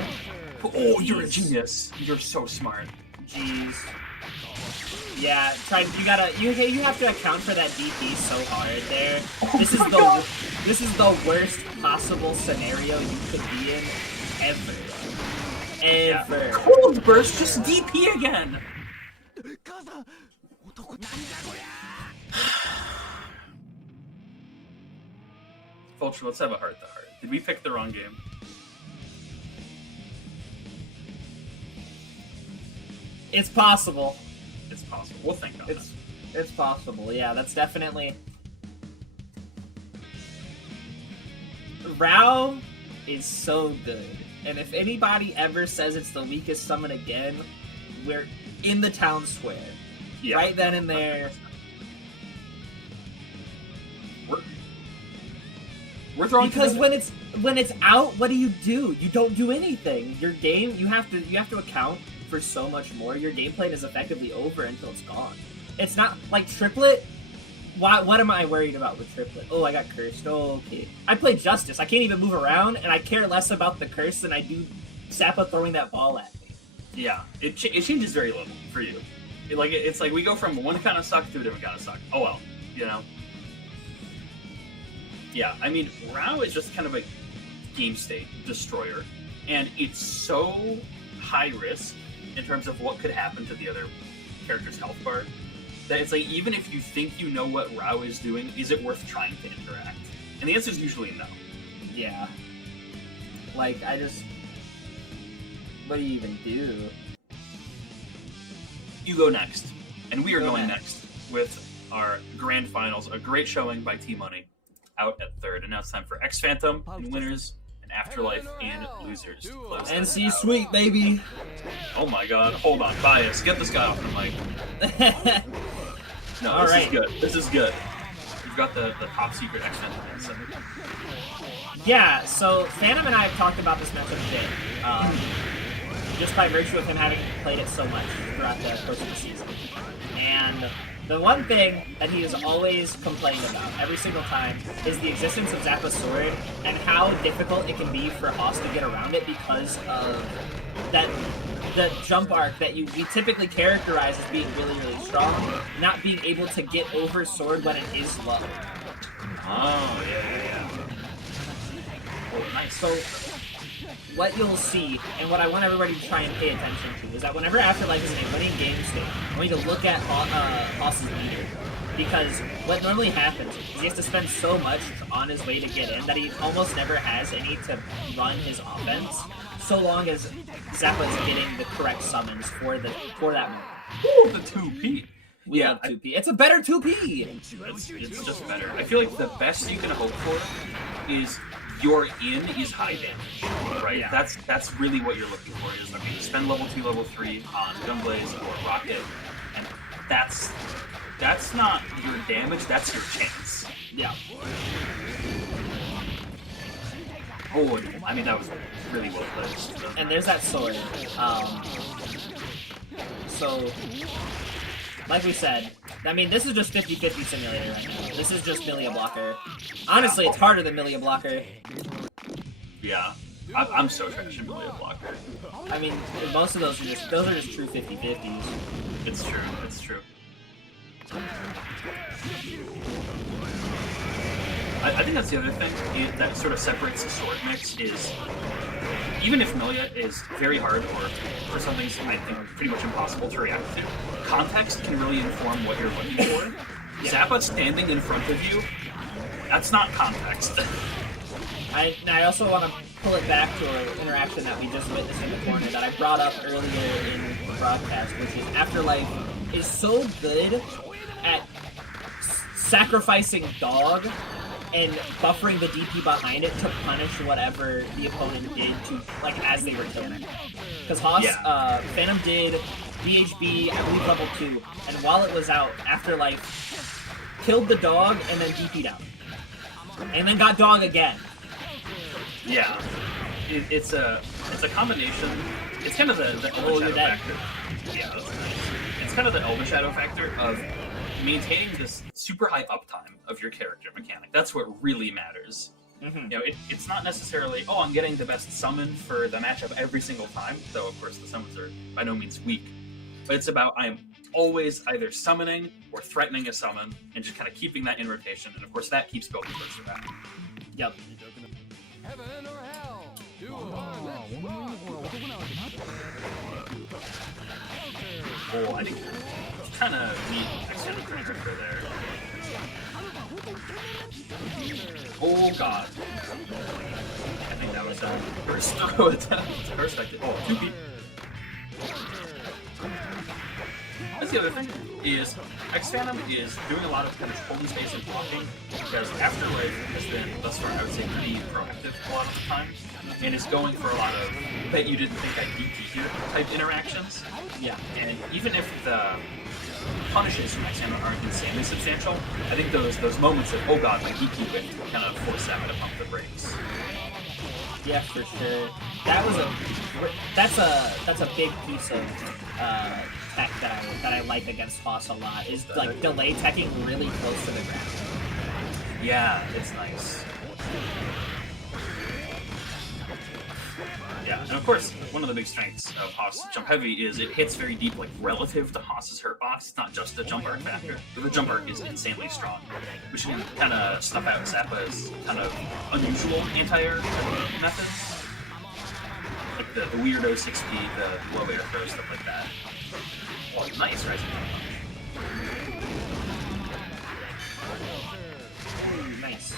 Oh, you're a genius. You're so smart. Jeez. Yeah, you have to account for that DP so hard there. Oh This is the worst possible scenario you could be in ever. Ever. Yeah. Cold burst, just DP again. Vulture, let's have a heart to heart. Did we pick the wrong game? It's possible. It's possible. We'll think on it. It's possible. Yeah, that's definitely. Rao is so good, and if anybody ever says it's the weakest summon again, we're in the town square. Yeah. Right then and there. We're throwing because when it's out, what do? You don't do anything. Your game, you have to account for so much more. Your game plan is effectively over until it's gone. It's not like Triplet. What am I worried about with Triplet? Oh, I got cursed. Oh, okay. I play Justice. I can't even move around, and I care less about the curse than I do Zappa throwing that ball at me. Yeah, it changes very little for you. It's like we go from one kind of suck to a different kind of suck. Oh well, you know. Yeah, I mean, Rao is just kind of a game state destroyer, and it's so high risk in terms of what could happen to the other character's health bar that it's like, even if you think you know what Rao is doing, is it worth trying to interact? And the answer is usually no. Yeah. Like, I just... What do you even do? You go next. And we are Go going next. next with our grand finals. A great showing by Tmunny out at third. And now it's time for XPHANTOM in winners and Afterlife in losers. to close this NC out. Sweet, baby! Oh my god. Hold on. Bias. Get this guy off the mic. No, All this right. is good. This is good. You've got the top secret XPHANTOM answer. Yeah, so Phantom and I have talked about this matchup a bit. Just by virtue of him having played it so much throughout the course of the season. And the one thing that he has always complained about every single time is the existence of Zappa's sword and how difficult it can be for Haas to get around it because of the jump arc that we typically characterize as being really, really strong, not being able to get over sword when it is low. Oh, yeah. Oh, nice. So what you'll see, and what I want everybody to try and pay attention to, is that whenever Afterlife is in a winning game state, I want you to look at Haas's meter. Because what normally happens is he has to spend so much on his way to get in that he almost never has any to run his offense, so long as Zappa is getting the correct summons for that moment. Ooh, the 2P. We Yeah, love 2P. It's a better 2P! It's just better. I feel like the best you can hope for is your in is high damage, right? Yeah. That's really what you're looking for. Is okay, spend level 2, level 3 on Gunblaze or Rocket, and that's not your damage. That's your chance. Yeah. Oh, I mean that was really well placed. And there's that sword. So, like we said, I mean, this is just 50-50 simulator right now. This is just Milia Blocker. Honestly, it's harder than Milia Blocker. Yeah, I'm so trash in Milia Blocker. I mean, most of those are just true 50-50s. It's true. It's true. I think that's the other thing that sort of separates the sword mix is even if Milia is very hard or for some things I think pretty much impossible to react to, context can really inform what you're looking for. Zappa standing in front of you, that's not context. I also want to pull it back to an interaction that we just witnessed in the corner that I brought up earlier in the broadcast, which is Afterlife is so good at sacrificing dog and buffering the DP behind it to punish whatever the opponent did to, like, as they were killing it. Because Haas, Phantom did BHB, I believe level 2, and while it was out, Afterlife killed the dog and then DP'd out. And then got dog again. Yeah, it's a combination. It's kind of the Elder Shadow factor. Yeah, that's nice. It's kind of the Elder Shadow factor of maintaining this super high uptime of your character mechanic. That's what really matters. Mm-hmm. You know, it's not necessarily, oh, I'm getting the best summon for the matchup every single time, though of course the summons are by no means weak. But it's about I'm always either summoning or threatening a summon and just kind of keeping that in rotation, and of course that keeps building towards your back. Yep. Heaven or hell? Do one. Let's rock. Oh, I think kind of neat extended character there. Oh god. I think that was a first throw attempt. First, oh, 2P. That's the other thing, is XPHANTOM is doing a lot of kind of holding space and blocking, because Afterlife has been, thus far, I would say, pretty proactive a lot of the time, and is going for a lot of bet you didn't think I'd beat you here type interactions. Yeah. And even if the punishes from XPHANTOM aren't insanely substantial, I think those moments of, oh god, my DP whip kind of force Zappa to pump the brakes. Yeah, for sure. That's a big piece of tech that I like against Haas a lot, is like delay teching really close to the ground. Yeah, it's nice. Yeah, and of course, one of the big strengths of Haas Jump Heavy is it hits very deep, like, relative to Haas's hurt box. It's not just the jump arc factor, but the jump arc is insanely strong, which can kind of snuff out Zappa's kind of unusual anti-air methods. Like the weirdo 6P, the low air throw, stuff like that. Oh, nice rising Nice.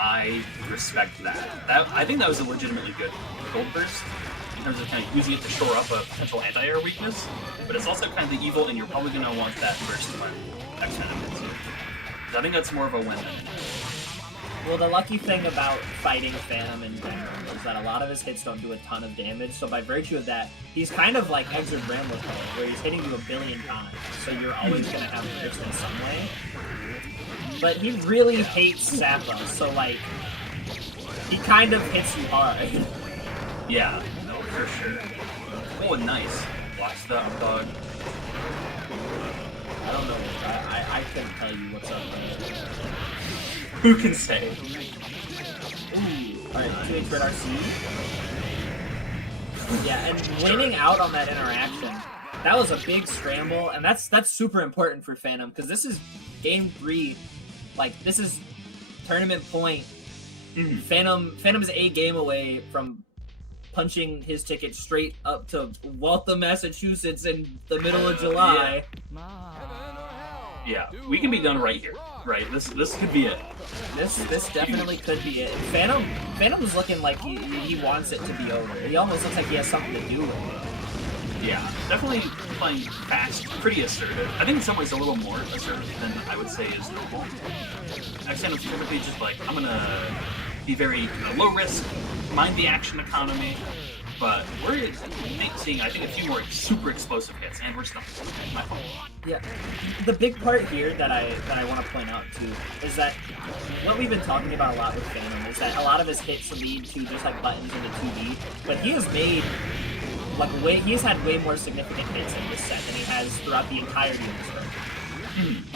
I respect that. I think that was a legitimately good gold burst in terms of kind of using it to shore up a potential anti-air weakness, but it's also kind of the evil, and you're probably going to want that burst when X-Phantom hits you. So I think that's more of a win than anything. Well, the lucky thing about fighting Phantom in general is that a lot of his hits don't do a ton of damage, so by virtue of that, he's kind of like Exert Bramble Code, where he's hitting you a billion times, so you're always going to have hits in some way. But he really hates Zappa, so like, he kind of hits you hard. Yeah, no, for sure. Oh, nice. Blocks the up dog. I don't know, I couldn't tell you what's up there. Who can say? Ooh, alright, 2H Red RC. Yeah, and winning out on that interaction, that was a big scramble, and that's super important for Phantom, because this is game 3, like, this is tournament point. Phantom's a game away from punching his ticket straight up to Waltham, Massachusetts in the middle of July. Yeah, we can be done right here. Right, this could be it. This definitely could be it. Phantom's looking like he wants it to be over. He almost looks like he has something to do with it. Yeah, definitely playing fast, pretty assertive. I think in some ways a little more assertive than I would say is normal. X-Phantom's typically just like, I'm gonna be very low risk, mind the action economy, but we're seeing, I think, a few more super explosive hits, and we're stuck. My fault. Yeah, the big part here that I want to point out too is that what we've been talking about a lot with Phantom is that a lot of his hits lead to just like buttons into 2D, but he has made like he's had way more significant hits in this set than he has throughout the entirety of this tournament.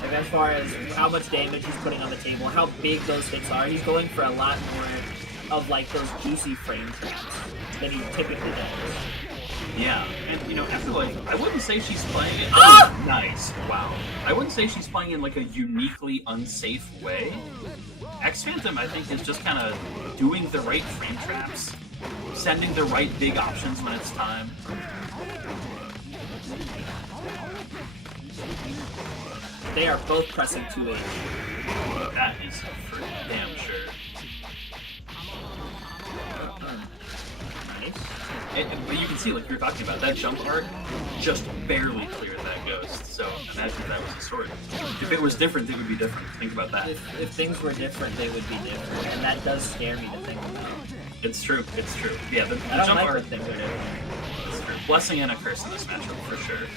Like as far as how much damage he's putting on the table, how big those hits are, he's going for a lot more of like those juicy frame traps than he typically does. Yeah, and you know, Afterlife, I wouldn't say she's playing it. Ah! Nice, wow. I wouldn't say she's playing in like a uniquely unsafe way. XPHANTOM, I think, is just kind of doing the right frame traps, sending the right big options when it's time. They are both pressing 2H. That is for damn sure. But you can see, like you were talking about, that jump arc just barely cleared that ghost. So imagine if that was a sword. If it was different, it would be different. Think about that. If things were different, they would be different, and that does scare me to think about. It's true. It's true. Yeah, the I don't jump like arc. when things are different. It's true. Blessing and a curse in this matchup for sure.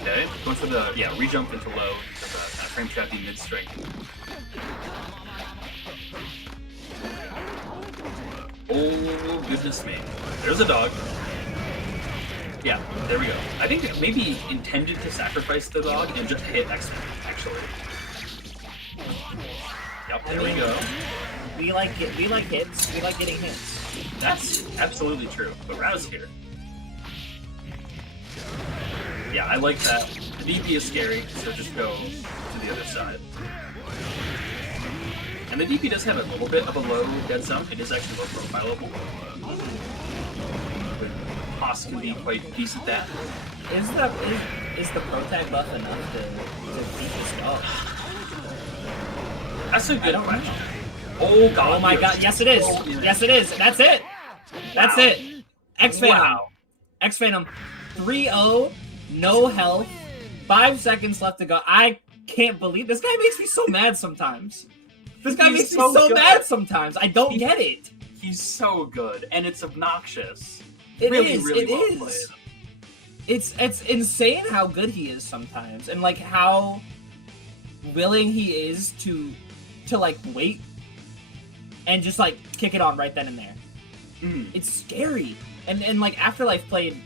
Okay, going for the re-jump into low, into the kind of frame trappy mid string. Oh, goodness me. There's a dog. Yeah, there we go. I think it maybe intended to sacrifice the dog and just hit X-Men, actually. Yep, there we go. We like hits. We like getting hits. That's absolutely true. But Rouse here. Yeah, I like that. The DP is scary, so just go to the other side. And the DP does have a little bit of a low dead zone. It is actually low profileable. Haas can be quite decent at that. Is the pro tag buff enough to beat this dog? That's a good question. Oh god. Oh my god, yes it is. Yes it is. That's it. That's it. X-Phantom. Wow. X-Phantom 3-0, no health, 5 seconds left to go. I can't believe this guy makes me so mad sometimes. This guy makes me so mad sometimes. I don't get it. He's so good, and it's obnoxious. It really, is. really It well is. played. It's insane how good he is sometimes, and like how willing he is to like wait and just like kick it on right then and there. It's scary, and like Afterlife played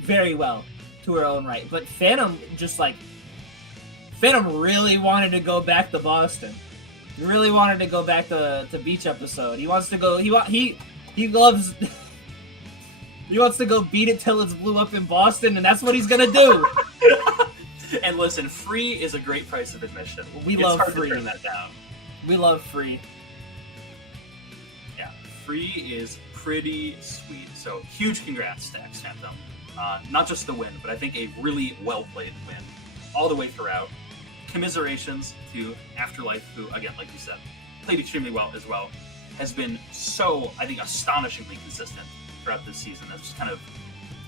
very well to her own right, but Phantom really wanted to go back to Boston. Really wanted to go back to beach episode. He wants to go. He loves. He wants to go beat it till it's blew up in Boston, and that's what he's gonna do. And listen, free is a great price of admission. We love hard free. to turn that down. We love free. Yeah, free is pretty sweet. So huge congrats to XPHANTOM. Not just the win, but I think a really well played win all the way throughout. commiserations to Afterlife, who, again, like you said, played extremely well as well, has been so, I think, astonishingly consistent throughout this season. That's just kind of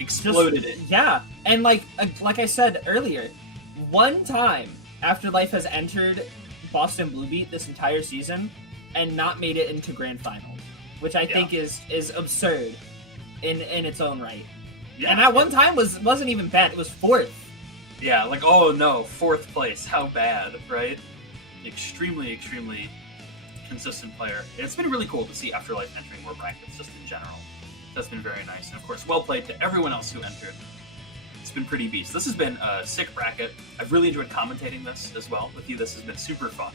exploded it. Yeah, and like I said earlier, one time Afterlife has entered Boston Blue Beat this entire season and not made it into Grand Finals, which I think is absurd in its own right. Yeah. And that one time wasn't even bad. It was 4th. Yeah, like, oh no, 4th place. How bad, right? Extremely, extremely consistent player. It's been really cool to see Afterlife entering more brackets just in general. That's been very nice. And of course, well played to everyone else who entered. It's been pretty beast. This has been a sick bracket. I've really enjoyed commentating this as well with you. This has been super fun.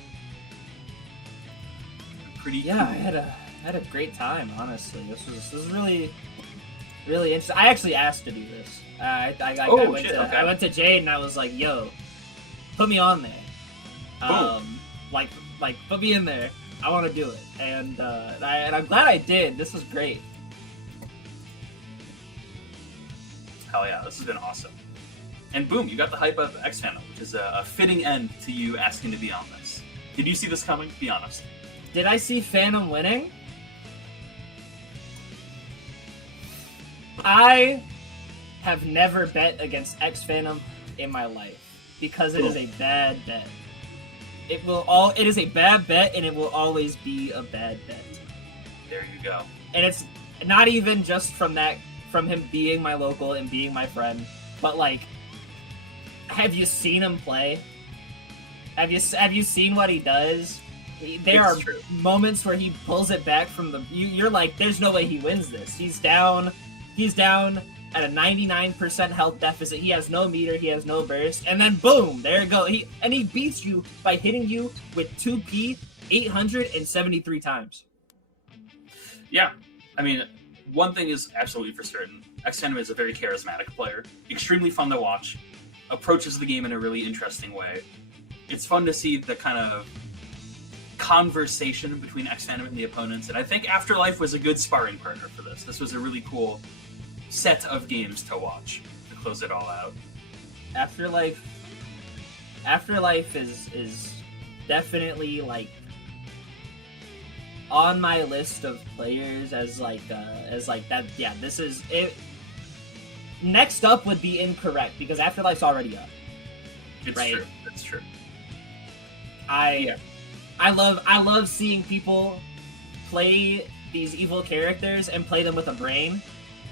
Pretty cool. I had a great time, honestly. This was really, really interesting. I actually asked to do this. I went to Jade and I was like, yo, put me on there. Like put me in there. I want to do it. And I'm glad I did. This was great. Hell yeah, this has been awesome. And boom, you got the hype of XPHANTOM, which is a fitting end to you asking to be on this. Did you see this coming? Be honest. Did I see Phantom winning? I have never bet against XPHANTOM in my life because it is a bad bet. It is a bad bet, and it will always be a bad bet. There you go. And it's not even just from him being my local and being my friend, but like, have you seen him play? Have you seen what he does? There are moments where he pulls it back from the. You're like, there's no way he wins this. He's down at a 99% health deficit. He has no meter. He has no burst, and then boom, there you go. He beats you by hitting you with 2P 873 times. Yeah, I mean, one thing is absolutely for certain. XPHANTOM is a very charismatic player, extremely fun to watch, approaches the game in a really interesting way. It's fun to see the kind of conversation between XPHANTOM and the opponents, and I think Afterlife was a good sparring partner for this. This was a really cool set of games to watch to close it all out. Afterlife is definitely like on my list of players as that. Yeah, this is it. Next up would be incorrect because Afterlife's already up. It's right? True. That's true. I love seeing people play these evil characters and play them with a brain,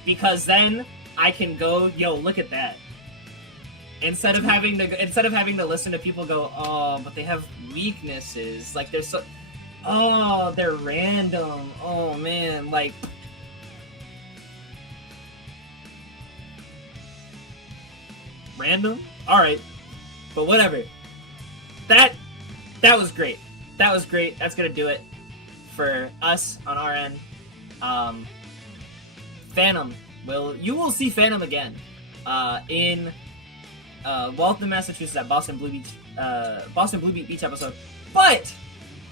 because then I can go, yo, look at that. Instead of having to listen to people go, oh, but they have weaknesses. Like they're random. Oh man, like random? Alright. But whatever. That was great. That was great. That's gonna do it for us on our end. Phantom you will see Phantom again in Waltham, Massachusetts at Boston Blue Beat Beach episode. But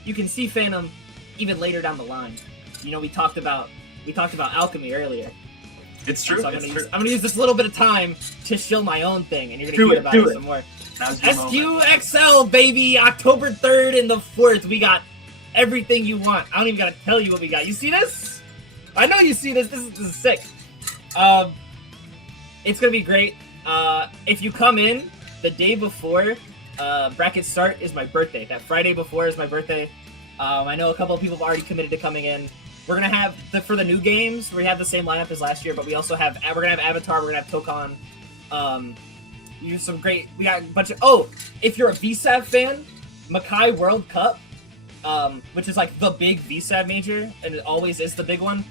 you can see Phantom even later down the line. You know, we talked about alchemy earlier. It's true. So I'm gonna use this little bit of time to shill my own thing, and you're gonna hear about it some more. SQXL, baby! October 3rd and the 4th. We got everything you want. I don't even gotta tell you what we got. You see this? I know you see this. This is sick. It's gonna be great. If you come in the day before bracket start is my birthday. That Friday before is my birthday. I know a couple of people have already committed to coming in. We're gonna have for the new games. We have the same lineup as last year, but we also have we're gonna have Avatar. We're gonna have Tokon. We got a bunch of. Oh, if you're a VSAV fan, Makai World Cup, which is like the big VSAV major, and it always is the big one.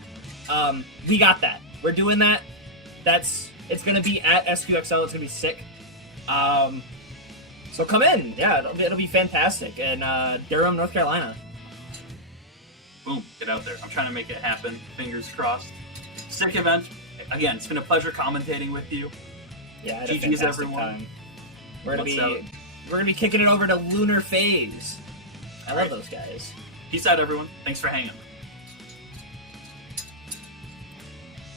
We got that. We're doing that. It's gonna be at SQXL. It's gonna be sick. So come in. Yeah, it'll be fantastic. And Durham, North Carolina. Boom, get out there. I'm trying to make it happen. Fingers crossed. Sick event. Again, it's been a pleasure commentating with you. Yeah, GG's everyone. Time. We're gonna be kicking it over to Lunar Phase. I love those guys. Peace out, everyone. Thanks for hanging.